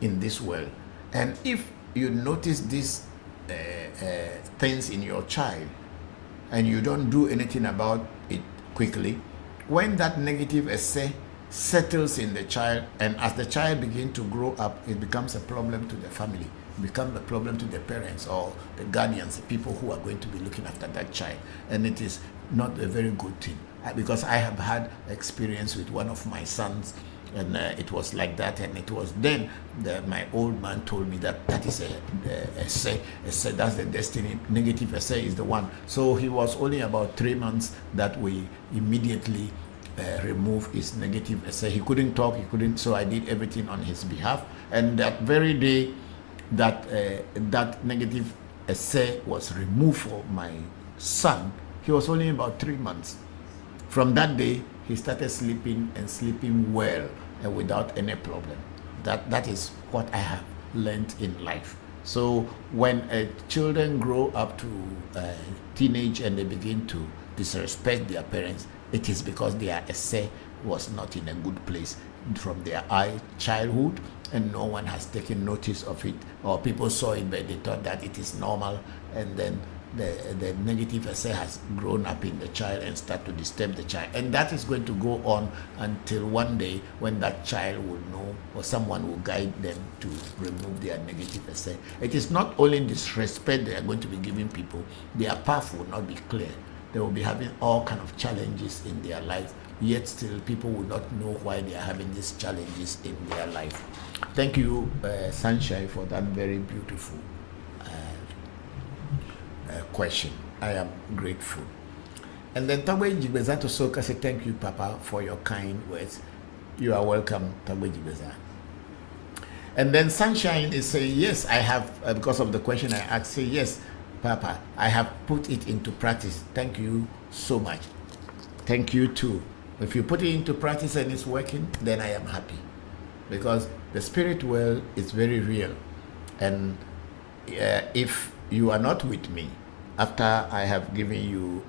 in this world. And if you notice these things in your child and you don't do anything about it quickly, when that negative essay settles in the child, and as the child begins to grow up, it becomes a problem to the family, it becomes a problem to the parents or the guardians, the people who are going to be looking after that child. And it is not a very good thing, because I have had experience with one of my sons, and it was like that. And it was then my old man told me that is a essay, that's the destiny. Negative essay is the one. So he was only about 3 months that we immediately removed his negative essay. He couldn't talk, he couldn't, so I did everything on his behalf. And that very day that that negative essay was removed for my son. He was only about 3 months. From that day, he started sleeping and sleeping well and without any problem. That is what I have learned in life. So when children grow up to teenage and they begin to disrespect their parents, it is because their essay was not in a good place from their childhood, and no one has taken notice of it, or people saw it but they thought that it is normal, and then the negative essay has grown up in the child and start to disturb the child, and that is going to go on until one day when that child will know, or someone will guide them to remove their negative essay. It is not only disrespect they are going to be giving people, their path will not be clear. They will be having all kind of challenges in their life, yet still people will not know why they are having these challenges in their life. Thank you, Sunshine, for that very beautiful question. I am grateful. And then Tagwe Jibeza to Soka say, thank you, Papa, for your kind words. You are welcome, Tagwe Jibeza. And then Sunshine is saying, yes, I have, because of the question I asked, say, yes, Papa, I have put it into practice. Thank you so much. Thank you too. If you put it into practice and it's working, then I am happy. Because the spirit world is very real. And if you are not with me, after I have given you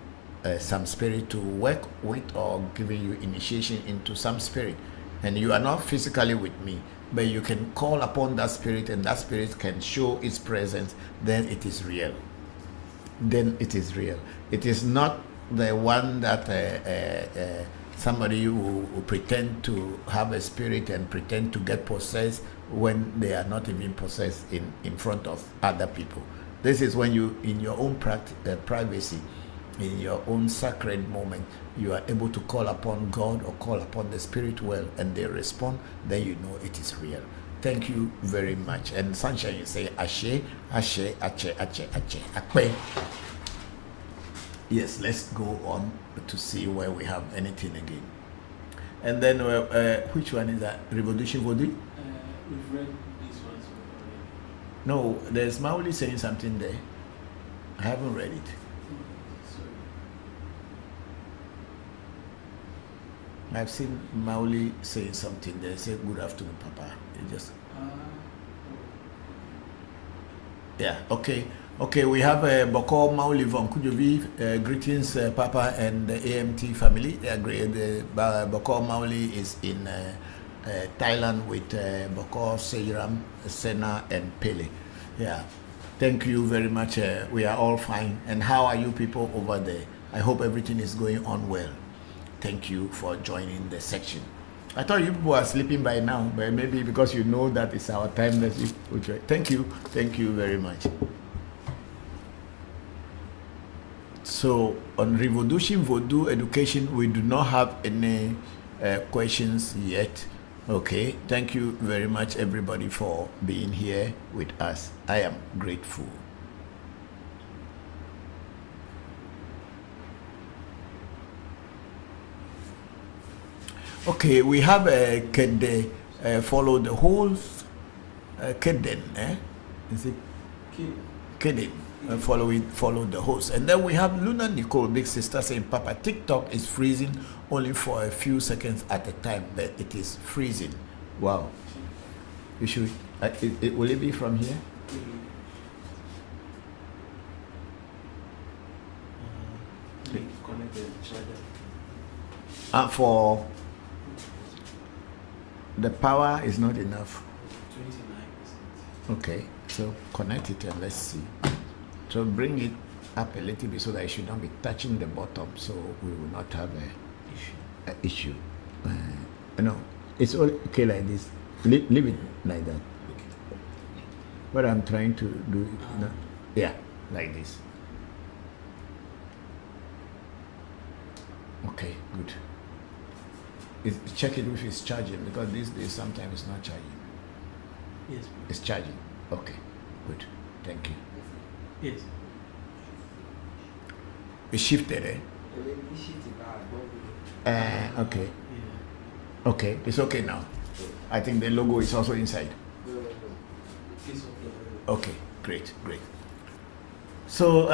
some spirit to work with, or giving you initiation into some spirit, and you are not physically with me, but you can call upon that spirit and that spirit can show its presence, then it is real. Then it is real. It is not the one that somebody who pretend to have a spirit and pretend to get possessed when they are not even possessed in front of other people. This is when you, in your own privacy, in your own sacred moment, you are able to call upon God or call upon the spirit world, and they respond, then you know it is real. Thank you very much. And Sunshine, you say, Ashe, Ashe, Ache, Ache, Ache, Akpe. Yes, let's go on to see where we have anything again. And then, which one is that? ReVodution Voodoo? We've read this one so far. No, there's Mauli saying something there. I haven't read it. I've seen Mauli saying something there. Say, good afternoon, Papa. It just... Yeah, okay. Okay, we have Bokor, Mauli, Voncujovi. Greetings, Papa and the AMT family. The Bokor Mauli is in Thailand with Bokor, Seiram, Sena, and Pele. Yeah, thank you very much. We are all fine. And how are you people over there? I hope everything is going on well. Thank you for joining the section. I thought you people are sleeping by now, but maybe because you know that it's our time that you join. Thank you very much. So on ReVodution Voodoo education, we do not have any questions yet. Okay, thank you very much everybody for being here with us. I am grateful. Okay, we have a Kede follow the whole Keden, Is it Keden? Follow the host. And then we have Luna Nicole, big sister, saying, Papa, TikTok is freezing only for a few seconds at a time, but it is freezing. Wow. You should, will it be from here? Connect the charger. For the power is not enough. 29%. Okay, so connect it and let's see. So bring it up a little bit so that it should not be touching the bottom, so we will not have an issue. No, it's all okay like this. Leave it like that. Okay. What I'm trying to do, yeah, like this. Okay, good. Check it if it's charging, because these days sometimes it's not charging. Yes. It's charging. Okay, good. Thank you. Yes. It shifted, okay. Yeah. Okay, it's okay now. I think the logo is also inside. It's okay. Okay, great. So,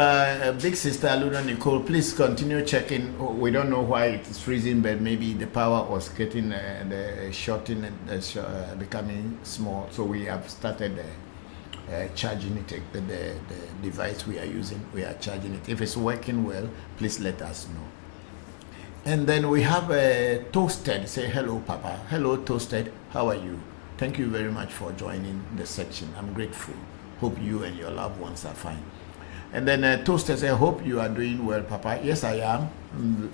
Big Sister Luna Nicole, please continue checking. We don't know why it's freezing, but maybe the power was getting the shorting and becoming small. So we have started charging it. The device we are using, we are charging it. If it's working well, please let us know. And then we have Toasted. Say hello, Papa. Hello, Toasted. How are you? Thank you very much for joining the section. I'm grateful. Hope you and your loved ones are fine. And then Toaster says, I hope you are doing well, Papa. Yes, I am.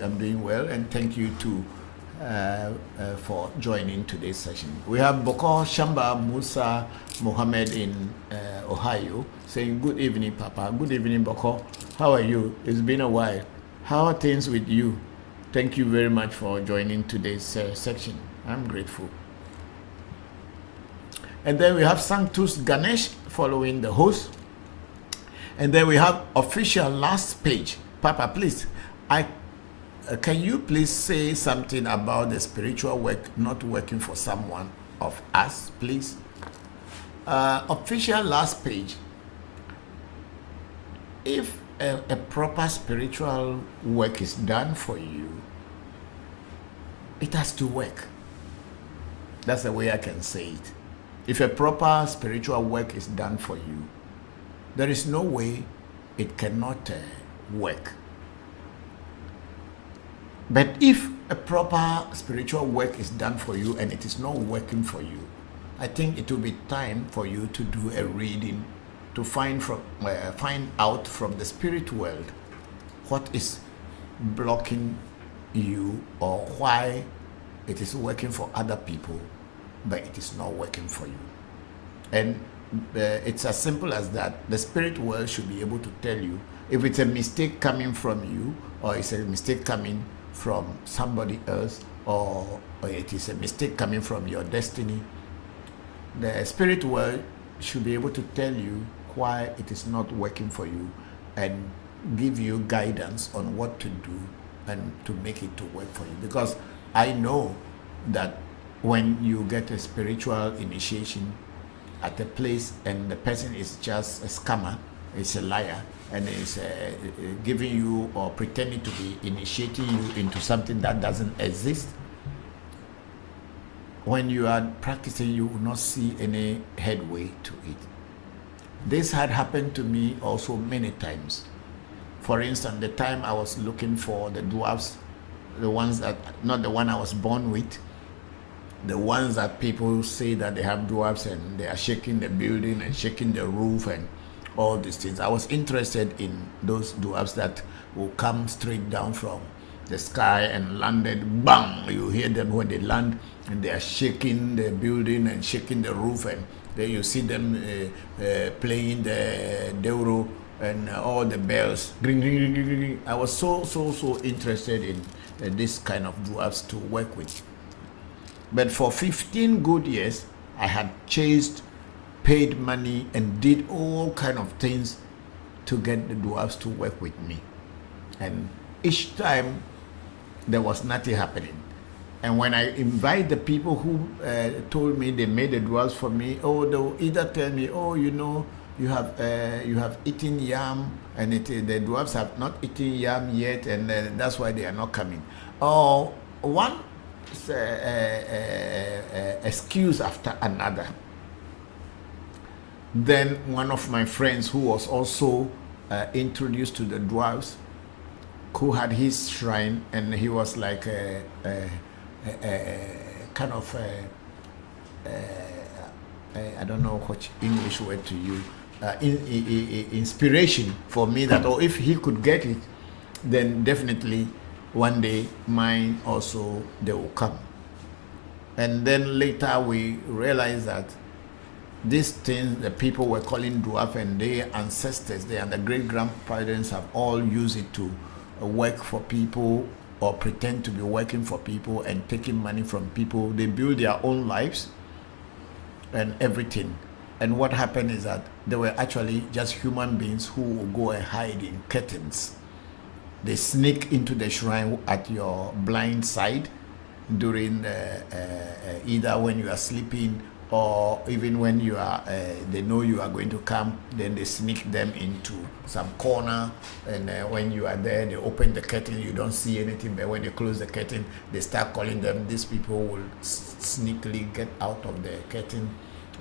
I'm doing well. And thank you too for joining today's session. We have Bokor Shamba Musa Mohammed in Ohio saying, good evening, Papa. Good evening, Bokor. How are you? It's been a while. How are things with you? Thank you very much for joining today's section. I'm grateful. And then we have Sanctus Ganesh following the host. And then we have official last page. Papa, please, can you please say something about the spiritual work not working for someone of us, please? Official last page. If a proper spiritual work is done for you, it has to work. That's the way I can say it. If a proper spiritual work is done for you, there is no way it cannot work. But if a proper spiritual work is done for you and it is not working for you, I think it will be time for you to do a reading to find out from the spirit world what is blocking you or why it is working for other people, but it is not working for you. And it's as simple as that. The spirit world should be able to tell you if it's a mistake coming from you, or it's a mistake coming from somebody else, or it is a mistake coming from your destiny. The spirit world should be able to tell you why it is not working for you and give you guidance on what to do and to make it to work for you. Because I know that when you get a spiritual initiation at a place and the person is just a scammer, is a liar, and is giving you or pretending to be initiating you into something that doesn't exist, when you are practicing, you will not see any headway to it. This had happened to me also many times. For instance, the time I was looking for the dwarfs, the ones that, not the one I was born with, the ones that people say that they have dwarfs and they are shaking the building and shaking the roof and all these things. I was interested in those dwarfs that will come straight down from the sky and landed, bang, you hear them when they land and they are shaking the building and shaking the roof, and then you see them playing the deuro and all the bells. Ring, ring, ring, ring, ring. I was so interested in this kind of dwarfs to work with. But for 15 good years, I had chased, paid money, and did all kind of things to get the dwarfs to work with me. And each time, there was nothing happening. And when I invite the people who told me they made the dwarfs for me, oh, they'll either tell me, oh, you know, you have eaten yam, and the dwarfs have not eaten yam yet, and that's why they are not coming. Or one excuse after another. Then one of my friends who was also introduced to the dwarfs, who had his shrine, and he was like a kind of I don't know what English word to use, inspiration for me that, oh, if he could get it, then definitely one day mine also, they will come. And then later we realized that these things the people were calling dwarf, and their ancestors, and the great grandparents have all used it to work for people or pretend to be working for people and taking money from people. They build their own lives and everything. And what happened is that they were actually just human beings who will go and hide in curtains. They sneak into the shrine at your blind side during either when you are sleeping or even when you are, they know you are going to come, then they sneak them into some corner, and when you are there, they open the curtain, you don't see anything, but when they close the curtain, they start calling them. These people will sneakily get out of the curtain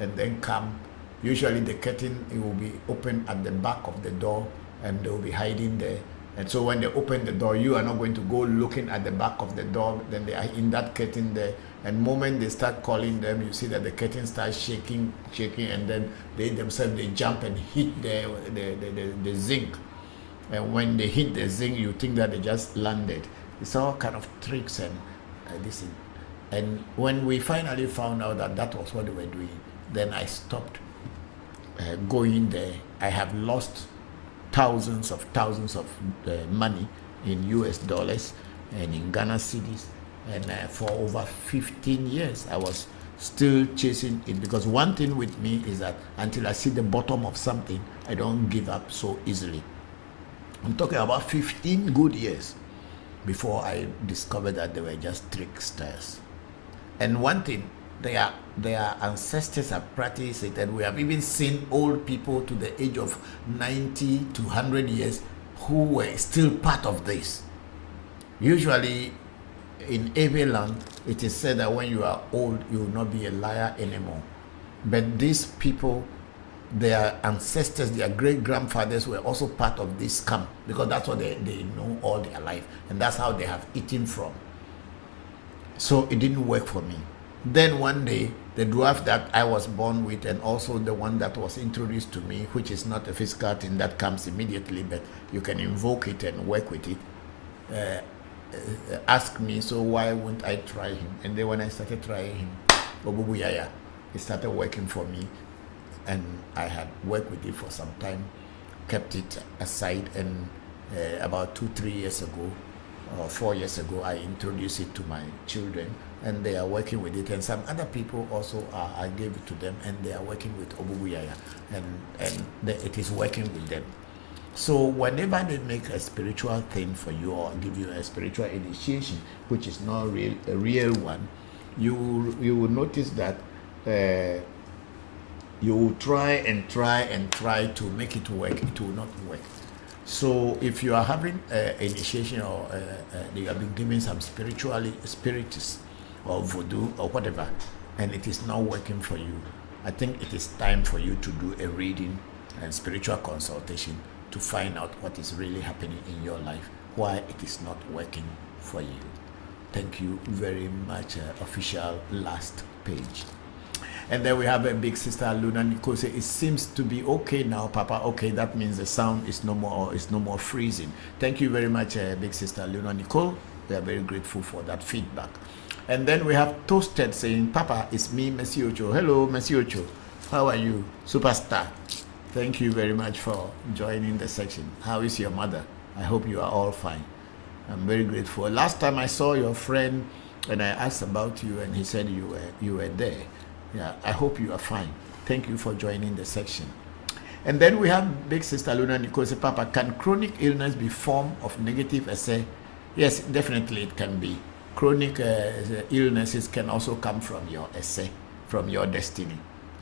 and then come. Usually the curtain, it will be open at the back of the door, and they will be hiding there. And so when they open the door, you are not going to go looking at the back of the door, then they are in that curtain there. And the moment they start calling them, you see that the curtain starts shaking, and then they themselves, they jump and hit the zinc. And when they hit the zinc, you think that they just landed. It's all kind of tricks and this thing. And when we finally found out that that was what they were doing, then I stopped going there. I have lost thousands of money in US dollars and in Ghana cedis. And for over 15 years, I was still chasing it, because one thing with me is that until I see the bottom of something, I don't give up so easily. I'm talking about 15 good years before I discovered that they were just tricksters. And one thing, their ancestors have practiced it, and we have even seen old people to the age of 90 to 100 years who were still part of this. Usually, in Ewe land, it is said that when you are old, you will not be a liar anymore. But these people, their ancestors, their great-grandfathers were also part of this scam, because that's what they know all their life, and that's how they have eaten from. So it didn't work for me. Then one day, the dwarf that I was born with, and also the one that was introduced to me, which is not a physical thing that comes immediately, but you can invoke it and work with it, asked me, so why wouldn't I try him? And then when I started trying him, it started working for me, and I had worked with it for some time, kept it aside, and about 2-3 years ago, or 4 years ago, I introduced it to my children, and they are working with it, and some other people also I gave it to them, and they are working with Obubuyaya, and it is working with them. So whenever they make a spiritual thing for you, or give you a spiritual initiation, which is not a real one, you will notice that you will try to make it work. It will not work. So if you are having initiation, or you have been given some spirits or voodoo or whatever, and it is not working for you, I think it is time for you to do a reading and spiritual consultation to find out what is really happening in your life, why it is not working for you. Thank you very much. Official last page. And then we have a big sister Luna Nicole say, it seems to be okay now, Papa. Okay, that means the sound is no more freezing. Thank you very much, big sister Luna Nicole. We are very grateful for that feedback. And then we have Toasted saying, Papa, it's me, Messi Ocho. Hello, Messi Ocho. How are you, superstar? Thank you very much for joining the section. How is your mother? I hope you are all fine. I'm very grateful. Last time I saw your friend and I asked about you, and he said you were there. Yeah, I hope you are fine. Thank you for joining the section. And then we have big sister Luna Nicole say, Papa, can chronic illness be form of negative essay? Yes, definitely it can be. Chronic illnesses can also come from your essay, from your destiny.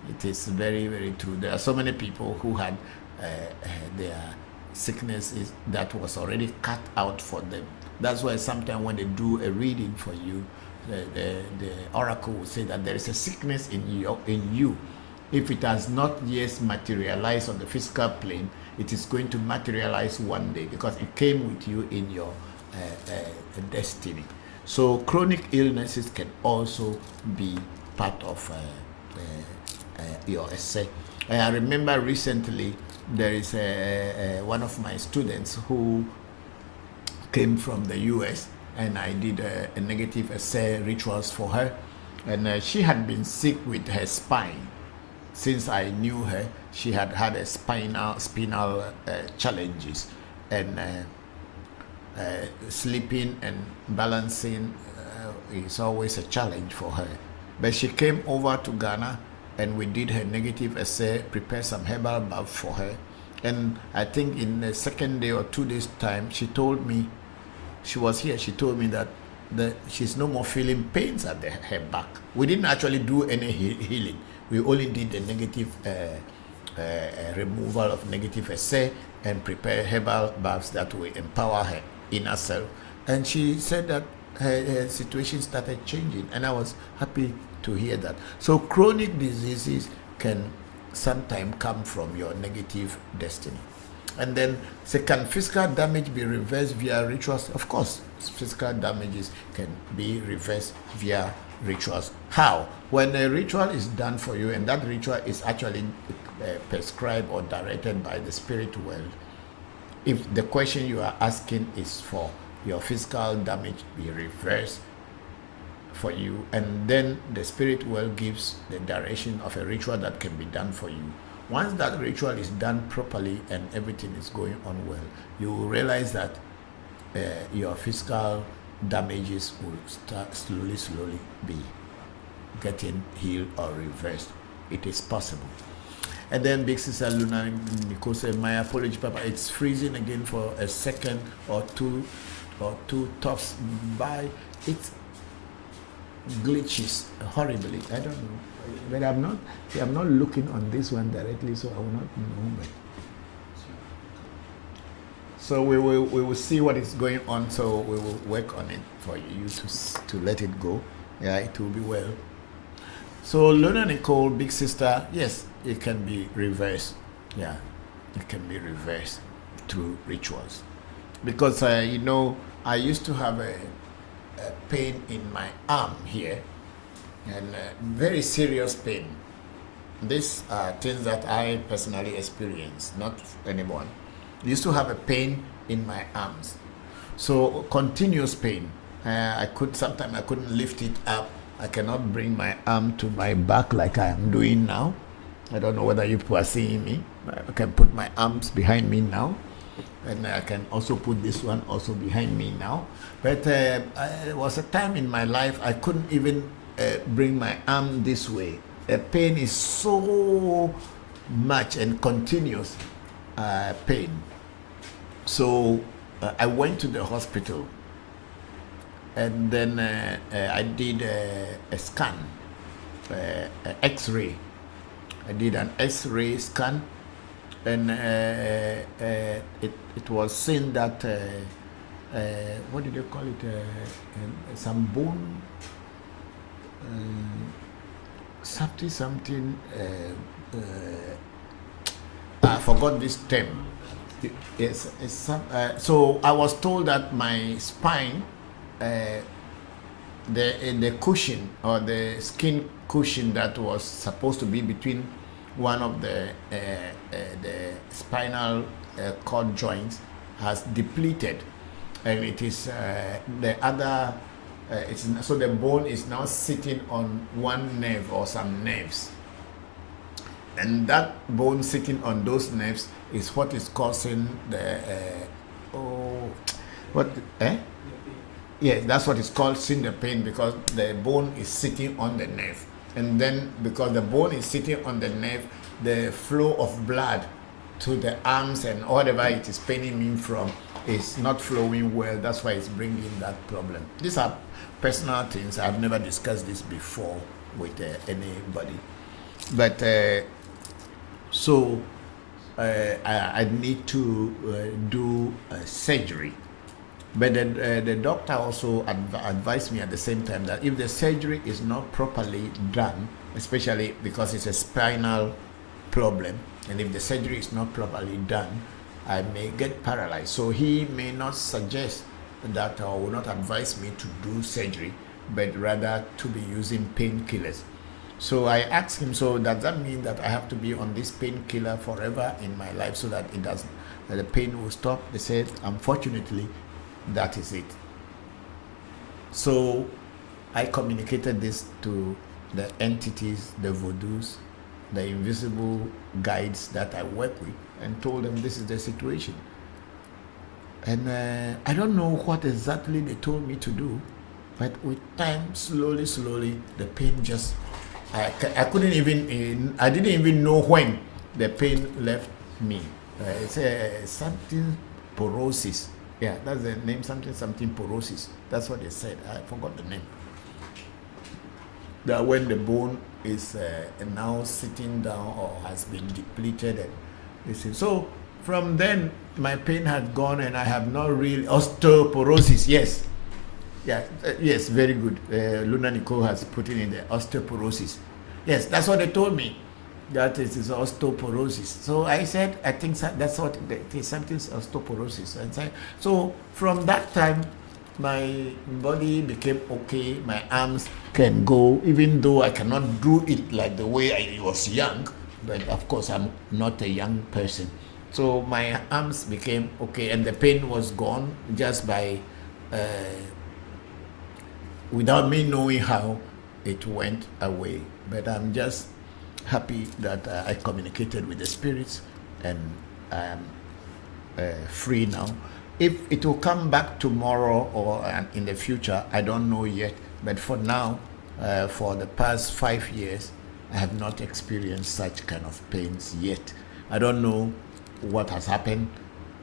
It is very, very true. There are so many people who had their sicknesses that was already cut out for them. That's why sometimes when they do a reading for you, the oracle will say that there is a sickness in you. If it has not yet materialized on the physical plane, it is going to materialize one day, because it came with you in your destiny. So chronic illnesses can also be part of your essay. I remember recently there is one of my students who came from the US, and I did a negative essay rituals for her, and she had been sick with her spine. Since I knew her, she had had a spinal challenges, and sleeping and balancing is always a challenge for her. But she came over to Ghana, and we did her negative essay, prepared some herbal bath for her. And I think in the second day or 2 days time, she told me, she was here, she told me that she's no more feeling pains at her back. We didn't actually do any healing. We only did the negative removal of negative essay and prepare herbal baths that will empower her inner self. And she said that her situation started changing, and I was happy to hear that. So chronic diseases can sometimes come from your negative destiny. And then, can physical damage be reversed via rituals? Of course, physical damages can be reversed via rituals. How? When a ritual is done for you, and that ritual is actually prescribed or directed by the spirit world, if the question you are asking is for your physical damage be reversed for you, and then the spirit world gives the direction of a ritual that can be done for you. Once that ritual is done properly and everything is going on well, you will realize that your physical damages will start slowly be getting healed or reversed. It is possible. And then Big Sister Luna Nico said, my apology, Papa, it's freezing again for a second or two tops by. It glitches horribly. I don't know. But I'm not looking on this one directly, so I will not know. But so we will see what is going on. So we will work on it for you to let it go. Yeah, it will be well. So Luna Nicole, Big Sister, yes, it can be reversed. Yeah, it can be reversed through rituals. Because I used to have a pain in my arm here, and very serious pain. These are things that I personally experienced, not anyone. I used to have a pain in my arms, so continuous pain. Sometimes I couldn't lift it up. I cannot bring my arm to my back like I am doing now. I don't know whether you people are seeing me. I can put my arms behind me now, and I can also put this one also behind me now. But there was a time in my life I couldn't even bring my arm this way. The pain is so much and continuous pain. So I went to the hospital, and then I did a scan, an X-ray. I did an X-ray scan, and it was seen that what did they call it? Some bone, something. I forgot this term. Yes, so I was told that my spine, the cushion or the skin cushion that was supposed to be between one of the spinal cord joints has depleted, and it is the other. So the bone is now sitting on one nerve or some nerves, and that bone sitting on those nerves is what is causing the yes, that's what is causing the pain, because the bone is sitting on the nerve, and then because the bone is sitting on the nerve, the flow of blood to the arms and whatever it is paining me from is not flowing well. That's why it's bringing that problem. These are personal things. I've never discussed this before with anybody, but so I need to do surgery. But the doctor also advised me at the same time that if the surgery is not properly done, especially because it's a spinal problem, and if the surgery is not properly done, I may get paralyzed. So he may not suggest that, or will not advise me to do surgery, but rather to be using painkillers. So I asked him, so does that mean that I have to be on this painkiller forever in my life so that it doesn't, that the pain will stop? They said, unfortunately, that is it. So I communicated this to the entities, the Voodoos, the invisible guides that I work with, and told them this is the situation. And I don't know what exactly they told me to do, but with time, slowly, the pain just, I didn't even know when the pain left me. It's something porosis. Yeah, that's the name, something porosis. That's what they said. I forgot the name. that when the bone is now sitting down or has been depleted, and this is so. From then, my pain had gone, and I have not really osteoporosis. Yes, yeah, yes, very good. Luna Nicole has put it in the osteoporosis. Yes, that's what they told me. That is osteoporosis. So I said, I think that's what it is. Something's osteoporosis. And so from that time, my body became okay. My arms can go, even though I cannot do it like the way I was young. But of course, I'm not a young person. So my arms became okay, and the pain was gone just by, without me knowing how it went away. But I'm just happy that I communicated with the spirits, and I am free now. If it will come back tomorrow or in the future, I don't know yet. But for now, for the past 5 years, I have not experienced such kind of pains yet. I don't know what has happened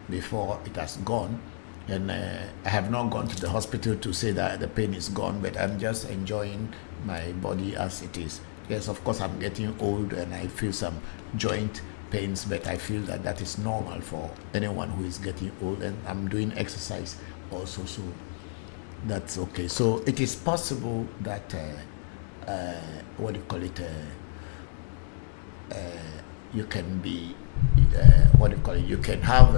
before it has gone, and I have not gone to the hospital to say that the pain is gone, but I'm just enjoying my body as it is. Yes, of course, I'm getting old and I feel some joint pains, but I feel that that is normal for anyone who is getting old, and I'm doing exercise also, so that's okay. So it is possible that what do you call it, you can be what do you call it, you can have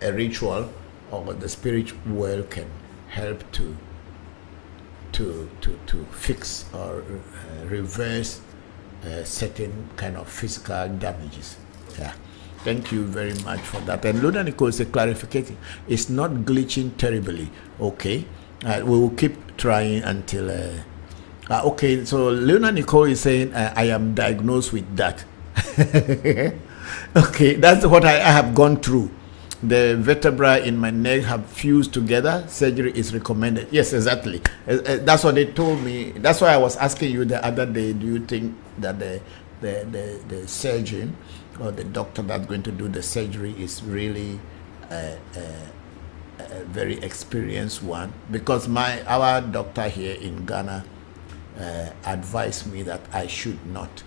a ritual, or the spiritual world can help to fix or reverse certain kind of physical damages. Yeah, thank you very much for that. And Luna Nicole is clarificating, it's not glitching terribly. Okay, we will keep trying until okay, so Luna Nicole is saying I am diagnosed with that. Okay, that's what I have gone through. The vertebrae in my neck have fused together. Surgery is recommended. Yes, exactly. That's what they told me. That's why I was asking you the other day, do you think that the surgeon or the doctor that's going to do the surgery is really a very experienced one? Because our doctor here in Ghana advised me that I should not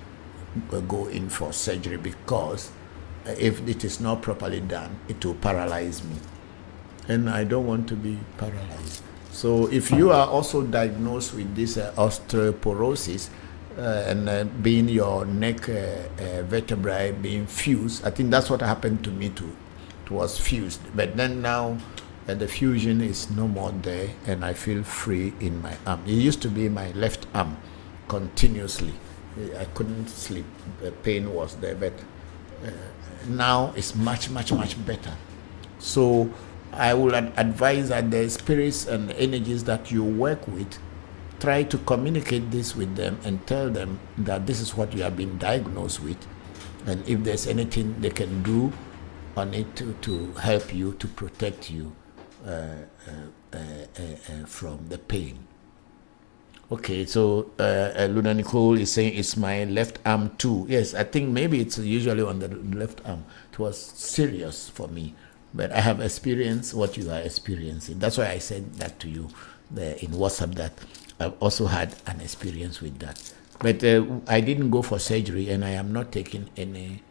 go in for surgery, because if it is not properly done, it will paralyze me, and I don't want to be paralyzed. So if you are also diagnosed with this osteoporosis, and being your neck vertebrae being fused, I think that's what happened to me too. It was fused, but then now the fusion is no more there, and I feel free in my arm. It used to be my left arm continuously. I couldn't sleep. The pain was there, but now it's much better. So I will advise that the spirits and energies that you work with, try to communicate this with them and tell them that this is what you have been diagnosed with, and if there's anything they can do on it to help you, to protect you from the pain. Okay, so Luna Nicole is saying it's my left arm too. Yes, I think maybe it's usually on the left arm. It was serious for me, but I have experienced what you are experiencing. That's why I said that to you in WhatsApp, that I've also had an experience with that. But I didn't go for surgery, and I am not taking any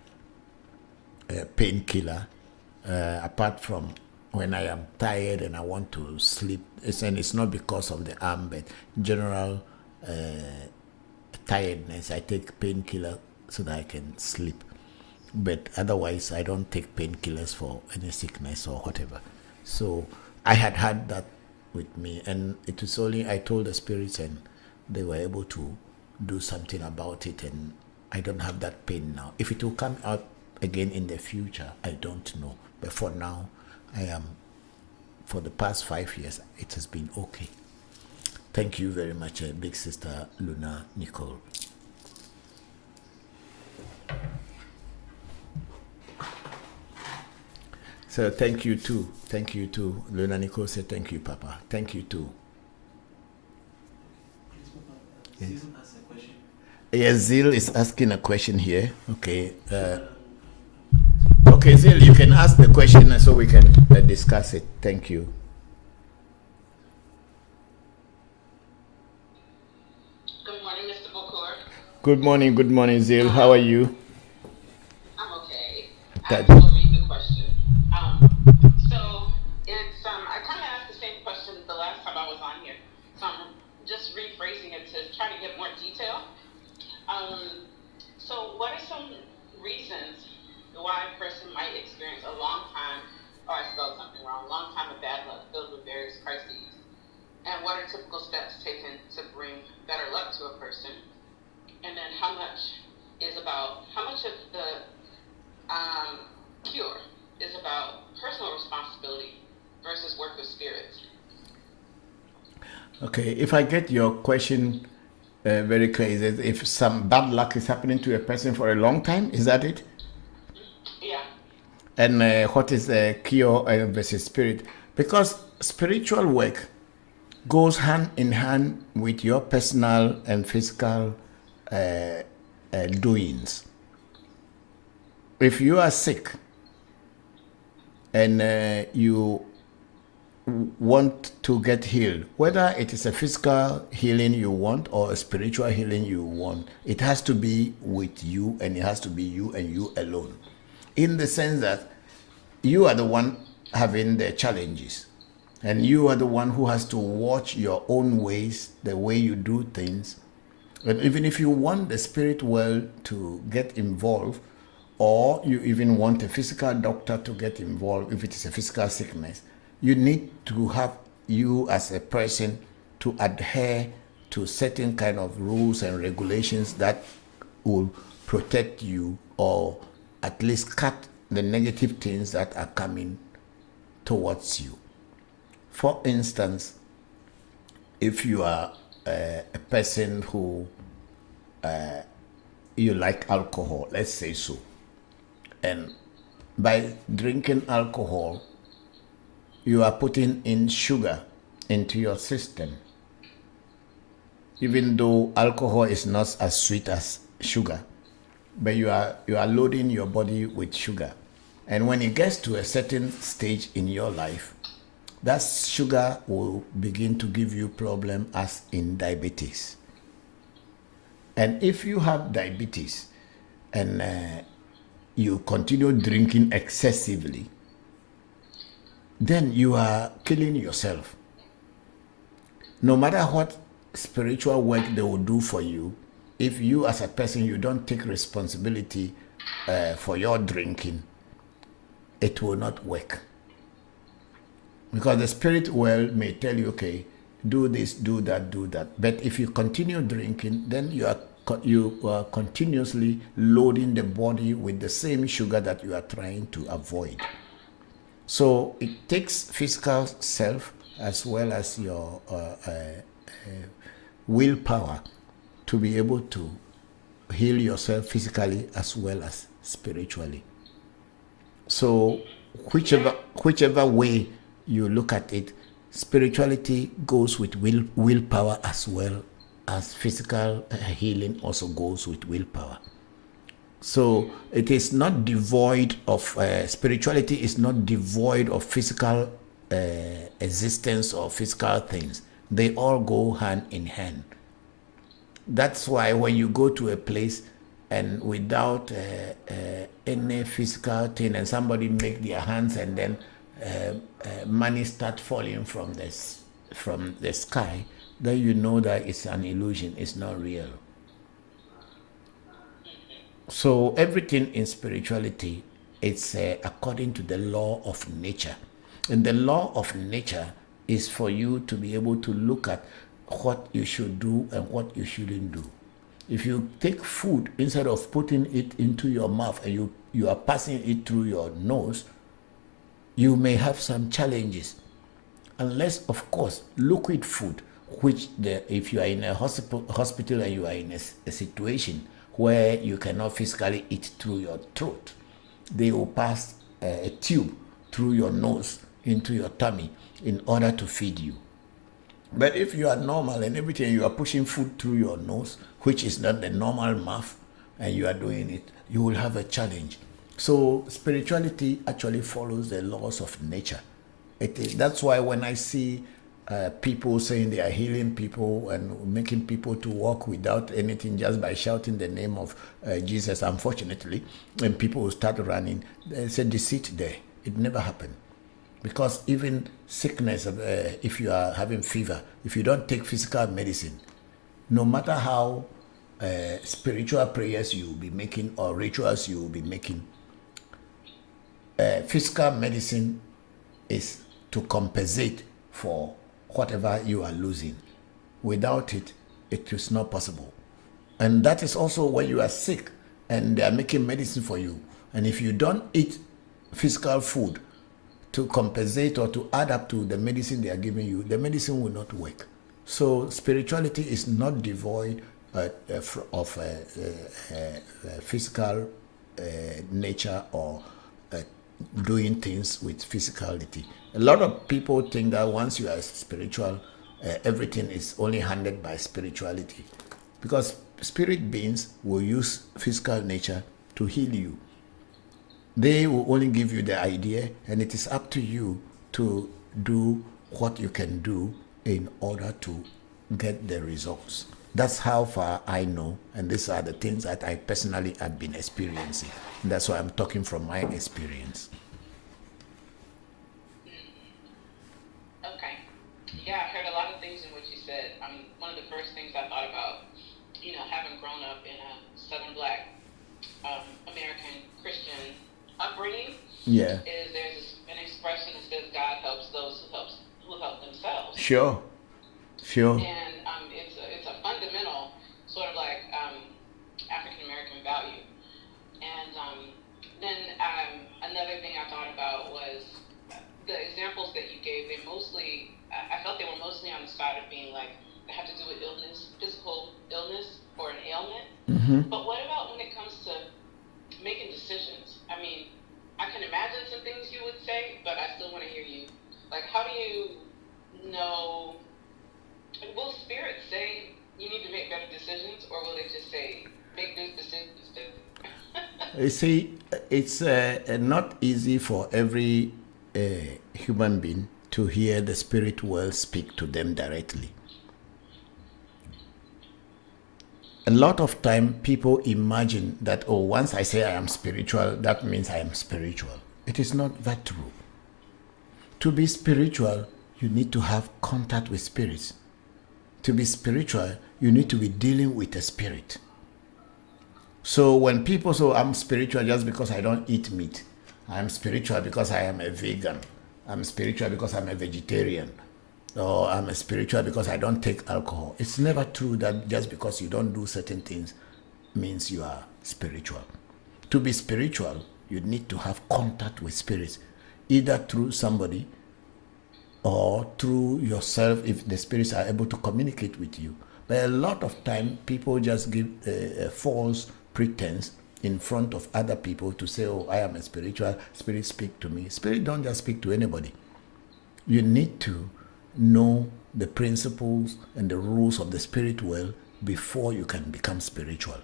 painkiller apart from when I am tired and I want to sleep. And it's not because of the arm, but general tiredness. I take painkiller so that I can sleep. But otherwise, I don't take painkillers for any sickness or whatever. So I had that with me, and it was only I told the spirits, and they were able to do something about it, and I don't have that pain now. If it will come out again in the future, I don't know. But for now, for the past 5 years, it has been okay. Thank you very much, big sister Luna Nicole. So thank you too. Thank you too. Luna Nicole said thank you, Papa. Thank you too. Yes. Yes, Zil is asking a question here. Okay. Okay, Zil, you can ask the question so we can discuss it. Thank you. Good morning, Zil. How are you? I'm okay. That. I will read the question. So it's I kind of asked the same question the last time I was on here. So I'm just rephrasing it to try to get more detail. So what are some reasons why a person might experience a long time, or I spelled something wrong, long time of bad luck filled with various crises? And what are typical steps taken to bring better luck to a person? And then how much of the cure is about personal responsibility versus work with spirits? Okay, if I get your question very clear, is it if some bad luck is happening to a person for a long time, is that it? Yeah. And what is the cure versus spirit? Because spiritual work goes hand in hand with your personal and physical doings. If you are sick and you want to get healed, whether it is a physical healing you want or a spiritual healing you want, it has to be with you, and it has to be you and you alone. In the sense that you are the one having the challenges, and you are the one who has to watch your own ways, the way you do things. And even if you want the spirit world to get involved, or you even want a physical doctor to get involved, if it is a physical sickness, you need to have you as a person to adhere to certain kind of rules and regulations that will protect you, or at least cut the negative things that are coming towards you. For instance, if you are a person who you like alcohol, let's say so, and by drinking alcohol, you are putting in sugar into your system, even though alcohol is not as sweet as sugar, but you are loading your body with sugar. And when it gets to a certain stage in your life, that sugar will begin to give you problem, as in diabetes. And if you have diabetes and you continue drinking excessively, then you are killing yourself. No matter what spiritual work they will do for you, if you as a person, you don't take responsibility for your drinking, it will not work. Because the spirit world may tell you, okay, do this, do that, do that. But if you continue drinking, then you are continuously loading the body with the same sugar that you are trying to avoid. So it takes physical self as well as your willpower to be able to heal yourself physically as well as spiritually. So whichever way you look at it, spirituality goes with willpower as well as physical healing also goes with willpower. So it is not devoid of, spirituality is not devoid of physical existence or physical things. They all go hand in hand. That's why when you go to a place and without any physical thing, and somebody make their hands and then money start falling from the sky, then you know that it's an illusion, it's not real. So everything in spirituality, it's according to the law of nature. And the law of nature is for you to be able to look at what you should do and what you shouldn't do. If you take food, instead of putting it into your mouth and you are passing it through your nose, you may have some challenges. Unless, of course, liquid food, which if you are in a hospital and you are in a situation where you cannot physically eat through your throat, they will pass a tube through your nose into your tummy in order to feed you. But if you are normal and everything, you are pushing food through your nose, which is not the normal mouth, and you are doing it, you will have a challenge. So spirituality actually follows the laws of nature. That's why when I see people saying they are healing people and making people to walk without anything just by shouting the name of Jesus, unfortunately, and people will start running. There's a deceit there. It never happened. Because even sickness, if you are having fever, if you don't take physical medicine, no matter how spiritual prayers you will be making or rituals you will be making, physical medicine is to compensate for whatever you are losing. Without it, it is not possible. And that is also when you are sick and they are making medicine for you. And if you don't eat physical food to compensate or to add up to the medicine they are giving you, the medicine will not work. So spirituality is not devoid of physical nature or doing things with physicality. A lot of people think that once you are spiritual, everything is only handled by spirituality. Because spirit beings will use physical nature to heal you. They will only give you the idea, and it is up to you to do what you can do in order to get the results. That's how far I know, and these are the things that I personally have been experiencing. And that's why I'm talking from my experience. Okay. Yeah, I heard a lot of things in what you said. One of the first things I thought about, having grown up in a Southern Black American Christian upbringing, is there's an expression that says God helps those who help themselves. Sure. And it's a fundamental sort of like African American value. And then another thing I thought about was the examples that you gave. They mostly, I felt they were mostly on the side of being like they have to do with illness, physical illness or an ailment. Mm-hmm. But what about when it comes to making decisions? I can imagine some things you would say, but I still want to hear you. Like, how do you know? Will spirits say you need to make better decisions, or will they just say make good decisions? You see, it's not easy for every human being to hear the spirit world speak to them directly. A lot of time people imagine that, once I say I am spiritual, that means I am spiritual. It is not that true. To be spiritual, you need to have contact with spirits. To be spiritual, you need to be dealing with a spirit. So when people say, I'm spiritual just because I don't eat meat, I'm spiritual because I am a vegan, I'm spiritual because I'm a vegetarian, or I'm a spiritual because I don't take alcohol. It's never true that just because you don't do certain things means you are spiritual. To be spiritual, you need to have contact with spirits, either through somebody or through yourself if the spirits are able to communicate with you. But a lot of time, people just give a false pretense in front of other people to say, I am a spiritual, spirit speak to me. Spirit don't just speak to anybody. You need to know the principles and the rules of the spirit world before you can become spiritual.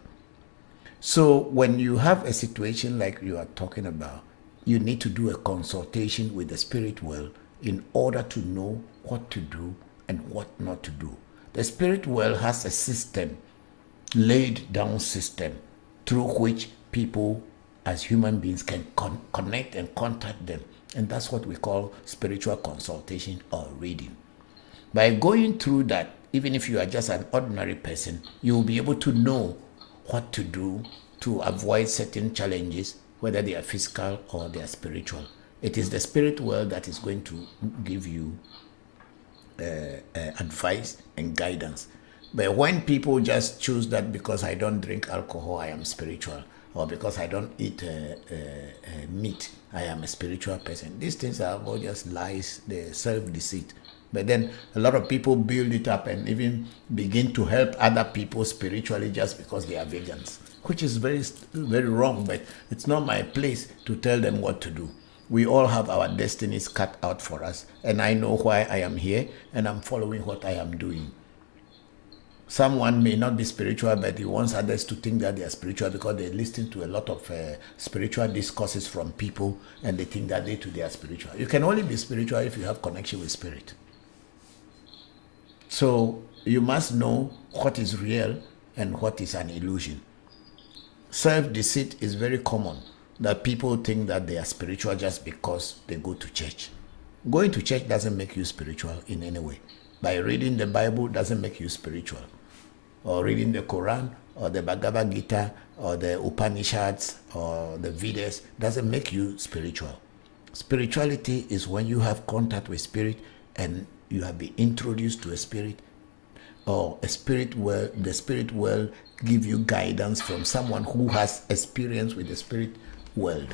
So when you have a situation like you are talking about, you need to do a consultation with the spirit world in order to know what to do and what not to do. The spirit world has a system, laid down system, through which people as human beings can connect and contact them. And that's what we call spiritual consultation or reading. By going through that, even if you are just an ordinary person, you will be able to know what to do to avoid certain challenges, whether they are physical or they are spiritual. It is the spirit world that is going to give you advice and guidance. But when people just choose that because I don't drink alcohol, I am spiritual, or because I don't eat meat, I am a spiritual person. These things are all just lies, the self-deceit. But then a lot of people build it up and even begin to help other people spiritually just because they are vegans, which is very, very wrong. But it's not my place to tell them what to do. We all have our destinies cut out for us, and I know why I am here, and I'm following what I am doing. Someone may not be spiritual, but he wants others to think that they are spiritual because they listen to a lot of spiritual discourses from people, and they think that they too they are spiritual. You can only be spiritual if you have connection with spirit. So you must know what is real and what is an illusion. Self-deceit is very common, that people think that they are spiritual just because they go to church. Going to church doesn't make you spiritual in any way. By reading the Bible doesn't make you spiritual. Or reading the Quran or the Bhagavad Gita or the Upanishads or the Vedas doesn't make you spiritual. Spirituality is when you have contact with spirit and you have been introduced to a spirit, or a spirit world, the spirit world give you guidance from someone who has experience with the spirit world.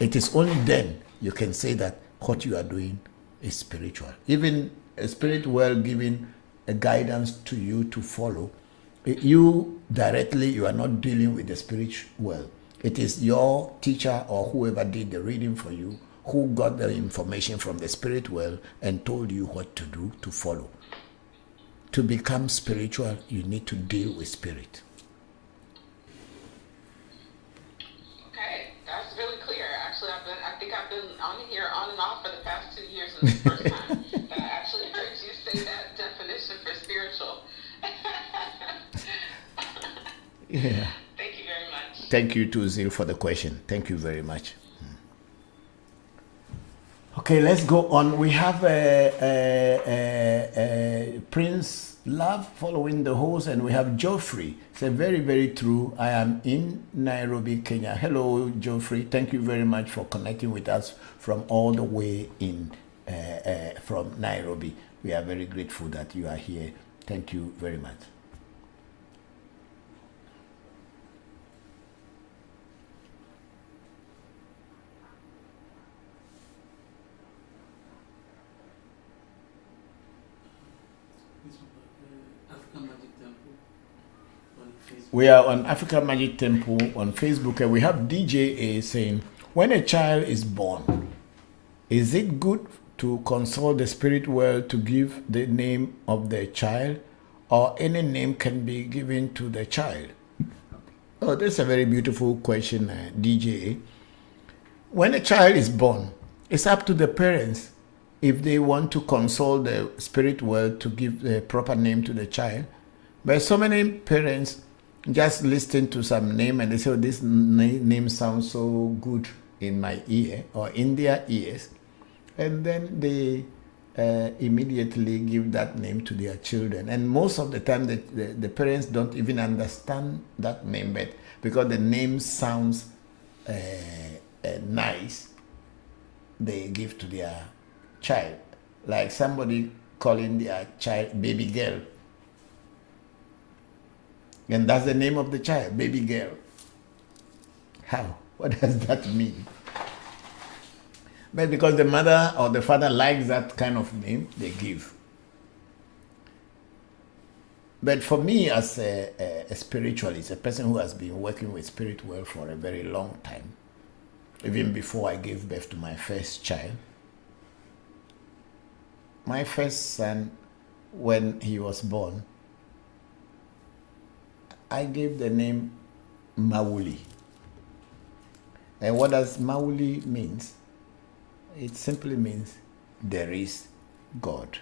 It is only then you can say that what you are doing is spiritual. Even a spirit world giving a guidance to you to follow, you directly, you are not dealing with the spirit world. It is your teacher or whoever did the reading for you who got the information from the spirit world and told you what to do to follow. To become spiritual, you need to deal with spirit. Okay, that's really clear. Actually, I think I've been on here on and off for the past 2 years, and it's the first time that I actually heard you say that definition for spiritual. Yeah. Thank you very much. Thank you to Zil for the question. Thank you very much. Okay, let's go on. We have Prince Love following the host, and we have Geoffrey. Say very, very true. I am in Nairobi, Kenya. Hello, Geoffrey. Thank you very much for connecting with us from all the way in from Nairobi. We are very grateful that you are here. Thank you very much. We are on African Magic Temple on Facebook, and we have DJ A saying, when a child is born, is it good to consult the spirit world to give the name of the child, or any name can be given to the child? Oh, that's a very beautiful question, DJ A. When a child is born, it's up to the parents if they want to consult the spirit world to give the proper name to the child. But so many parents just listen to some name and they say, oh, this name sounds so good in my ear or in their ears. And then they immediately give that name to their children. And most of the time, the parents don't even understand that name, but because the name sounds nice, they give to their child. Like somebody calling their child baby girl. And that's the name of the child, baby girl. How? What does that mean? But because the mother or the father likes that kind of name, they give. But for me, as a spiritualist, a person who has been working with spirit world for a very long time, even before I gave birth to my first child, my first son, when he was born, I gave the name Mauli. And what does Mauli means? It simply means there is God.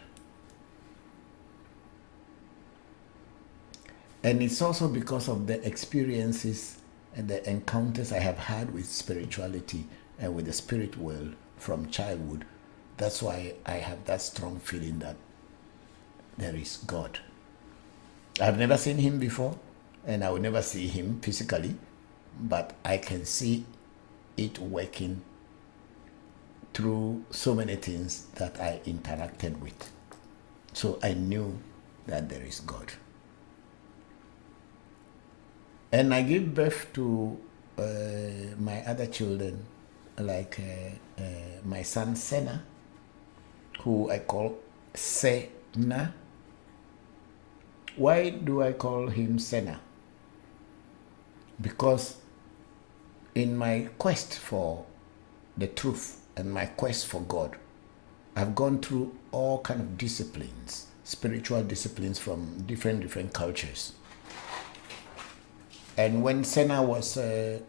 And it's also because of the experiences and the encounters I have had with spirituality and with the spirit world from childhood. That's why I have that strong feeling that there is God. I've never seen him before, and I will never see him physically, but I can see it working through so many things that I interacted with. So I knew that there is God. And I gave birth to my other children, like my son Sena, who I call Sena. Why do I call him Sena? Because in my quest for the truth and my quest for God, I've gone through all kind of disciplines, spiritual disciplines from different cultures. And when Sena was, the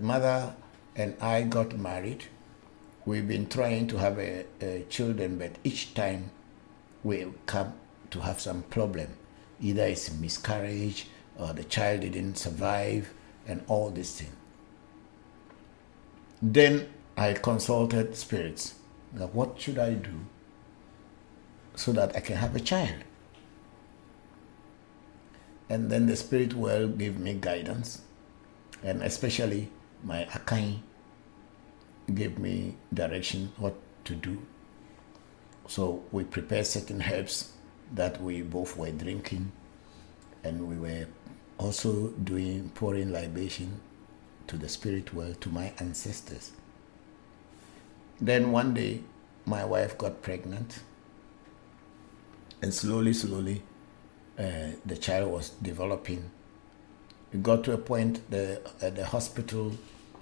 mother and I got married, we've been trying to have children, but each time we come to have some problem. Either it's miscarriage or the child didn't survive and all these things. Then I consulted spirits. Now, what should I do so that I can have a child? And then the spirit world gave me guidance, and especially my Akai gave me direction what to do. So we prepared certain herbs that we both were drinking, and we were also pouring libation to the spirit world, to my ancestors. Then one day, my wife got pregnant, and slowly, the child was developing. It got to a point the hospital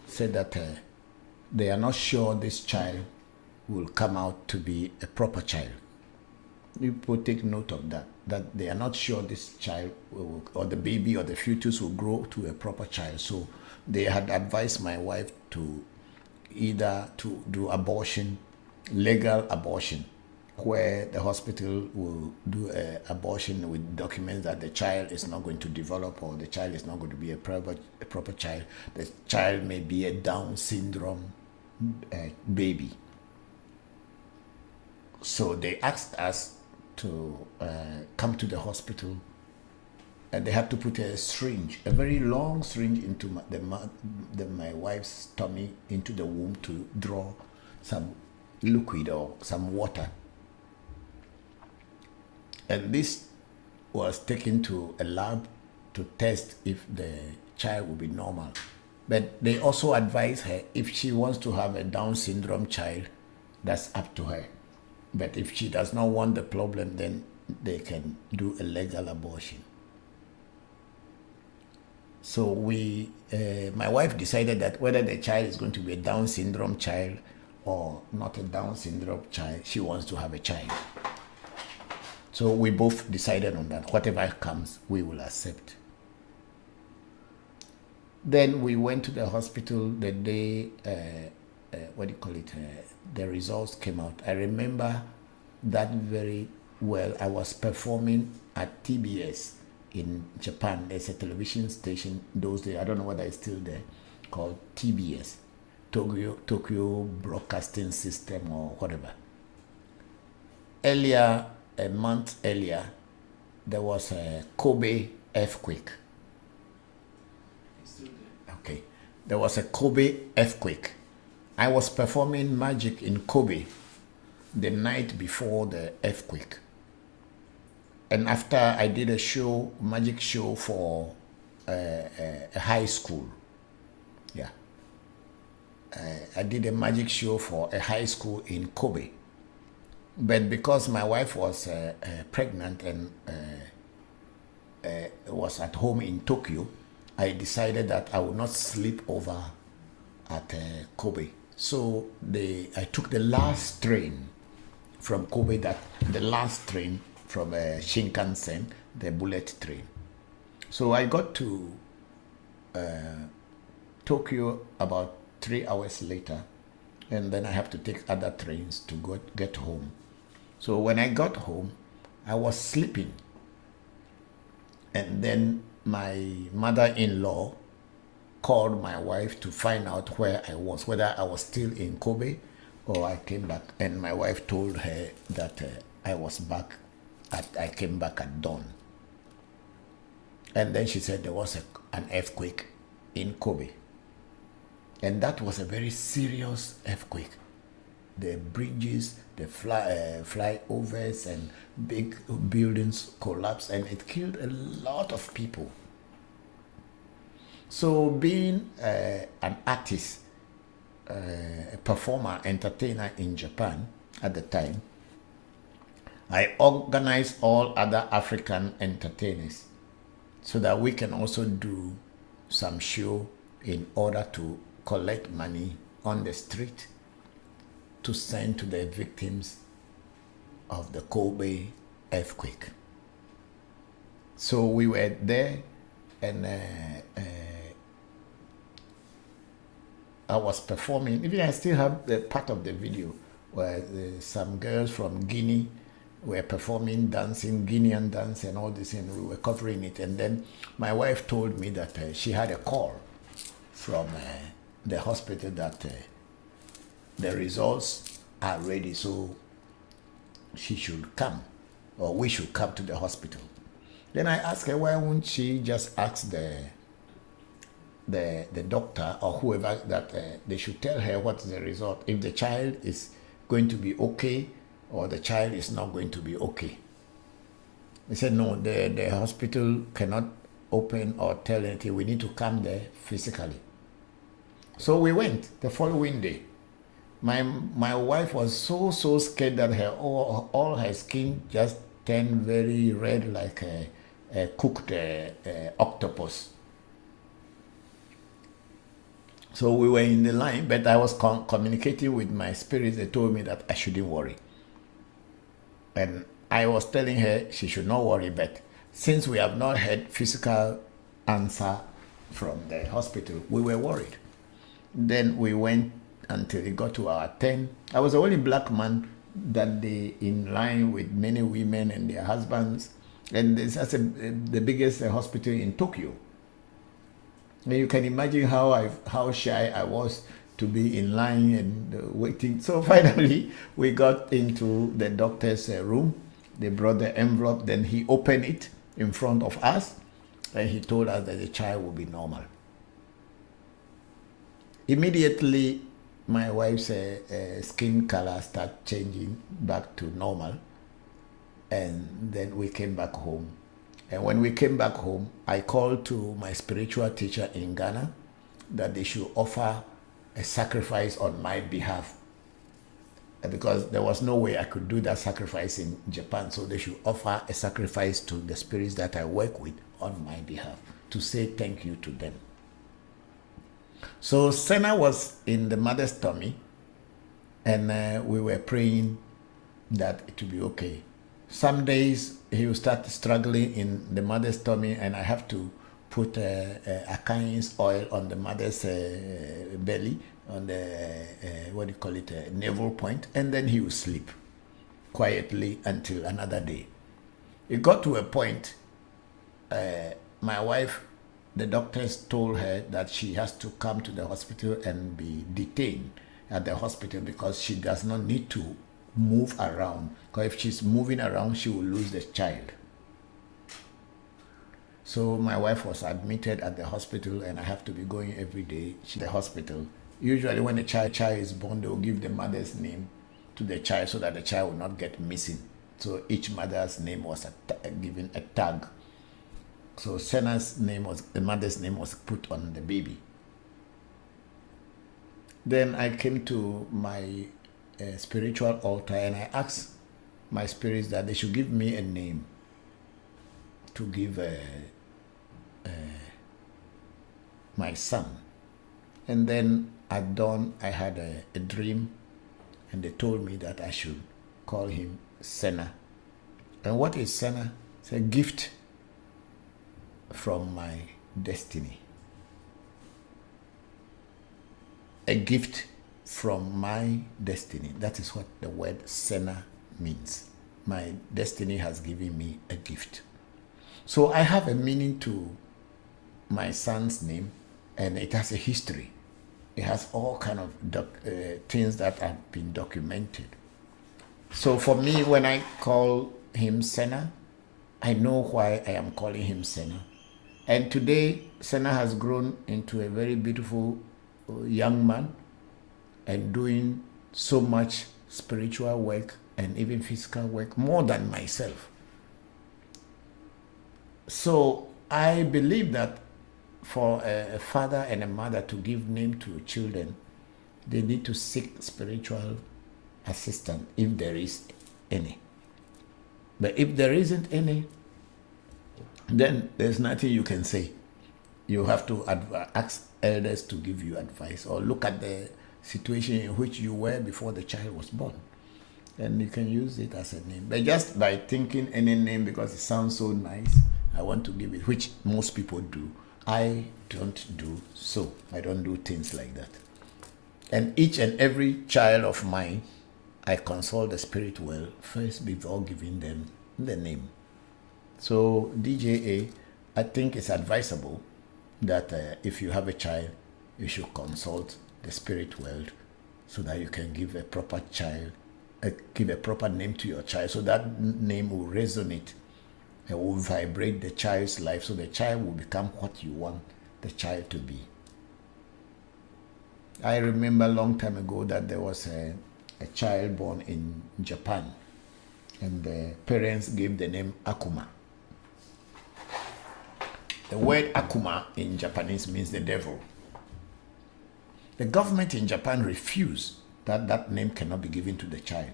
said that they are not sure this child will come out to be a proper child. People take note of that they are not sure this child will, or the baby or the fetus will grow to a proper child. So they had advised my wife to either to do abortion, legal abortion, where the hospital will do an abortion with documents that the child is not going to develop, or the child is not going to be a proper child. The child may be a Down syndrome baby. So they asked us to come to the hospital, and they had to put a syringe, a very long syringe, into my wife's tummy, into the womb, to draw some liquid or some water. And this was taken to a lab to test if the child will be normal. But they also advised her, if she wants to have a Down syndrome child, that's up to her. But if she does not want the problem, then they can do a legal abortion. So my wife decided that whether the child is going to be a Down syndrome child or not a Down syndrome child, she wants to have a child. So we both decided on that. Whatever comes, we will accept. Then we went to the hospital the day, the results came out. I remember that very well. I was performing at TBS in Japan. There's a television station those days, I don't know whether it's still there, called TBS, Tokyo Broadcasting System or whatever. Earlier, a month earlier, there was a Kobe earthquake. Okay, there was a Kobe earthquake. I was performing magic in Kobe the night before the earthquake. And after I did a show, magic show for a high school. Yeah. I did a magic show for a high school in Kobe. But because my wife was pregnant and was at home in Tokyo, I decided that I would not sleep over at Kobe. So I took the last train from Kobe, the last train from Shinkansen, the bullet train. So I got to Tokyo about 3 hours later, and then I have to take other trains to get home. So when I got home, I was sleeping. And then my mother-in-law called my wife to find out where I was, whether I was still in Kobe or I came back. And my wife told her that I was back. I came back at dawn. And then she said there was an earthquake in Kobe. And that was a very serious earthquake. The bridges, the flyovers and big buildings collapsed, and it killed a lot of people. So being an artist, a performer, entertainer in Japan at the time, I organized all other African entertainers so that we can also do some show in order to collect money on the street to send to the victims of the Kobe earthquake. So we were there, and I was performing. Even I still have the part of the video where some girls from Guinea were performing dancing, Guinean dance and all this, and we were covering it. And then my wife told me that she had a call from the hospital that the results are ready, so she should come, or we should come to the hospital. Then I asked her, why won't she just ask the doctor or whoever that they should tell her what is the result, if the child is going to be okay or the child is not going to be okay. They said, no, the hospital cannot open or tell anything. We need to come there physically. So we went the following day. My wife was so scared that all her skin just turned very red like a cooked octopus. So we were in the line, but I was communicating with my spirits. They told me that I shouldn't worry. And I was telling her she should not worry, but since we have not had physical answer from the hospital, we were worried. Then we went until it got to our turn. I was the only black man that day in line with many women and their husbands. And it's the biggest hospital in Tokyo. And you can imagine how shy I was to be in line and waiting. So finally, we got into the doctor's room. They brought the envelope. Then he opened it in front of us, and he told us that the child will be normal. Immediately, my wife's skin color started changing back to normal, and then we came back home. And when we came back home, I called to my spiritual teacher in Ghana that they should offer a sacrifice on my behalf, because there was no way I could do that sacrifice in Japan. So they should offer a sacrifice to the spirits that I work with on my behalf to say thank you to them. So Senna was in the mother's tummy, and we were praying that it would be okay. Some days he will start struggling in the mother's tummy, and I have to put Akain's oil on the mother's belly, on the, navel point, and then he will sleep quietly until another day. It got to a point, my wife, the doctors told her that she has to come to the hospital and be detained at the hospital because she does not need to move around. Because if she's moving around, she will lose the child. So my wife was admitted at the hospital, and I have to be going every day to the hospital. Usually when a child is born, they will give the mother's name to the child so that the child will not get missing. So each mother's name was given a tag. So Senna's name was, the mother's name was put on the baby. Then I came to my spiritual altar, and I asked my spirits that they should give me a name to give my son. And then at dawn, I had a dream, and they told me that I should call him Senna. And what is Senna? It's a gift from my destiny. A gift from my destiny. That is what the word Senna means. My destiny has given me a gift. So I have a meaning to my son's name, and it has a history. It has all kind of things that have been documented. So for me, when I call him Senna, I know why I am calling him Senna. And today, Senna has grown into a very beautiful young man and doing so much spiritual work and even physical work, more than myself. So I believe that for a father and a mother to give name to children, they need to seek spiritual assistance if there is any. But if there isn't any, then there's nothing you can say. You have to ask elders to give you advice, or look at the situation in which you were before the child was born, and you can use it as a name. But just by thinking any name because it sounds so nice, I want to give it, which most people do. I don't do so. I don't do things like that. And each and every child of mine I consult the spirit world first before giving them the name. So DJA, I think it's advisable that if you have a child, you should consult the spirit world so that you can give a proper give a proper name to your child, so that name will resonate and will vibrate the child's life, so the child will become what you want the child to be. I remember a long time ago that there was a child born in Japan, and the parents gave the name Akuma. The word Akuma in Japanese means the devil. The government in Japan refused that name cannot be given to the child.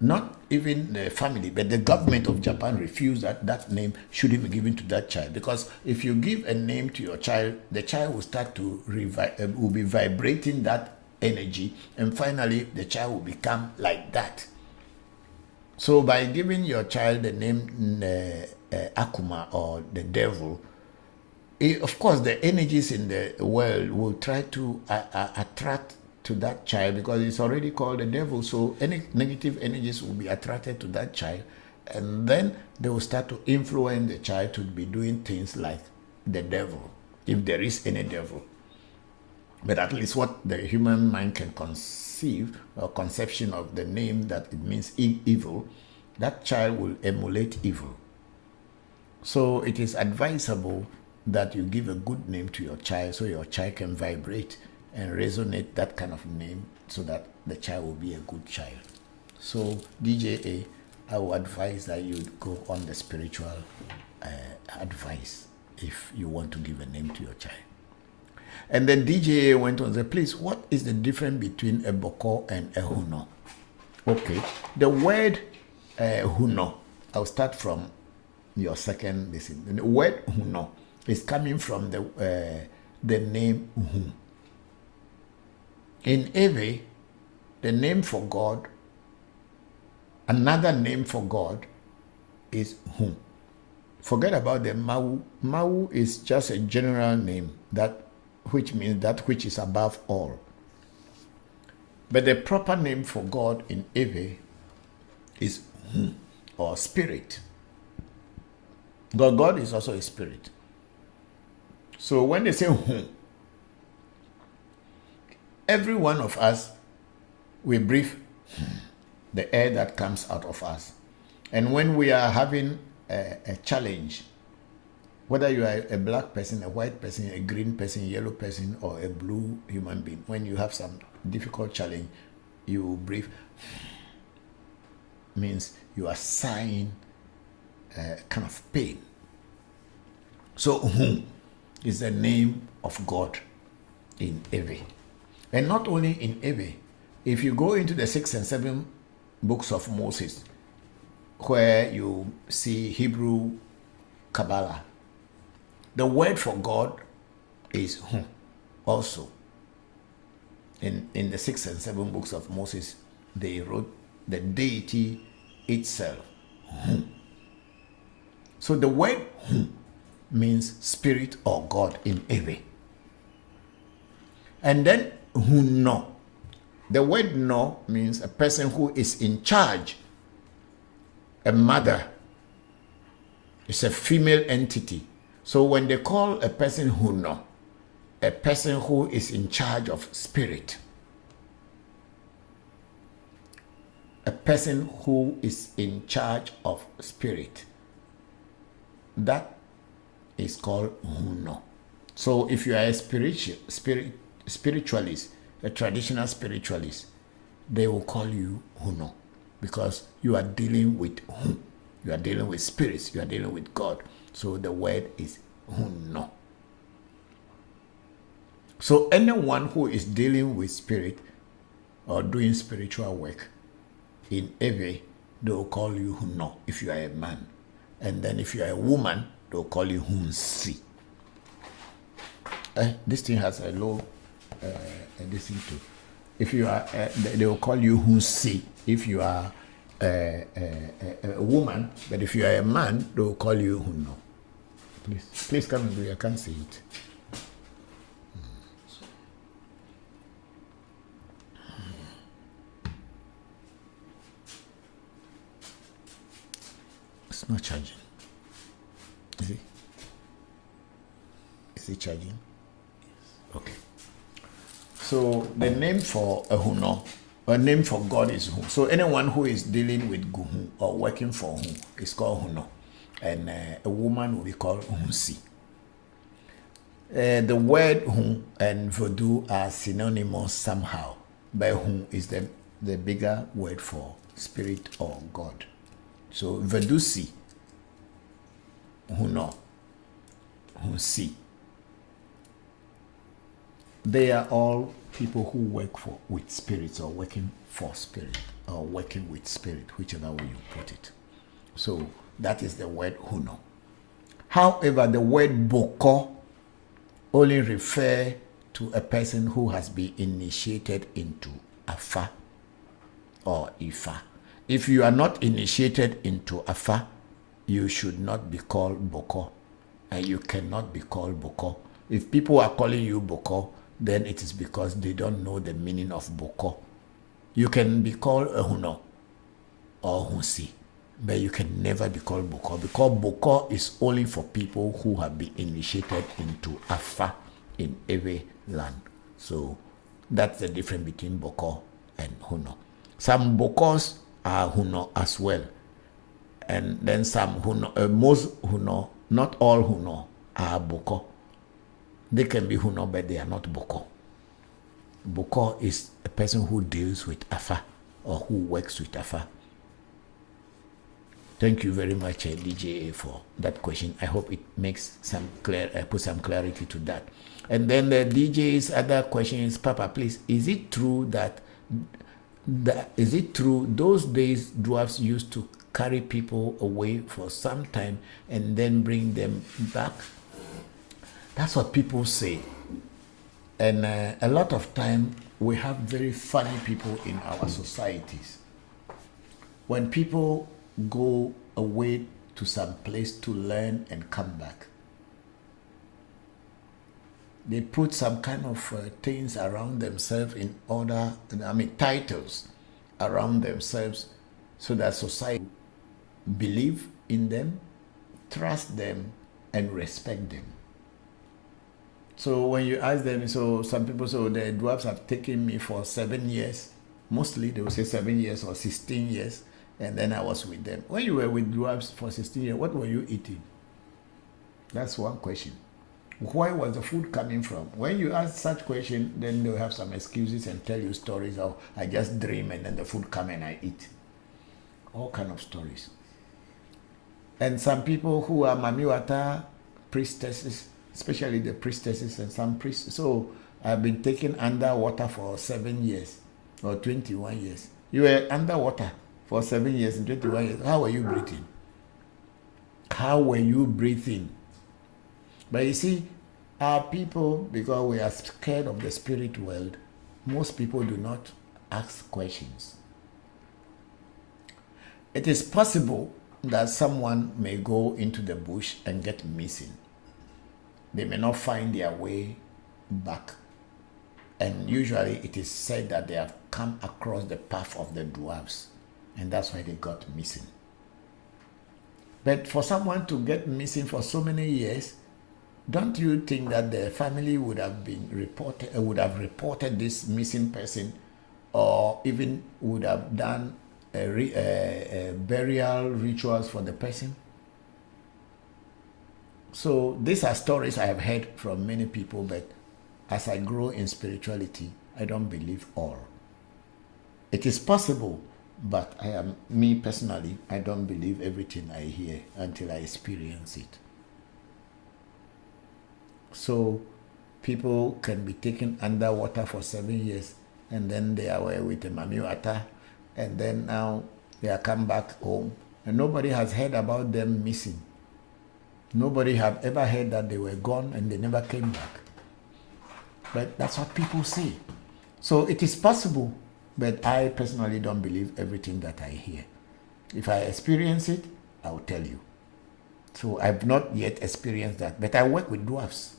Not even the family, but the government of Japan refused that name shouldn't be given to that child, because if you give a name to your child, the child will start to will be vibrating that energy, and finally the child will become like that. So by giving your child the name Akuma or the devil, of course the energies in the world will try to attract to that child, because it's already called the devil. So any negative energies will be attracted to that child, and then they will start to influence the child to be doing things like the devil, if there is any devil. But at least what the human mind can conceive, or conception of the name that it means evil, that child will emulate evil. So it is advisable that you give a good name to your child, so your child can vibrate and resonate that kind of name, so that the child will be a good child. So DJA, I would advise that you go on the spiritual advice if you want to give a name to your child. And then DJA went on and said, please, what is the difference between a Bokor and a Huno? Okay, the word Huno, I'll start from your second listen. The word Huno is coming from the name Hun. In Ewe, the name for God, another name for God is Hun. Forget about the Mau. Mau is just a general name, which means that which is above all. But the proper name for God in Ewe is Hun, or spirit. God is also a spirit. So when they say Hun, every one of us, we breathe the air that comes out of us. And when we are having a challenge, whether you are a black person, a white person, a green person, a yellow person, or a blue human being, when you have some difficult challenge, you breathe, means you are sighing kind of pain. So Hun is the name of God in Ewe. And not only in Ewe, if you go into the 6 and 7 books of Moses, where you see Hebrew Kabbalah, the word for God is Hun also. In the 6 and 7 books of Moses, they wrote the deity itself, Hun. So the word Hun means spirit or God in Ewe. And then Huno. The word no means a person who is in charge. A mother. It's a female entity. So when they call a person Huno, a person who is in charge of spirit. A person who is in charge of spirit. That is called Huno. So if you are a spiritualist, a traditional spiritualist, they will call you Huno, because you are dealing with Hun. You are dealing with spirits. You are dealing with God. So the word is Huno. So anyone who is dealing with spirit or doing spiritual work in Ewe, they will call you Huno if you are a man. And then if you are a woman, they will call you Hunsi. This thing has a low this thing too. If you are, they will call you Hunsi if you are a woman, but if you are a man, they will call you Huno. Please come and do it. I can't see it. It's not charging. Is it? Is it charging? Okay. So the name for a huno, a name for God is Hu. So anyone who is dealing with Guhu or working for Hu is called Huno. And a woman will be called Hunsi. The word Hu and Voodoo are synonymous somehow, but Hu is the bigger word for spirit or God. So Voodoosi, Huno, Hunsi. They are all people who work with spirits or working for spirit or working with spirit, whichever way you put it. So that is the word Huno. However, the word Bokor only refers to a person who has been initiated into Afa or Ifa. If you are not initiated into Afa, you should not be called Bokor, and you cannot be called Bokor. If people are calling you Bokor, then it is because they don't know the meaning of Bokor. You can be called a Huno or Hunsi, but you can never be called Bokor, because Bokor is only for people who have been initiated into Afa in Ewe land. So that's the difference between Bokor and Huno. Some Bokors are Huno as well. And then some Huno, most Huno, not all Huno are Bokor. They can be Huno, but they are not Bokor. Bokor is a person who deals with Afa or who works with Afa. Thank you very much, DJ, for that question. I hope it makes some put some clarity to that. And then the DJ's other question is, Papa, please, is it true that those days dwarfs used to carry people away for some time and then bring them back? That's what people say. And a lot of time we have very funny people in our societies. When people go away to some place to learn and come back, they put some kind of things around themselves in order, titles around themselves, so that society believe in them, trust them, and respect them. So when you ask them, so some people say, the dwarves have taken me for 7 years. Mostly they will say 7 years or 16 years. And then I was with them. When you were with dwarves for 16 years, what were you eating? That's one question. Where was the food coming from? When you ask such question, then they'll have some excuses and tell you stories of, I just dream and then the food come and I eat. All kind of stories. And some people who are Mamiwata priestesses, especially the priestesses and some priests. So I've been taken underwater for 7 years or 21 years. You were underwater for 7 years and 21 years. How were you breathing? How were you breathing? But you see, our people, because we are scared of the spirit world, most people do not ask questions. It is possible that someone may go into the bush and get missing. They may not find their way back. And usually it is said that they have come across the path of the dwarves, and that's why they got missing. But for someone to get missing for so many years, don't you think that the family would have reported this missing person, or even would have done burial rituals for the person? So these are stories I have heard from many people, but as I grow in spirituality, I don't believe all. It is possible, but me personally, I don't believe everything I hear until I experience it. So people can be taken underwater for 7 years, and then they are with a Mamiwata, and then now they are come back home, and nobody has heard about them missing. Nobody have ever heard that they were gone and they never came back. But that's what people say. So it is possible, but I personally don't believe everything that I hear. If I experience it, I'll tell you. So I've not yet experienced that, but I work with dwarfs.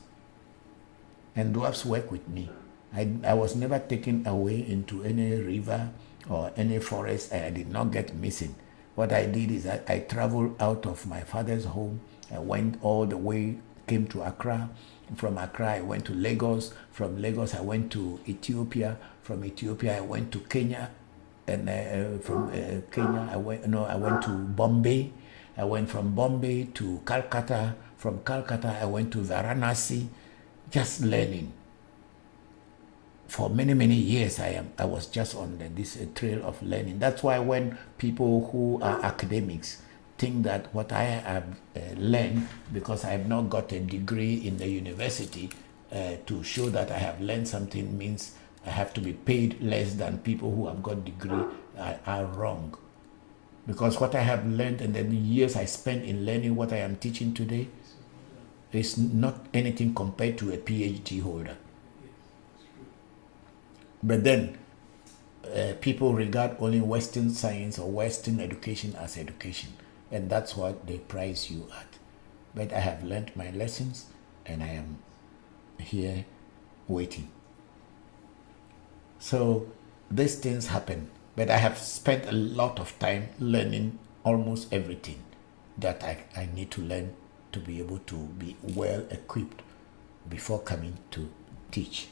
And dwarfs work with me. I was never taken away into any river or any forest. I did not get missing. What I did is I traveled out of my father's home. I went all the way, came to Accra. From Accra, I went to Lagos. From Lagos, I went to Ethiopia. From Ethiopia, I went to Kenya. And from Kenya, I went to Bombay. I went from Bombay to Calcutta. From Calcutta, I went to Varanasi, just learning. For many, many years, I was just on this trail of learning. That's why when people who are academics think that what I have learned, because I have not got a degree in the university to show that I have learned something, means I have to be paid less than people who have got degree, are wrong. Because what I have learned and the years I spent in learning what I am teaching today is not anything compared to a PhD holder. But then people regard only Western science or Western education as education, and that's what they price you at. But I have learned my lessons, and I am here waiting. So these things happen, but I have spent a lot of time learning almost everything that I need to learn to be able to be well equipped before coming to teach.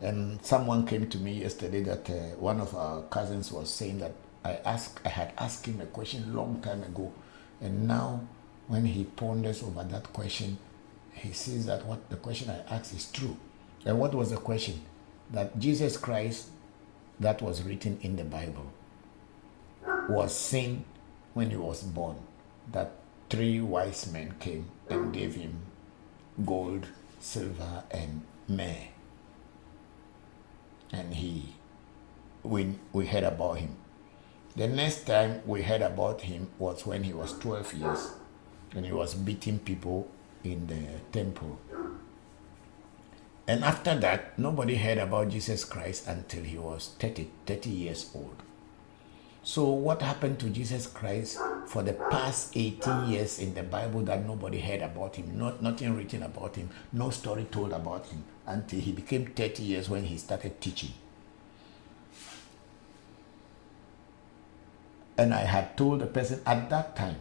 And someone came to me yesterday that one of our cousins was saying that I had asked him a question a long time ago, and now when he ponders over that question, he sees that what the question I asked is true. And what was the question? That Jesus Christ, that was written in the Bible, was seen when he was born, that 3 wise men came and gave him gold, silver, and myrrh. And we heard about him. The next time we heard about him was when he was 12 years and he was beating people in the temple. And after that, nobody heard about Jesus Christ until he was 30 years old. So what happened to Jesus Christ for the past 18 years in the Bible that nobody heard about him, nothing written about him, no story told about him, until he became 30 years when he started teaching. And I had told the person at that time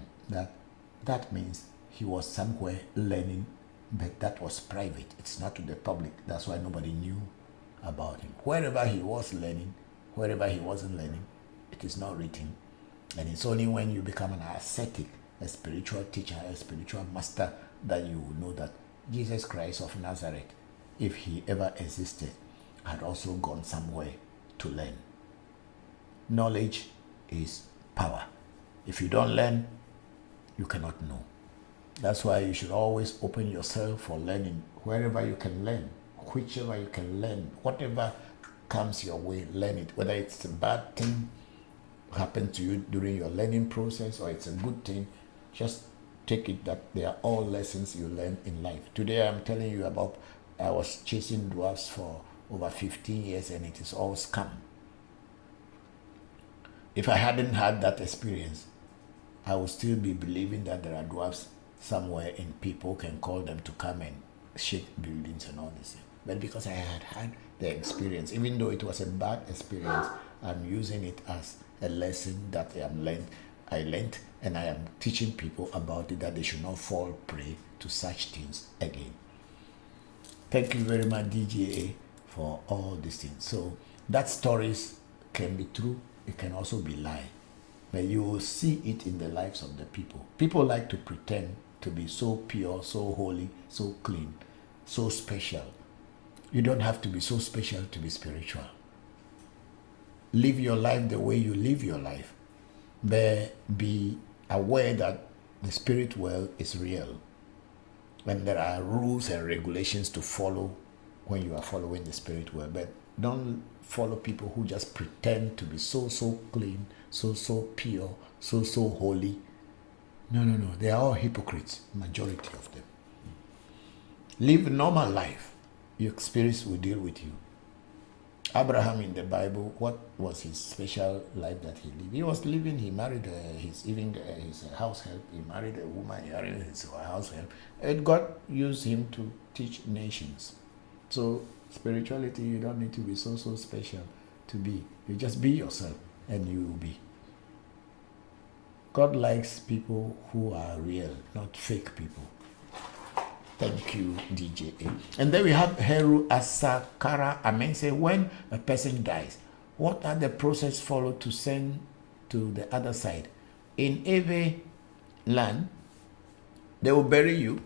that means he was somewhere learning, but that was private. It's not to the public. That's why nobody knew about him. Wherever he was learning, wherever he wasn't learning, it is not written. And it's only when you become an ascetic, a spiritual teacher, a spiritual master, that you will know that Jesus Christ of Nazareth, if he ever existed, had also gone somewhere to learn. Knowledge is power. If you don't learn, you cannot know. That's why you should always open yourself for learning. Wherever you can learn, whichever you can learn, whatever comes your way, learn it. Whether it's a bad thing happened to you during your learning process or it's a good thing, just take it that they are all lessons you learn in life. Today I'm telling you about, I was chasing dwarfs for over 15 years and it is all scam. If I hadn't had that experience, I would still be believing that there are dwarfs somewhere and people can call them to come and shake buildings and all this. But because I had the experience, even though it was a bad experience, I'm using it as a lesson that I learned, and I am teaching people about it, that they should not fall prey to such things again. Thank you very much, DJA, for all these things. So that stories can be true, it can also be lie, but you will see it in the lives of the people. People like to pretend to be so pure, so holy, so clean, so special. You don't have to be so special to be spiritual. Live your life the way you live your life, but be aware that the spirit world is real, and there are rules and regulations to follow when you are following the spirit world. But don't follow people who just pretend to be so clean, so pure, so holy. No. They are all hypocrites, majority of them. Live normal life. Your spirits will deal with you. Abraham in the Bible, what was his special life that he lived? He was living, he married his house help, he married a woman, he married his house help, and God used him to teach nations. So spirituality, you don't need to be so special to be. You just be yourself and you will be. God likes people who are real, not fake people. Thank you, DJ. And then we have Heru Asakara Amen. Say, when a person dies, what are the process followed to send to the other side? In Ewe land, they will bury you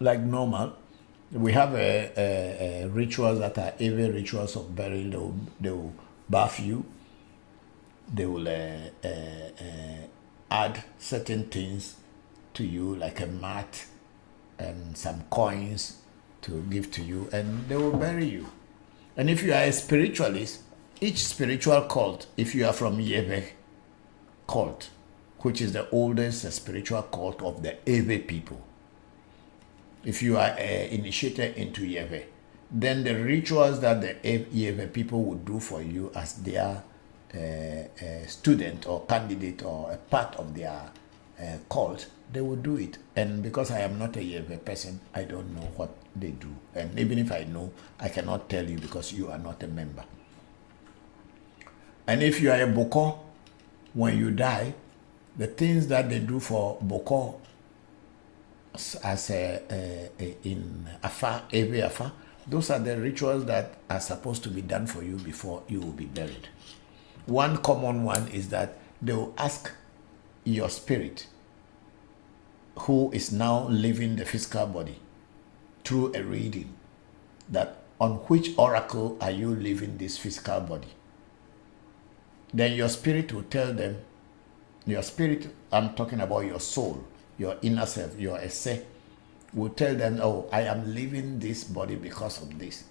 like normal. We have rituals that are Ewe rituals of burial. They will bath you. They will add certain things to you, like a mat and some coins to give to you, and they will bury you. And if you are a spiritualist, each spiritual cult, if you are from Ewe cult, which is the oldest spiritual cult of the Ewe people, if you are initiated into Ewe, then the rituals that the Ewe people would do for you as their student or candidate or a part of their cult, they will do it. And because I am not a Ewe person, I don't know what they do. And even if I know, I cannot tell you because you are not a member. And if you are a Bokor, when you die, the things that they do for Bokor as in Afa, Ewe Afa, those are the rituals that are supposed to be done for you before you will be buried. One common one is that they will ask your spirit, who is now leaving the physical body, through a reading, that on which oracle are you leaving this physical body. Then your spirit will tell them, your spirit, I'm talking about your soul, your inner self, your essay, will tell them, oh, I am leaving this body because of this.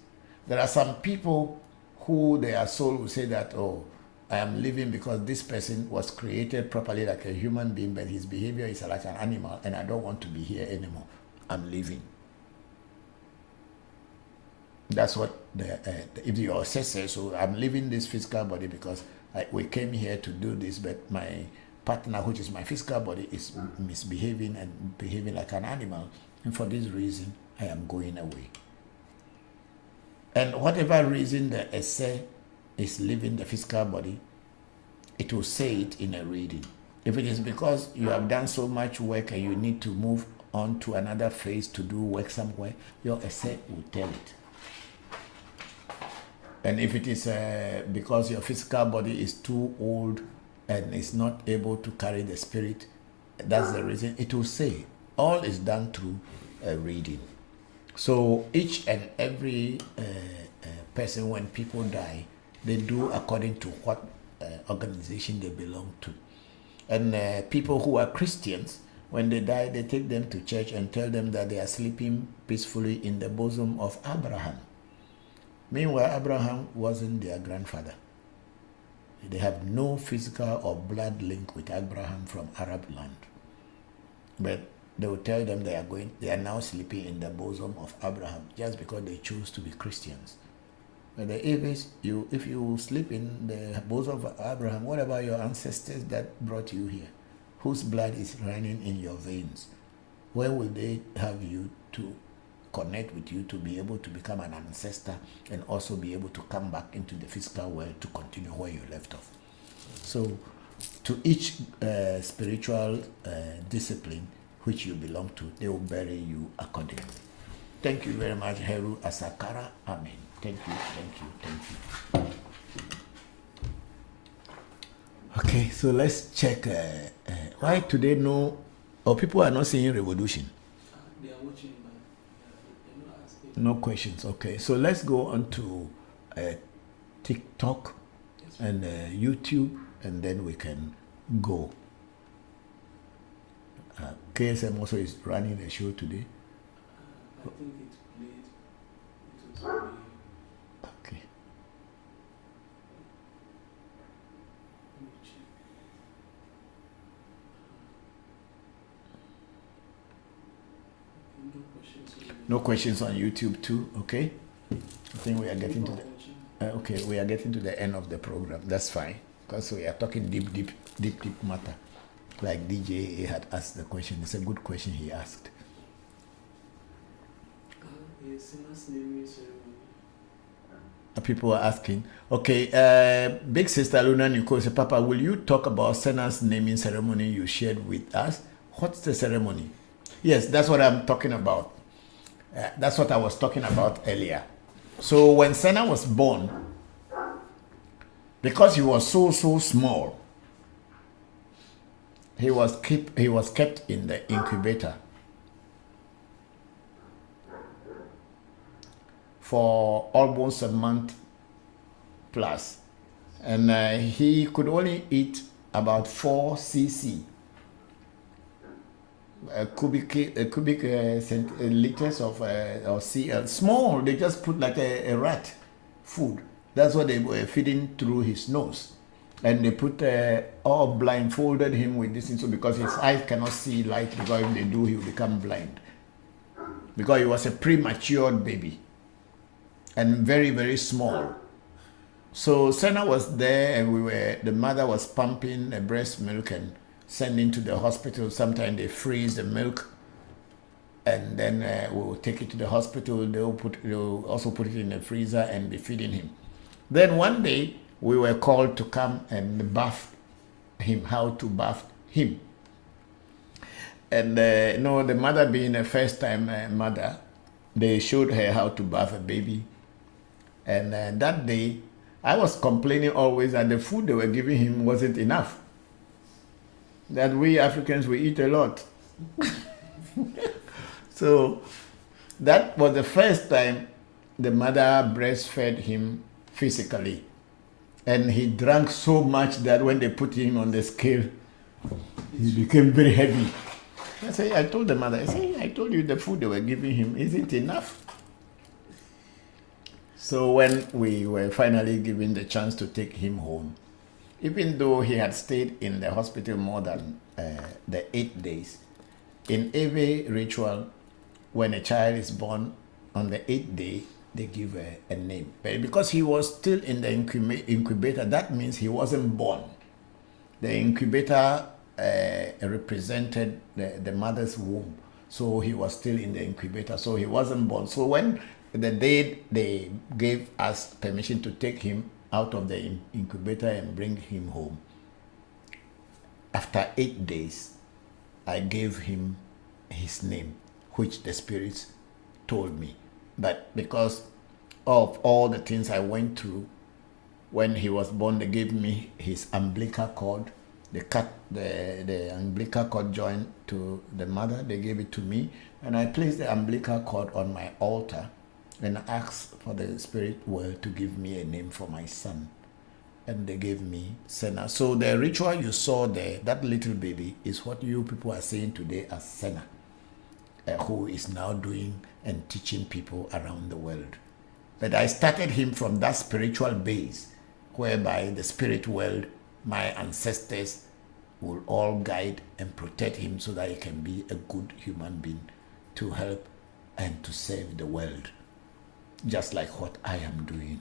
There are some people who their soul will say that, oh, I am living because this person was created properly like a human being, but his behavior is like an animal, and I don't want to be here anymore. I'm leaving. That's what if your says, so I'm leaving this physical body because we came here to do this, but my partner, which is my physical body, is misbehaving and behaving like an animal, and for this reason, I am going away. And whatever reason the essay is leaving the physical body, it will say it in a reading. If it is because you have done so much work and you need to move on to another phase to do work somewhere, your essay will tell it. And if it is because your physical body is too old and is not able to carry the spirit, that's the reason it will say. All is done through a reading. So each and every person, when people die, they do according to what organization they belong to. And people who are Christians, when they die, they take them to church and tell them that they are sleeping peacefully in the bosom of Abraham. Meanwhile, Abraham wasn't their grandfather. They have no physical or blood link with Abraham from Arab land. But they will tell them they are now sleeping in the bosom of Abraham just because they choose to be Christians. But the Eves, if you sleep in the bosom of Abraham, what about your ancestors that brought you here, whose blood is running in your veins? When will they have you to connect with you to be able to become an ancestor and also be able to come back into the physical world to continue where you left off? So to each spiritual discipline which you belong to, they will bury you accordingly. Thank you very much, Heru Asakara. Amen. Thank you, thank you, thank you. Okay, so let's check why today people are not seeing ReVodution. They are watching, but they're not asking. No questions. Okay, so let's go on to TikTok and YouTube, and then we can go. KSM also is running a show today. I think it played. It was played. Okay. No questions on YouTube too. Okay. I think we are getting to the we are getting to the end of the program. That's fine, because we are talking deep matter. Like DJ had asked the question. It's a good question he asked. people are asking. Okay, big sister Luna Nicole said, Papa, will you talk about Sena's naming ceremony you shared with us? What's the ceremony? Yes, that's what I'm talking about. That's what I was talking about earlier. So when Sena was born, because he was so small, he was kept in the incubator for almost a month plus, and he could only eat about 4 cc, cubic liters of or cl, small. They just put like a rat food. That's what they were feeding through his nose, and they put all blindfolded him with this thing, so because his eyes cannot see light, because if they do, he will become blind, because he was a premature baby and very small. So Sena was there, and the mother was pumping a breast milk and sending to the hospital. Sometimes they freeze the milk, and then we will take it to the hospital. They'll also put it in the freezer and be feeding him. Then one day we were called to come and bath him, how to bath him. And the mother being a first-time mother, they showed her how to bath a baby. And that day, I was complaining always that the food they were giving him wasn't enough. That we Africans, we eat a lot. So that was the first time the mother breastfed him physically. And he drank so much that when they put him on the scale, he became very heavy. I told the mother, I told you the food they were giving him isn't enough. So when we were finally given the chance to take him home, even though he had stayed in the hospital more than the 8 days, in Ewe ritual, when a child is born on the 8th day, they give a name. But because he was still in the incubator, that means he wasn't born. The incubator represented the mother's womb. So he was still in the incubator, so he wasn't born. So when the day they gave us permission to take him out of the incubator and bring him home, after 8 days, I gave him his name, which the spirits told me. But because of all the things I went through, when he was born, they gave me his umbilical cord. They cut the umbilical cord joint to the mother. They gave it to me, and I placed the umbilical cord on my altar and asked for the spirit world to give me a name for my son. And they gave me Sena. So the ritual you saw there, that little baby, is what you people are saying today as Sena, who is now doing and teaching people around the world. But I started him from that spiritual base, whereby the spirit world, my ancestors, will all guide and protect him so that he can be a good human being to help and to save the world, just like what I am doing.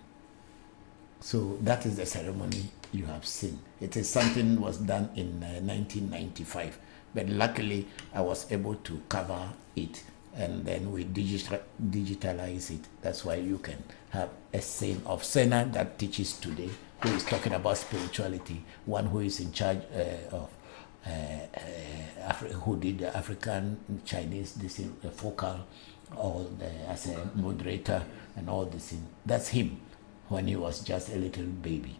So that is the ceremony you have seen. It is something that was done in 1995, but luckily I was able to cover it, and then we digitalize it. That's why you can have a saint of Sena that teaches today, who is talking about spirituality, one who is in charge of who did the African Chinese focal, as a moderator and all this thing. That's him when he was just a little baby.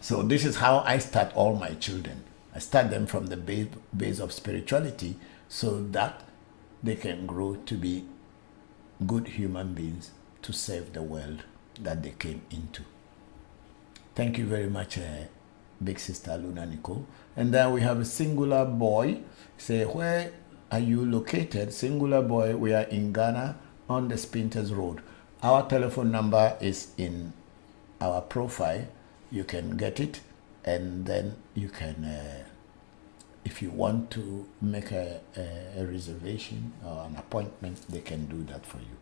So this is how I start all my children. I start them from the base of spirituality so that they can grow to be good human beings to save the world that they came into. Thank you very much, big sister Luna Nicole. And then we have a singular boy. Say, where are you located? Singular boy, we are in Ghana on the Spinters Road. Our telephone number is in our profile. You can get it, and then you can, if you want to make a reservation or an appointment, they can do that for you.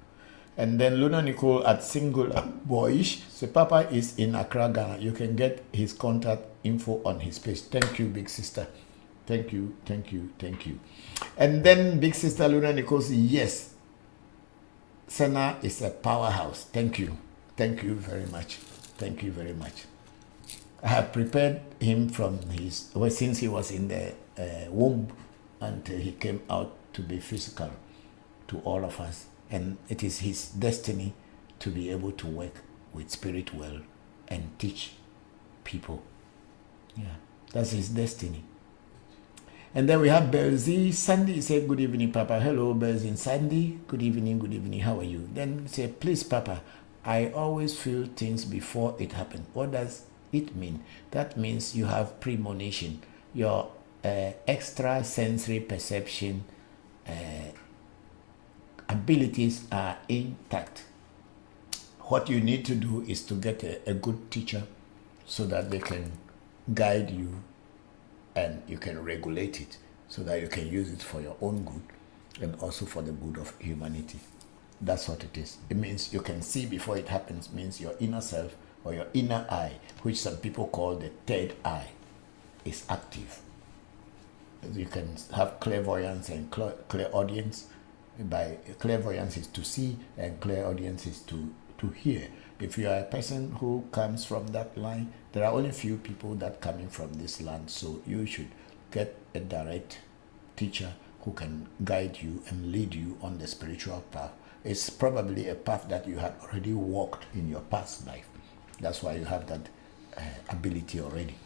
And then Luna Nicole at Singular Boyish. So Papa is in Accra, Ghana. You can get his contact info on his page. Thank you, big sister. Thank you, thank you, thank you. And then big sister Luna Nicole says, yes, Sena is a powerhouse. Thank you. Thank you very much. Thank you very much. I have prepared him from his, well, since he was in the womb until he came out to be physical to all of us. And it is his destiny to be able to work with spirit world and teach people. Yeah, that's his destiny. And then we have Belzi. Sandy said, good evening, Papa. Hello, Belzi. Sandy, good evening, how are you? Then say, please, Papa, I always feel things before it happens. What does it mean? That means you have premonition. Your extra sensory perception abilities are intact. What you need to do is to get a good teacher so that they can guide you and you can regulate it so that you can use it for your own good and also for the good of humanity. That's what it is. It means you can see before it happens, means your inner self or your inner eye, which some people call the third eye, is active. You can have clairvoyance and clairaudience. By clairvoyance is to see and clairaudience is to hear. If you are a person who comes from that line, there are only few people that coming from this land, so you should get a direct teacher who can guide you and lead you on the spiritual path. It's probably a path that you had already walked in your past life. That's why you have that ability already.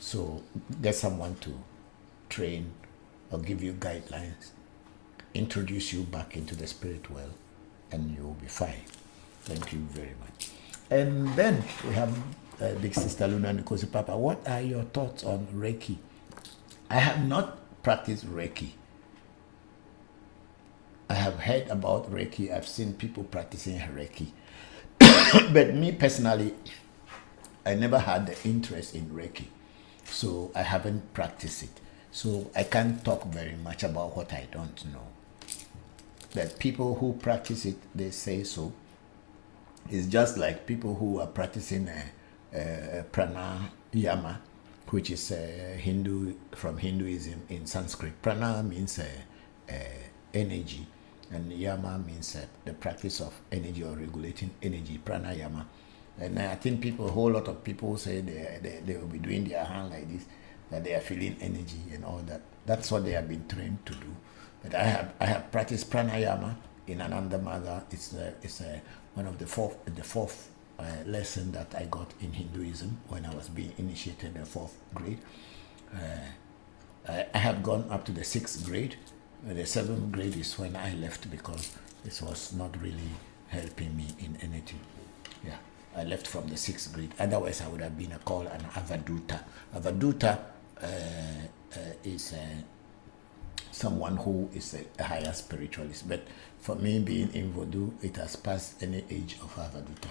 So get someone to train or give you guidelines, introduce you back into the spirit world, and you'll be fine. Thank you very much. And then we have Big Sister Luna Nkosi. Papa, what are your thoughts on Reiki? I have not practiced Reiki. I have heard about Reiki. I've seen people practicing Reiki. But me personally, I never had the interest in Reiki. So I haven't practiced it. So I can't talk very much about what I don't know. But people who practice it, they say so. It's just like people who are practicing pranayama, which is Hindu, from Hinduism in Sanskrit. Prana means energy, and yama means the practice of energy or regulating energy, pranayama. And I think a whole lot of people say they will be doing their hand like this, that they are feeling energy and all that. That's what they have been trained to do. But I have practiced pranayama in Ananda Mother. It's one of the fourth lesson that I got in Hinduism when I was being initiated in the 4th grade. I have gone up to the 6th grade. The 7th grade is when I left because this was not really helping me in anything. Yeah, I left from the 6th grade. Otherwise, I would have been called an avaduta. Avaduta is someone who is a higher spiritualist. But for me, being in Voodoo, it has passed any age of avaduta.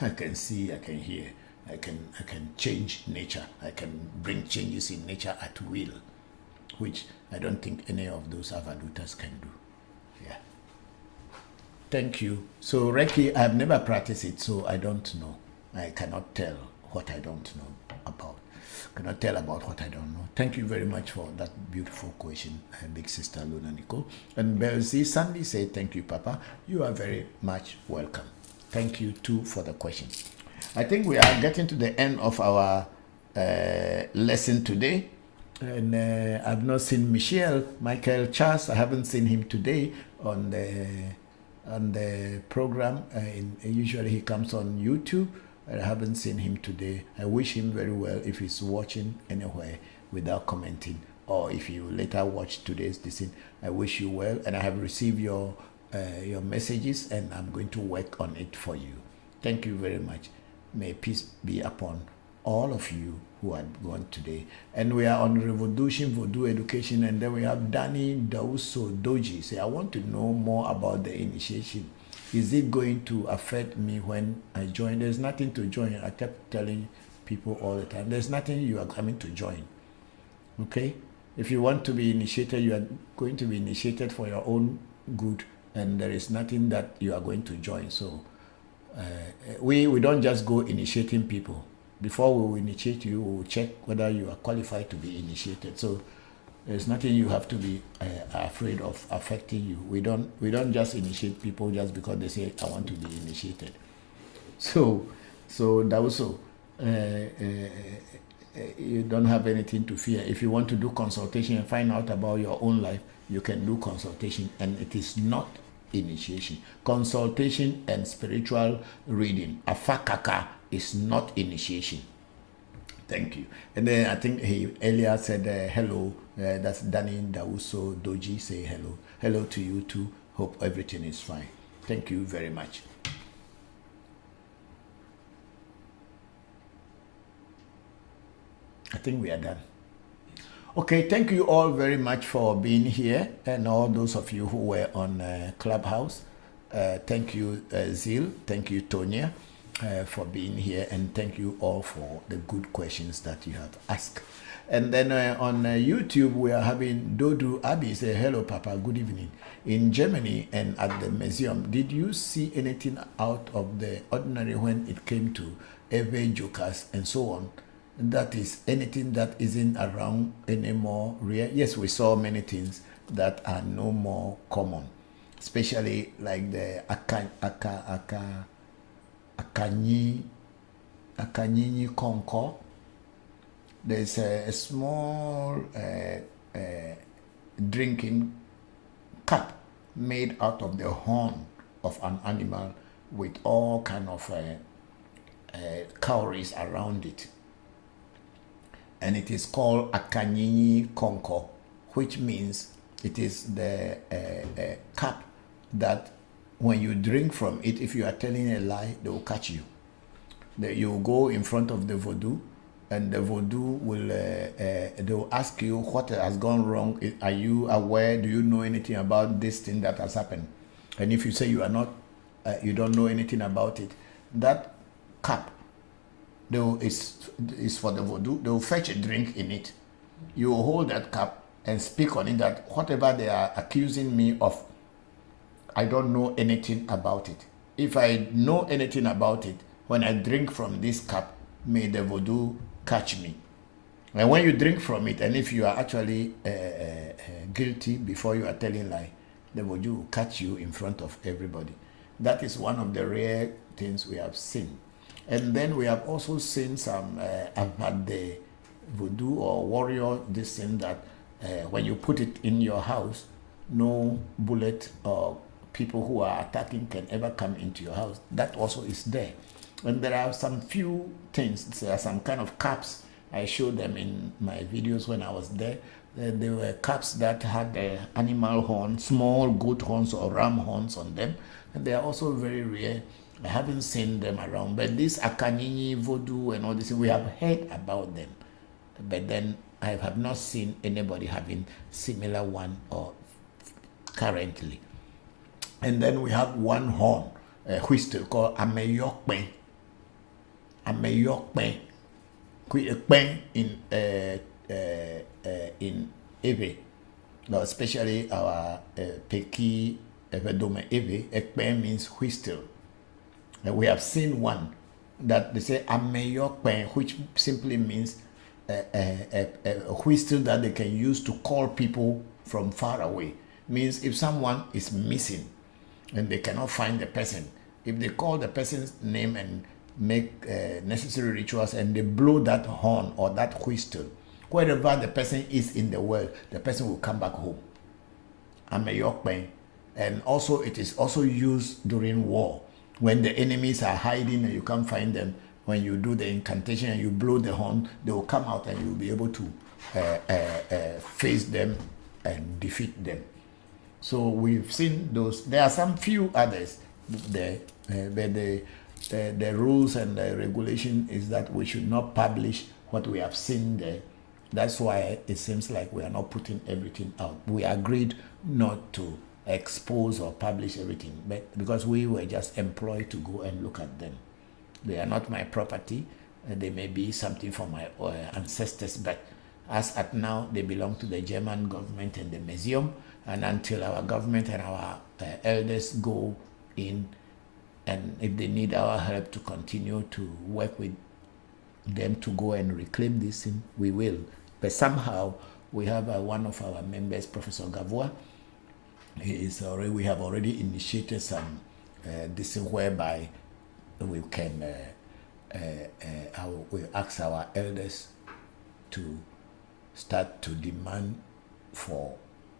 I can see, I can hear, I can change nature. I can bring changes in nature at will, which I don't think any of those avadutas can do. Yeah. Thank you. So Reiki, I have never practiced it, so I don't know. I cannot tell what I don't know about. Cannot tell about what I don't know. Thank you very much for that beautiful question, Big Sister Luna Nicole. And Belzi Sandy said, thank you, Papa. You are very much welcome. Thank you too for the question. I think we are getting to the end of our lesson today. And I've not seen Michael Charles. I haven't seen him today on the program. Usually he comes on YouTube. I haven't seen him today. I wish him very well if he's watching anywhere without commenting, or if you later watch today's decision. I wish you well, and I have received your messages, and I'm going to work on it for you. Thank you very much. May peace be upon all of you who are gone today. And we are on ReVodution, Voodoo Education, and then we have Danny Dauso Doji. Say, I want to know more about the initiation. Is it going to affect me when I join? There's nothing to join. I kept telling people all the time, there's nothing you are coming to join. Okay? If you want to be initiated, you are going to be initiated for your own good, and there is nothing that you are going to join. So we don't just go initiating people. Before we will initiate you, we will check whether you are qualified to be initiated. So there's nothing you have to be afraid of affecting you. We don't just initiate people just because they say, I want to be initiated. So also, you don't have anything to fear. If you want to do consultation and find out about your own life, you can do consultation, and it is not initiation. Consultation and spiritual reading, afakaka, is not initiation. Thank you. And then I think he earlier said hello. That's Danny Dawuso Doji. Say hello. Hello to you too. Hope everything is fine. Thank you very much. I think we are done. Okay, thank you all very much for being here, and all those of you who were on Clubhouse. Thank you, Zil. Thank you, Tonya, for being here, and thank you all for the good questions that you have asked. And then on YouTube, we are having Dodu Abi say, hello, Papa, good evening. In Germany and at the museum, did you see anything out of the ordinary when it came to Ewe jokers and so on? That is anything that isn't around anymore rare? Yes, we saw many things that are no more common, especially like the akanyinyi konko. There's a small drinking cup made out of the horn of an animal with all kind of cowries around it. And it is called akanyinyi konko, which means it is the cup that when you drink from it, if you are telling a lie, they will catch you. You go in front of the Voodoo, and the Voodoo will they will ask you what has gone wrong. Are you aware? Do you know anything about this thing that has happened? And if you say you are not, you don't know anything about it, that cup is for the Voodoo. They will fetch a drink in it. You will hold that cup and speak on it that whatever they are accusing me of, I don't know anything about it. If I know anything about it, when I drink from this cup, may the Voodoo catch me. And when you drink from it, and if you are actually guilty before you are telling lie, the Voodoo will catch you in front of everybody. That is one of the rare things we have seen. And then we have also seen some about the Voodoo or warrior, this thing that when you put it in your house, no bullet or people who are attacking can ever come into your house. That also is there. And there are some few things, there are some kind of cups. I showed them in my videos when I was there. There were cups that had animal horns, small goat horns or ram horns on them. And they are also very rare. I haven't seen them around. But this Akanyinyi, Voodoo and all this, we have heard about them. But then I have not seen anybody having similar one or currently. And then we have one horn, a whistle called Ameyokpe. Ameyokpe. In Ewe, no, especially our Peki Evedome Ewe, Ekpe means whistle. We have seen one that they say Ameyokpe, which simply means a whistle that they can use to call people from far away. Means if someone is missing and they cannot find the person, if they call the person's name and make necessary rituals and they blow that horn or that whistle, wherever the person is in the world, the person will come back home. Ameyokpe. And also it is also used during war. When the enemies are hiding and you can't find them, when you do the incantation and you blow the horn, they will come out and you'll be able to face them and defeat them. So we've seen those. There are some few others there, but the rules and the regulation is that we should not publish what we have seen there. That's why it seems like we are not putting everything out. We agreed not to expose or publish everything, but because we were just employed to go and look at them. They are not my property. They may be something for my ancestors, but as at now, they belong to the German government and the museum. And until our government and our elders go in, and if they need our help to continue to work with them to go and reclaim this thing, we will. But somehow, we have one of our members, Professor Gavois. We have already initiated some this thing whereby we can, we'll ask our elders to start to demand for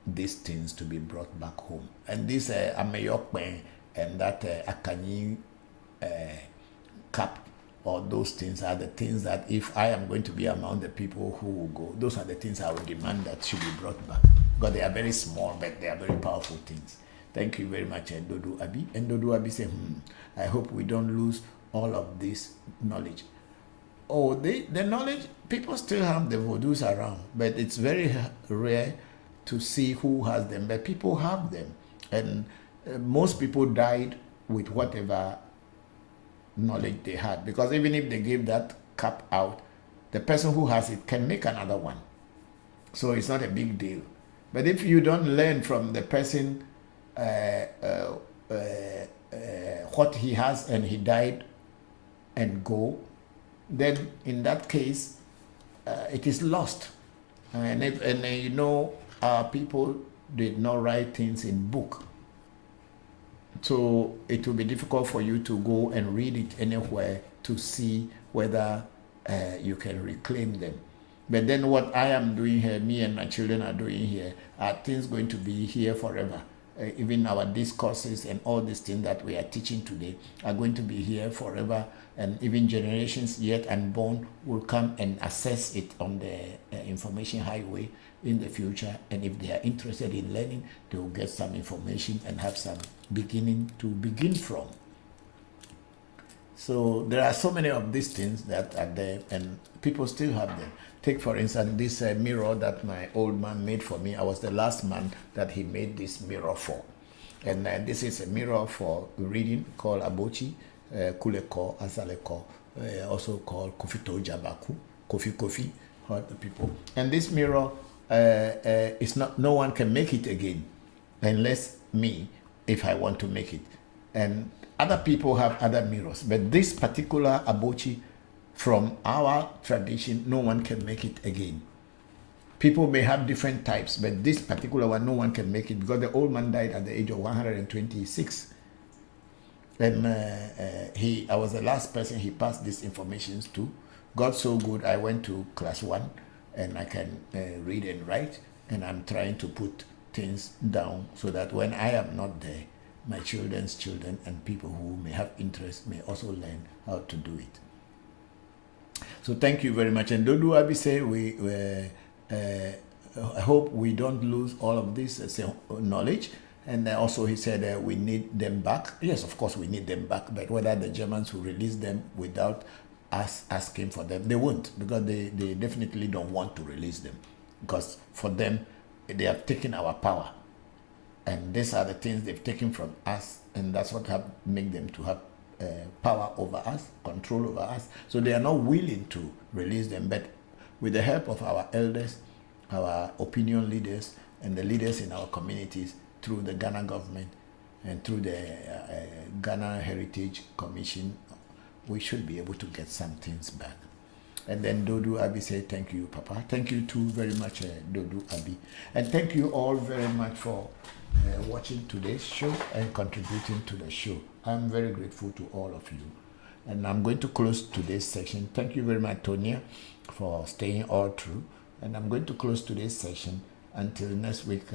these things to be brought back home. And this Ameyokme and that Akanyi cap, or those things are the things that if I am going to be among the people who will go, those are the things I will demand that should be brought back. Because they are very small, but they are very powerful things. Thank you very much, Ndodu Abi. And Ndodu Abi said, I hope we don't lose all of this knowledge. Oh, the knowledge, people still have the Vodus around, but it's very rare to see who has them, but people have them. And most people died with whatever knowledge they had, because even if they give that cap out, the person who has it can make another one. So it's not a big deal. But if you don't learn from the person what he has and he died and go, then in that case, it is lost. And you know, our people did not write things in book. So it will be difficult for you to go and read it anywhere to see whether you can reclaim them. But then what I am doing here, me and my children are doing here, are things going to be here forever. Even our discourses and all these things that we are teaching today are going to be here forever. And even generations yet unborn will come and access it on the information highway in the future. And if they are interested in learning, they will get some information and have some beginning to begin from. So there are so many of these things that are there, and people still have them. Take, for instance, this mirror that my old man made for me. I was the last man that he made this mirror for. And this is a mirror for reading called Abochi, Kuleko, Azaleko, also called Kofito Jabaku, Kofi, the people. And this mirror is not, no one can make it again, unless me, if I want to make it. And other people have other mirrors, but this particular Abochi, from our tradition, no one can make it again. People may have different types, but this particular one, no one can make it, because the old man died at the age of 126. And I was the last person he passed these informations to. God so good, I went to class 1 and I can read and write, and I'm trying to put things down so that when I am not there, my children's children and people who may have interest may also learn how to do it. So thank you very much. And Dodu Abi say, I hope we don't lose all of this knowledge. And also he said we need them back. Yes, of course we need them back, but whether the Germans will release them without us asking for them, they won't, because they definitely don't want to release them, because for them, they have taken our power. And these are the things they've taken from us, and that's what have made them to have power over us, control over us. So they are not willing to release them, but with the help of our elders, our opinion leaders, and the leaders in our communities, through the Ghana government and through the Ghana Heritage Commission, we should be able to get some things back. And then Dodu Abi said, thank you, Papa. Thank you too very much, Dodu Abi. And thank you all very much for watching today's show and contributing to the show. I'm very grateful to all of you. And I'm going to close today's section. Thank you very much, Tonya, for staying all through. And I'm going to close today's session until next week,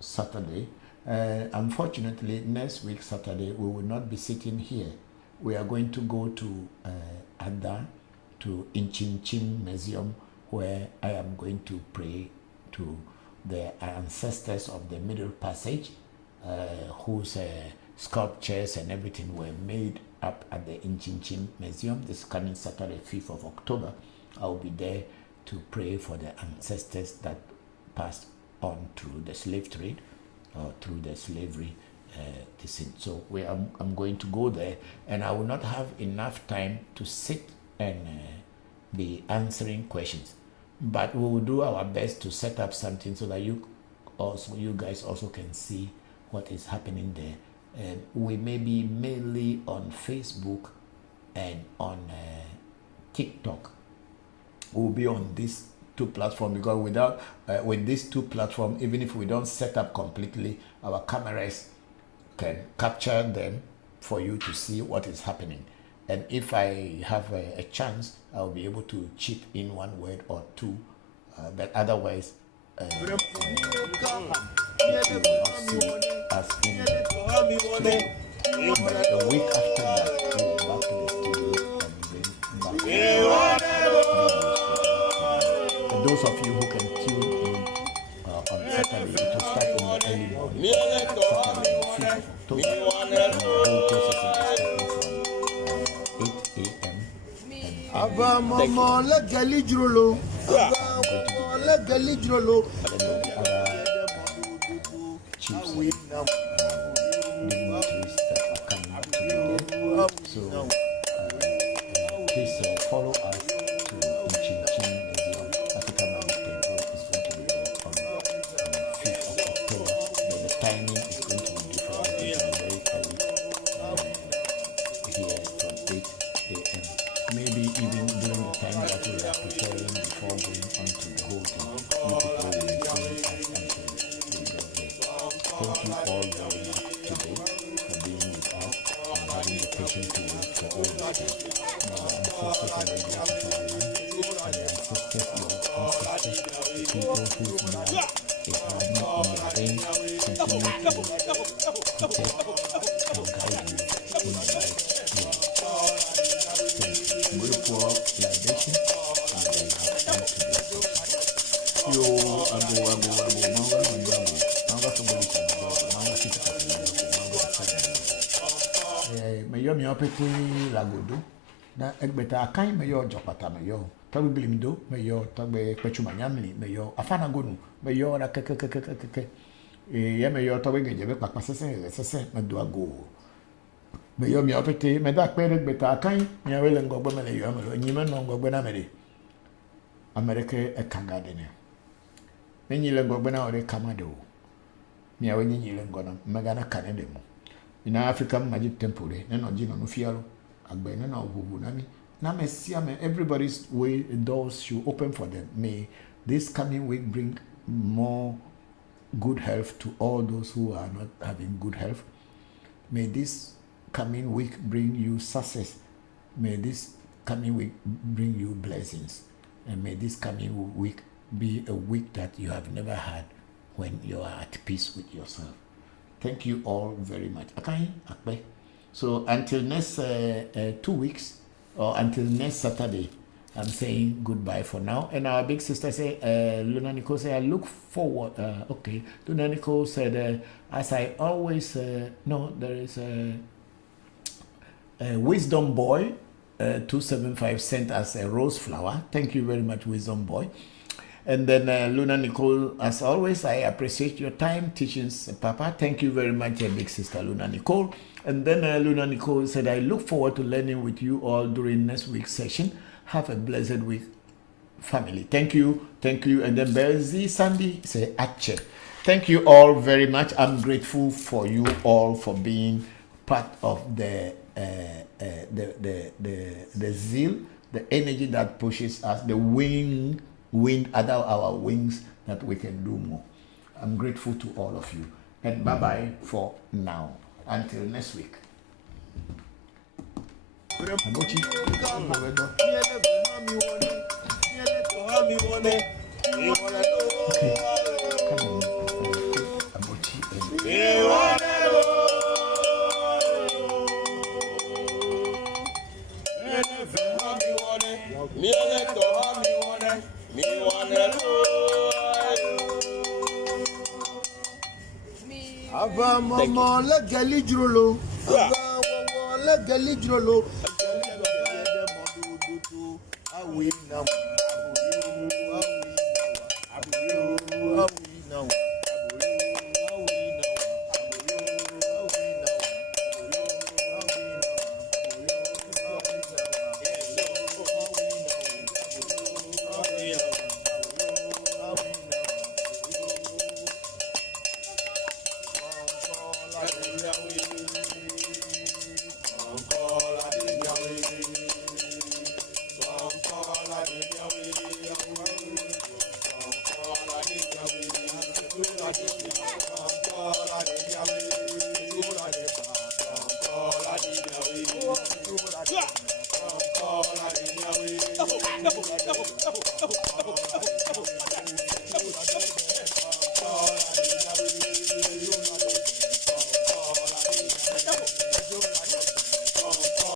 Saturday. Unfortunately, next week, Saturday, we will not be sitting here. We are going to go to Ada, to Inchinchim Museum, where I am going to pray to the ancestors of the Middle Passage, whose sculptures and everything were made up at the Inchinchim Museum. This coming Saturday, 5th of October, I will be there to pray for the ancestors that passed on through the slave trade or through the slavery. So I'm going to go there, and I will not have enough time to sit and be answering questions. But we will do our best to set up something so that you guys also can see what is happening there. And we may be mainly on Facebook and on TikTok. We'll be on these two platforms, because with these two platforms, even if we don't set up completely, our cameras can capture them for you to see what is happening. And if I have a chance, I'll be able to chip in one word or two. But otherwise, you will not see us in the studio. But a week after that, we'll be back to the studio and bring back and those of you who can tune in on Saturday, it will start in the early morning. Saturday, 5th of October, and the whole process is starting from 8 a.m. Chiefs and dignitaries that are coming up to the day. So please follow us to Inchin Museum. African Temple is going to be there on 5th of October. But the timing is going to be different. It's very early here from 8 a.m. Maybe even during the time that we are preparing before going on to the whole thing, you people will join us until we get there. Thank you all very much today for being with us and having the patience to wait for all this time. May the ancestors and the blessings of our land, and the ancestors, your ancestors, the people whose blood is running in your veins, continue to protect and guide you in the right way. Thank you. Good for libation, and then have time to do so. Yo, Mayo mi opeti lagodo na egbeta akan mayo jopata mayo tabi bilimdo mayo tabi pechumanyamli mayo afana gonu mayo na kekekekeke ye mayo tabi gejebe papa sese maduago mayo mi opeti meda pere egbeta akan mi awele ngogbo mele yo amelo nyime no ngogbo na mede America ekangade ne menyile ngogbo na ore kamado mi awe nyile ngona magana kanede mo in African Magic Temple, no Gino no fialo, Agbe no Voodoo nami. Na mesia me everybody's way doors should open for them. May this coming week bring more good health to all those who are not having good health. May this coming week bring you success. May this coming week bring you blessings. And may this coming week be a week that you have never had when you are at peace with yourself. Thank you all very much. Okay. So until next 2 weeks or until next Saturday, I'm saying goodbye for now. And our big sister say, Luna Nicole say, I look forward. Okay. Luna Nicole said, as I always, no, there is a Wisdom Boy 275 sent us a rose flower. Thank you very much, Wisdom Boy. And then Luna Nicole, as always, I appreciate your time, teachings, Papa. Thank you very much, big sister Luna Nicole. And then Luna Nicole said, I look forward to learning with you all during next week's session. Have a blessed week, family. Thank you. Thank you. And then Belzi Sandy say, Ache. Thank you all very much. I'm grateful for you all for being part of the zeal, the energy that pushes us, the wind under our wings that we can do more. I'm grateful to all of you. And bye-bye for now. Until next week. Ava mama la gali drolo. Ava mama la gali drolo.